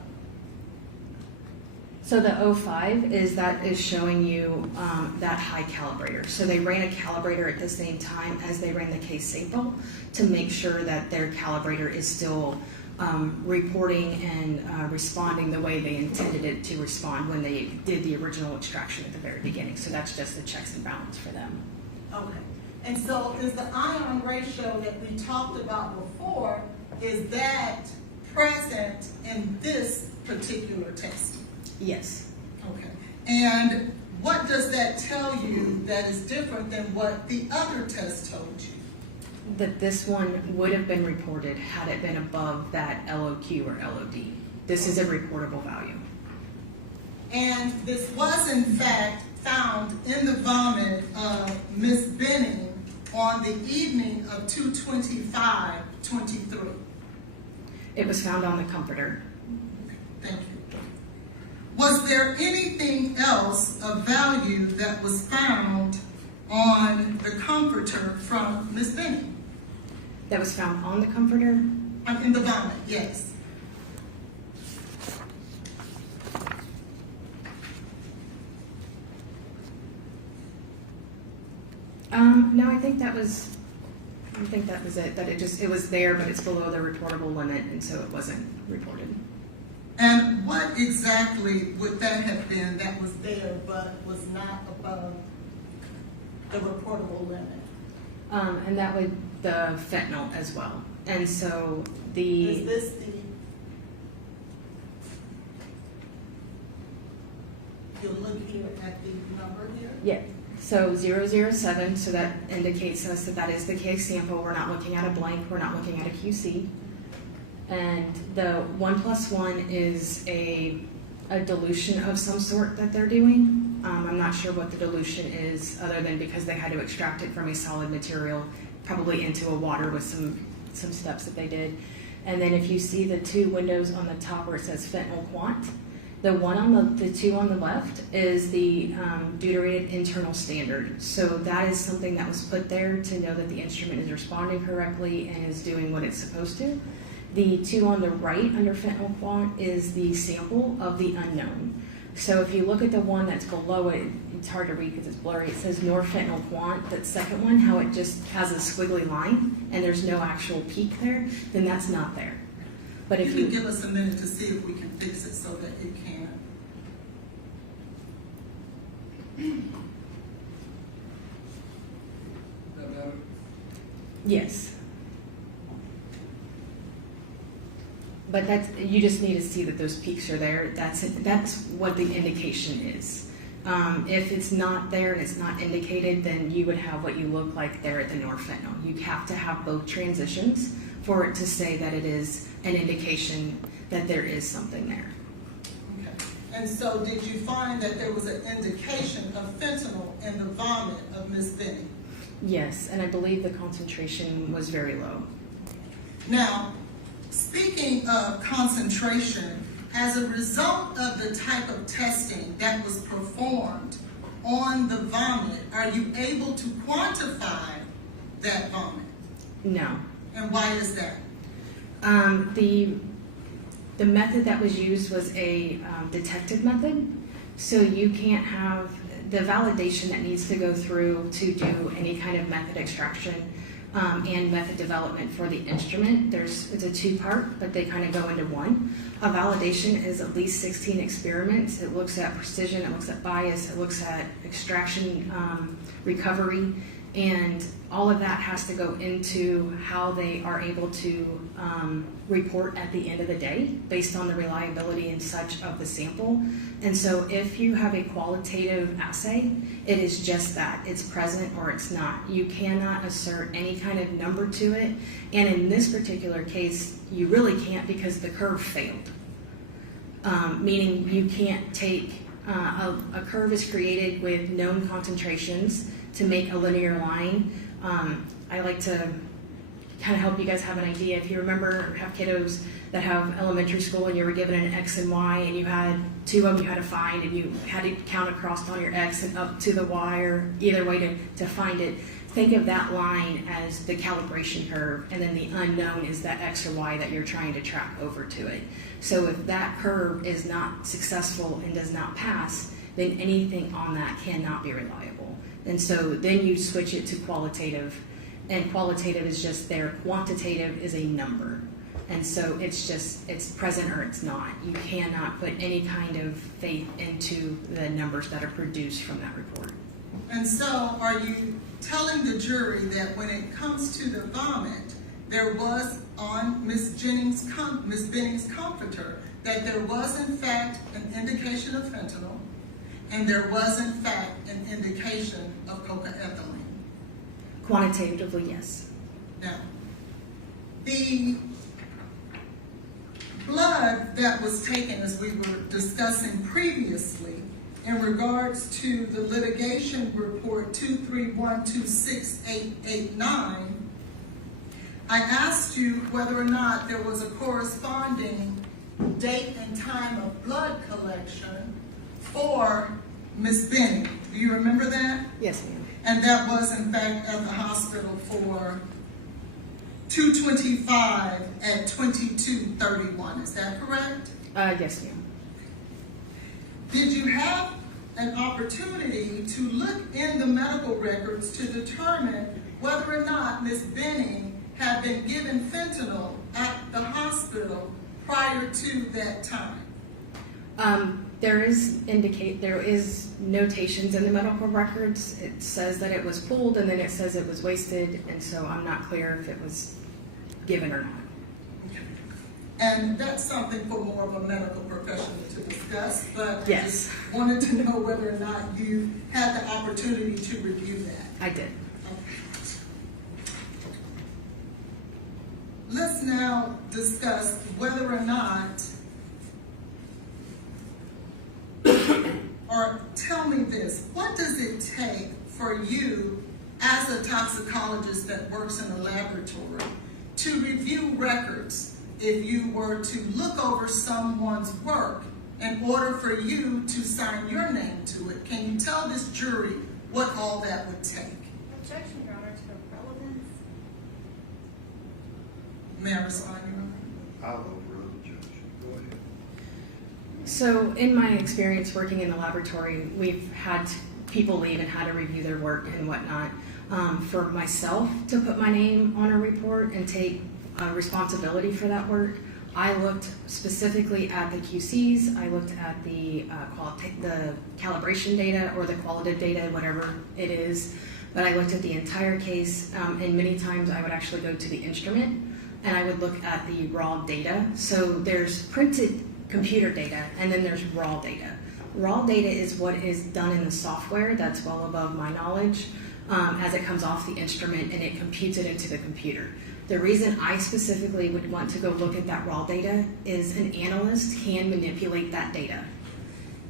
So the 05 is showing you that high calibrator. So they ran a calibrator at the same time as they ran the case sample to make sure that their calibrator is still reporting and responding the way they intended it to respond when they did the original extraction at the very beginning. So that's just the checks and balance for them. Okay. And so is the ion ratio that we talked about before, is that present in this particular test? Yes. Okay. And what does that tell you that is different than what the other test told you? That this one would have been reported had it been above that LOQ or LOD. This is a reportable value. And this was in fact found in the vomit of Miss Benning on the evening of 2/25/23. It was found on the comforter. Thank you. Was there anything else of value that was found on the comforter from Miss Benning? That was found on the comforter? In the vomit, yes. No, I think that was it. That it was there, but it's below the reportable limit, and so it wasn't reported. And what exactly would that have been that was there but was not above the reportable limit? And that would the fentanyl as well. And so is this the? You look here at the number here. Yeah. So 007, so that indicates us that that is the case sample. We're not looking at a blank, we're not looking at a QC. And the 1+1 is a dilution of some sort that they're doing. I'm not sure what the dilution is, other than because they had to extract it from a solid material, probably into a water with some steps that they did. And then if you see the two windows on the top where it says fentanyl quant, the two on the left is the deuterated internal standard. So that is something that was put there to know that the instrument is responding correctly and is doing what it's supposed to. The two on the right under fentanyl quant is the sample of the unknown. So if you look at the one that's below it, it's hard to read because it's blurry. It says norfentanyl quant. That second one, how it just has a squiggly line and there's no actual peak there, then that's not there. But if you can give us a minute to see if we can fix it so that it can. Yes. But you just need to see that those peaks are there. That's what the indication is. If it's not there and it's not indicated, then you would have what you look like there at the norfentanyl. You have to have both transitions for it to say that it is an indication that there is something there. Okay. And so did you find that there was an indication of fentanyl in the vomit of Ms. Benny? Yes, and I believe the concentration was very low. Now, speaking of concentration, as a result of the type of testing that was performed on the vomit, are you able to quantify that vomit? No. And why is that? The method that was used was a detective method, so you can't have the validation that needs to go through to do any kind of method extraction and method development for the instrument. It's a two-part, but they kind of go into one. A validation is at least 16 experiments. It looks at precision, it looks at bias, it looks at extraction, recovery, and all of that has to go into how they are able to report at the end of the day based on the reliability and such of the sample. And so if you have a qualitative assay, it is just that. It's present or it's not. You cannot assert any kind of number to it. And in this particular case, you really can't because the curve failed. Meaning you can't take, a curve is created with known concentrations to make a linear line. I like to kind of help you guys have an idea. If you remember, have kiddos that have elementary school and you were given an X and Y and you had two of them you had to find and you had to count across on your X and up to the Y or either way to find it. Think of that line as the calibration curve, and then the unknown is that X or Y that you're trying to track over to it. So if that curve is not successful and does not pass, then anything on that cannot be reliable. And so then you switch it to qualitative, and qualitative is just there. Quantitative is a number. And so it's present or it's not. You cannot put any kind of faith into the numbers that are produced from that report. And so are you telling the jury that when it comes to the vomit, there was on Ms. Benning's comforter, that there was in fact an indication of fentanyl, and there was in fact an indication of cocaethylene? Quantitatively, yes. Now, the blood that was taken, as we were discussing previously, in regards to the litigation report 231268889, I asked you whether or not there was a corresponding date and time of blood collection for Ms. Benning. Do you remember that? Yes, ma'am. And that was in fact at the hospital for 225 at 2231. Is that correct? Yes, ma'am. Did you have an opportunity to look in the medical records to determine whether or not Ms. Benning had been given fentanyl at the hospital prior to that time? There is notations in the medical records. It says that it was pulled and then it says it was wasted, and so I'm not clear if it was given or not. And that's something for more of a medical professional to discuss, but Yes. I just wanted to know whether or not you had the opportunity to review that. I did. Let's now discuss whether or not, or tell me this, what does it take for you as a toxicologist that works in a laboratory to review records if you were to look over someone's work in order for you to sign your name to it? Can you tell this jury what all that would take? Objection, Your Honor, to relevance. May I respond, Your Honor? I'll overrule the judge. Go ahead. So in my experience working in the laboratory, we've had people leave and had to review their work and whatnot. For myself to put my name on a report and take responsibility for that work, I looked specifically at the QCs, I looked at the calibration data or the qualitative data, whatever it is, but I looked at the entire case, and many times I would actually go to the instrument and I would look at the raw data. So there's printed computer data and then there's raw data. Raw data is what is done in the software. That's well above my knowledge as it comes off the instrument and it computes it into the computer. The reason I specifically would want to go look at that raw data is an analyst can manipulate that data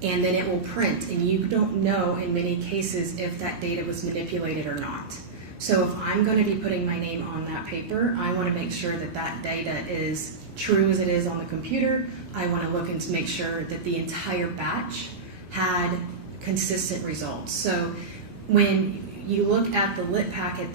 and then it will print, and you don't know in many cases if that data was manipulated or not. So if I'm going to be putting my name on that paper, I want to make sure that that data is true as it is on the computer. I want to look and make sure that the entire batch had consistent results. So when you look at the lit packet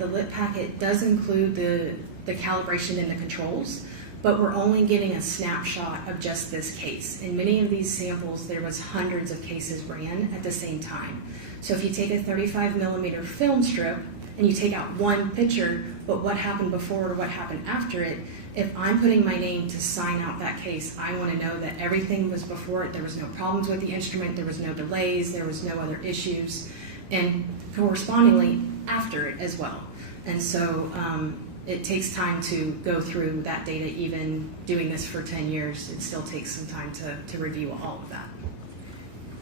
does include the calibration and the controls, but we're only getting a snapshot of just this case. In many of these samples, there was hundreds of cases ran at the same time. So if you take a 35 millimeter film strip and you take out one picture, but what happened before or what happened after it, if I'm putting my name to sign out that case, I want to know that everything was before it, there was no problems with the instrument, there was no delays, there was no other issues, and correspondingly after it as well. And so it takes time to go through that data. Even doing this for 10 years, it still takes some time to review all of that.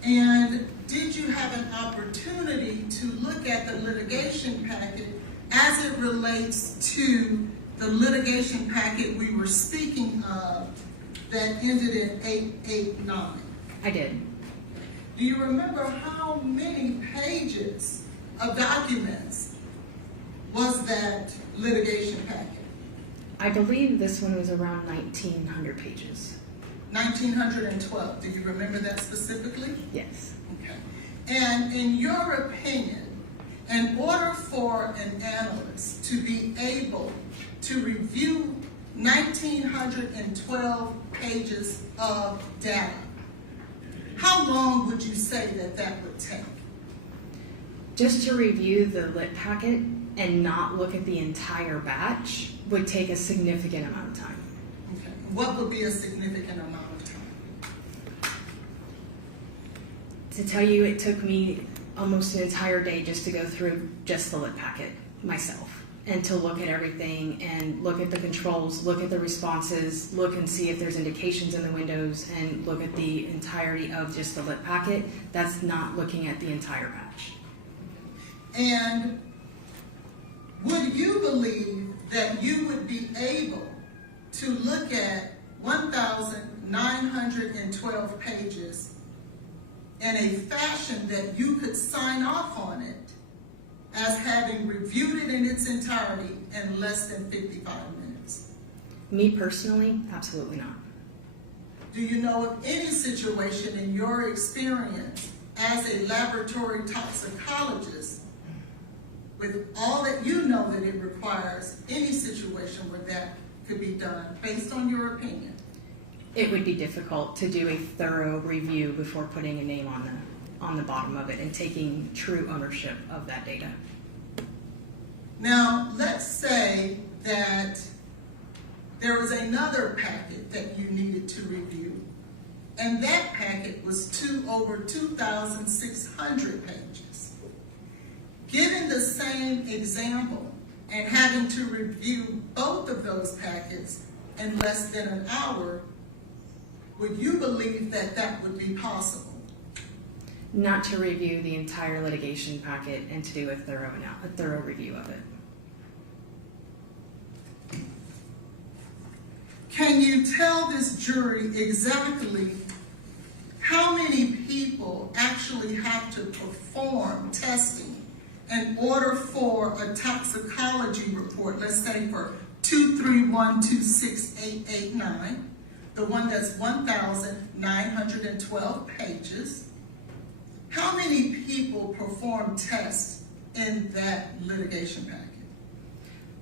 And did you have an opportunity to look at the litigation packet as it relates to the litigation packet we were speaking of that ended in 889? I did. Do you remember how many pages of documents was that litigation packet? I believe this one was around 1,900 pages. 1,912. Do you remember that specifically? Yes. Okay. And in your opinion, in order for an analyst to be able to review 1,912 pages of data, how long would you say that would take? Just to review the lit packet and not look at the entire batch would take a significant amount of time. Okay. What would be a significant amount of time? To tell you, it took me almost an entire day just to go through just the lit packet myself and to look at everything and look at the controls, look at the responses, look and see if there's indications in the windows, and look at the entirety of just the lit packet. That's not looking at the entire batch. And would you believe that you would be able to look at 1,912 pages in a fashion that you could sign off on it as having reviewed it in its entirety in less than 55 minutes? Me personally, absolutely not. Do you know of any situation in your experience as a laboratory toxicologist, with all that you know that it requires, any situation where that could be done based on your opinion? It would be difficult to do a thorough review before putting a name on the bottom of it and taking true ownership of that data. Now, let's say that there was another packet that you needed to review, and that packet was over 2,600 pages. Given the same example and having to review both of those packets, in less than an hour, would you believe that that would be possible? Not to review the entire litigation packet and to do a thorough review of it. Can you tell this jury exactly how many people actually have to perform testing in order for a toxicology report, let's say for 231268889, the one that's 1,912 pages, how many people perform tests in that litigation packet?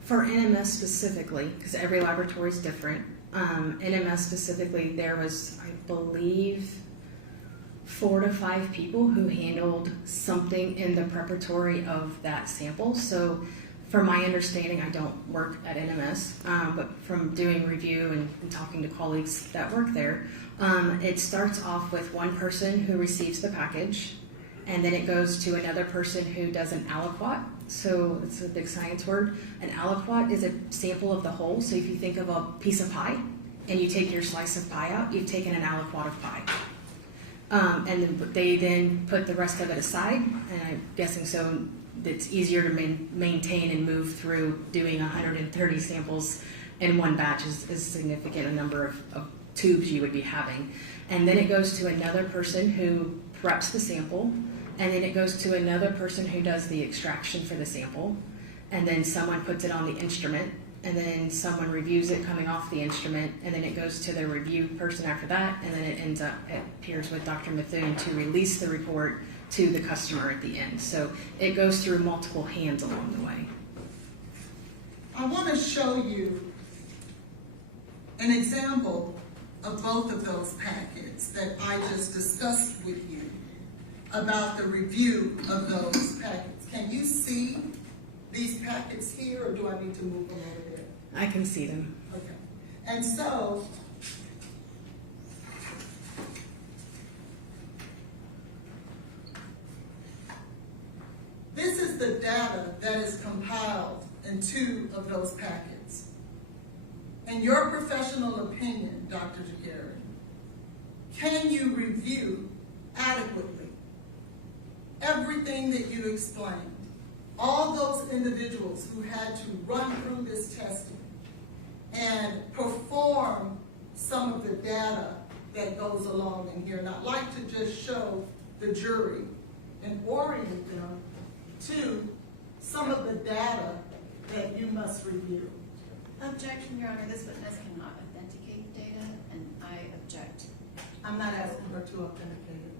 For NMS specifically, because every laboratory is different, NMS specifically, there was, I believe, 4 to 5 people who handled something in the preparatory of that sample. So from my understanding, I don't work at NMS, but from doing review and talking to colleagues that work there, it starts off with one person who receives the package, and then it goes to another person who does an aliquot. So it's a big science word. An aliquot is a sample of the whole. So if you think of a piece of pie and you take your slice of pie out, you've taken an aliquot of pie. And then they then put the rest of it aside, and I'm guessing so it's easier to maintain and move through. Doing 130 samples in one batch is significant a number of tubes you would be having. And then it goes to another person who preps the sample, and then it goes to another person who does the extraction for the sample, and then someone puts it on the instrument, and then someone reviews it coming off the instrument, and then it goes to the review person after that, and then it appears with Dr. Methune to release the report to the customer at the end. So it goes through multiple hands along the way. I want to show you an example of both of those packets that I just discussed with you about the review of those packets. Can you see these packets here, or do I need to move them over there? I can see them. Okay. And so, this is the data that is compiled in 2 of those packets. In your professional opinion, Dr. Jaguari, can you review adequately everything that you explained? All those individuals who had to run through this testing and perform some of the data that goes along in here. And I'd like to just show the jury and orient them to some of the data that you must review. Objection, Your Honor, this witness cannot authenticate data, and I object. I'm not asking her to authenticate it.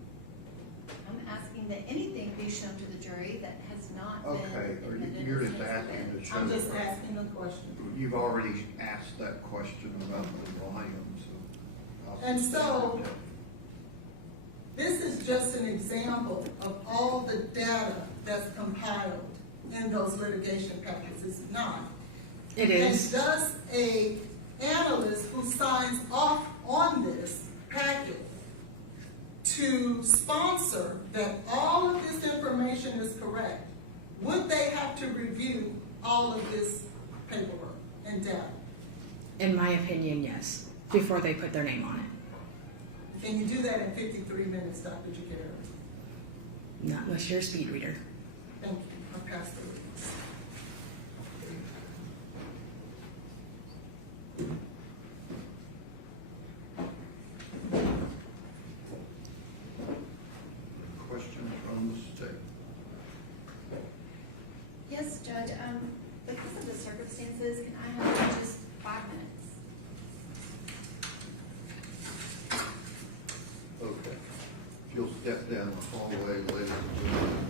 I'm asking that anything be shown to the jury that has not been Okay, admitted. you're just asking to show. I'm just asking a question. You've already asked that question about the volume, so. And so, this is just an example of all the data that's compiled in those litigation packets. It's not. It is. And does a analyst who signs off on this packet to sponsor that all of this information is correct, would they have to review all of this paperwork and data? In my opinion, yes, before they put their name on it. Can you do that in 53 minutes, Dr. Jaguari? Not unless you're a speed reader. Thank you. I'll pass the witness. Questions from the state? Yes, Judge, because of the circumstances, can I have just 5 minutes? Okay. If you'll step down the hallway, ladies and gentlemen.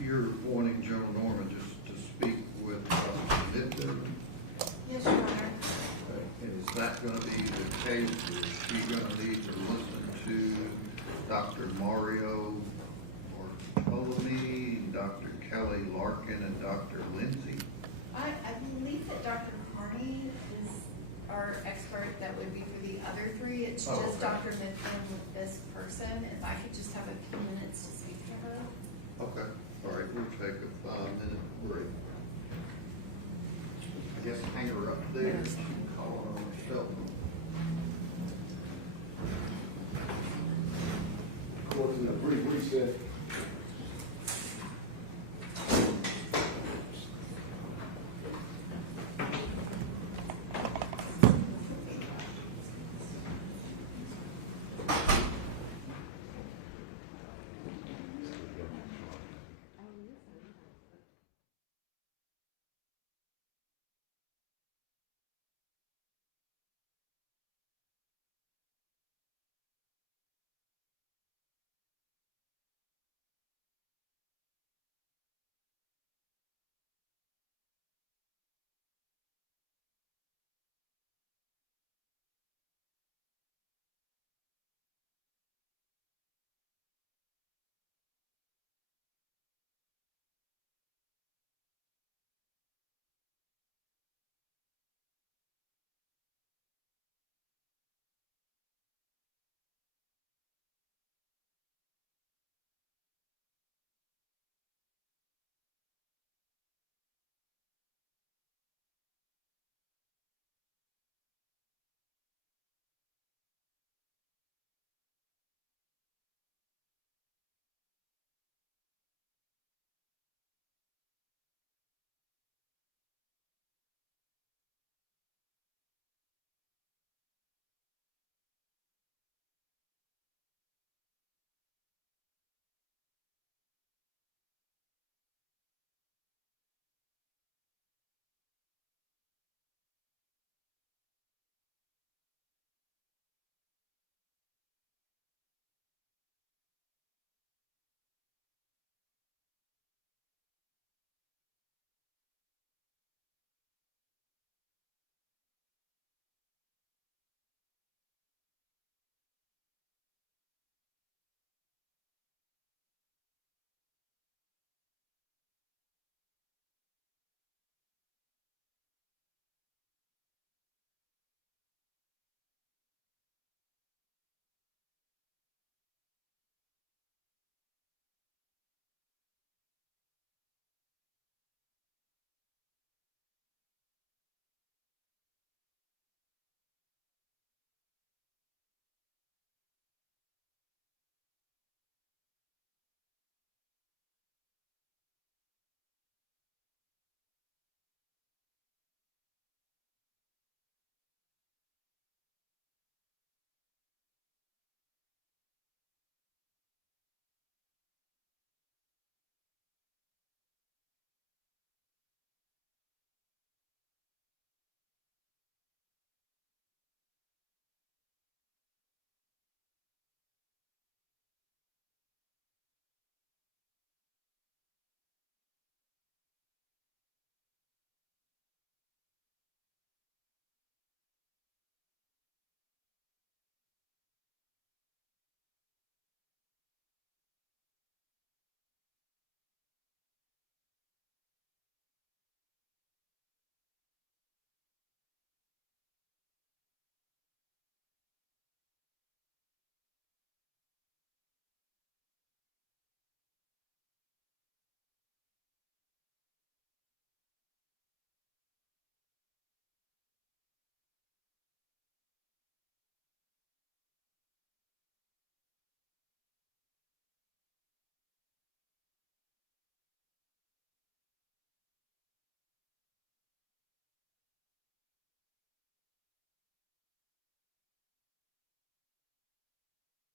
You're wanting General Norman just to speak with Linda? Yes, Your Honor. And is that going to be the case, or is she going to need to listen to Dr. Mario Bartolome, Dr. Kelly Larkin, and Dr. Lindsay. I believe that Dr. Carney is our expert that would be for the other three. It's Oh, just okay. Dr. Mifflin with this person. If I could just have a few minutes to speak to her. Okay, all right, we'll take a 5-minute break. I guess hang her up there.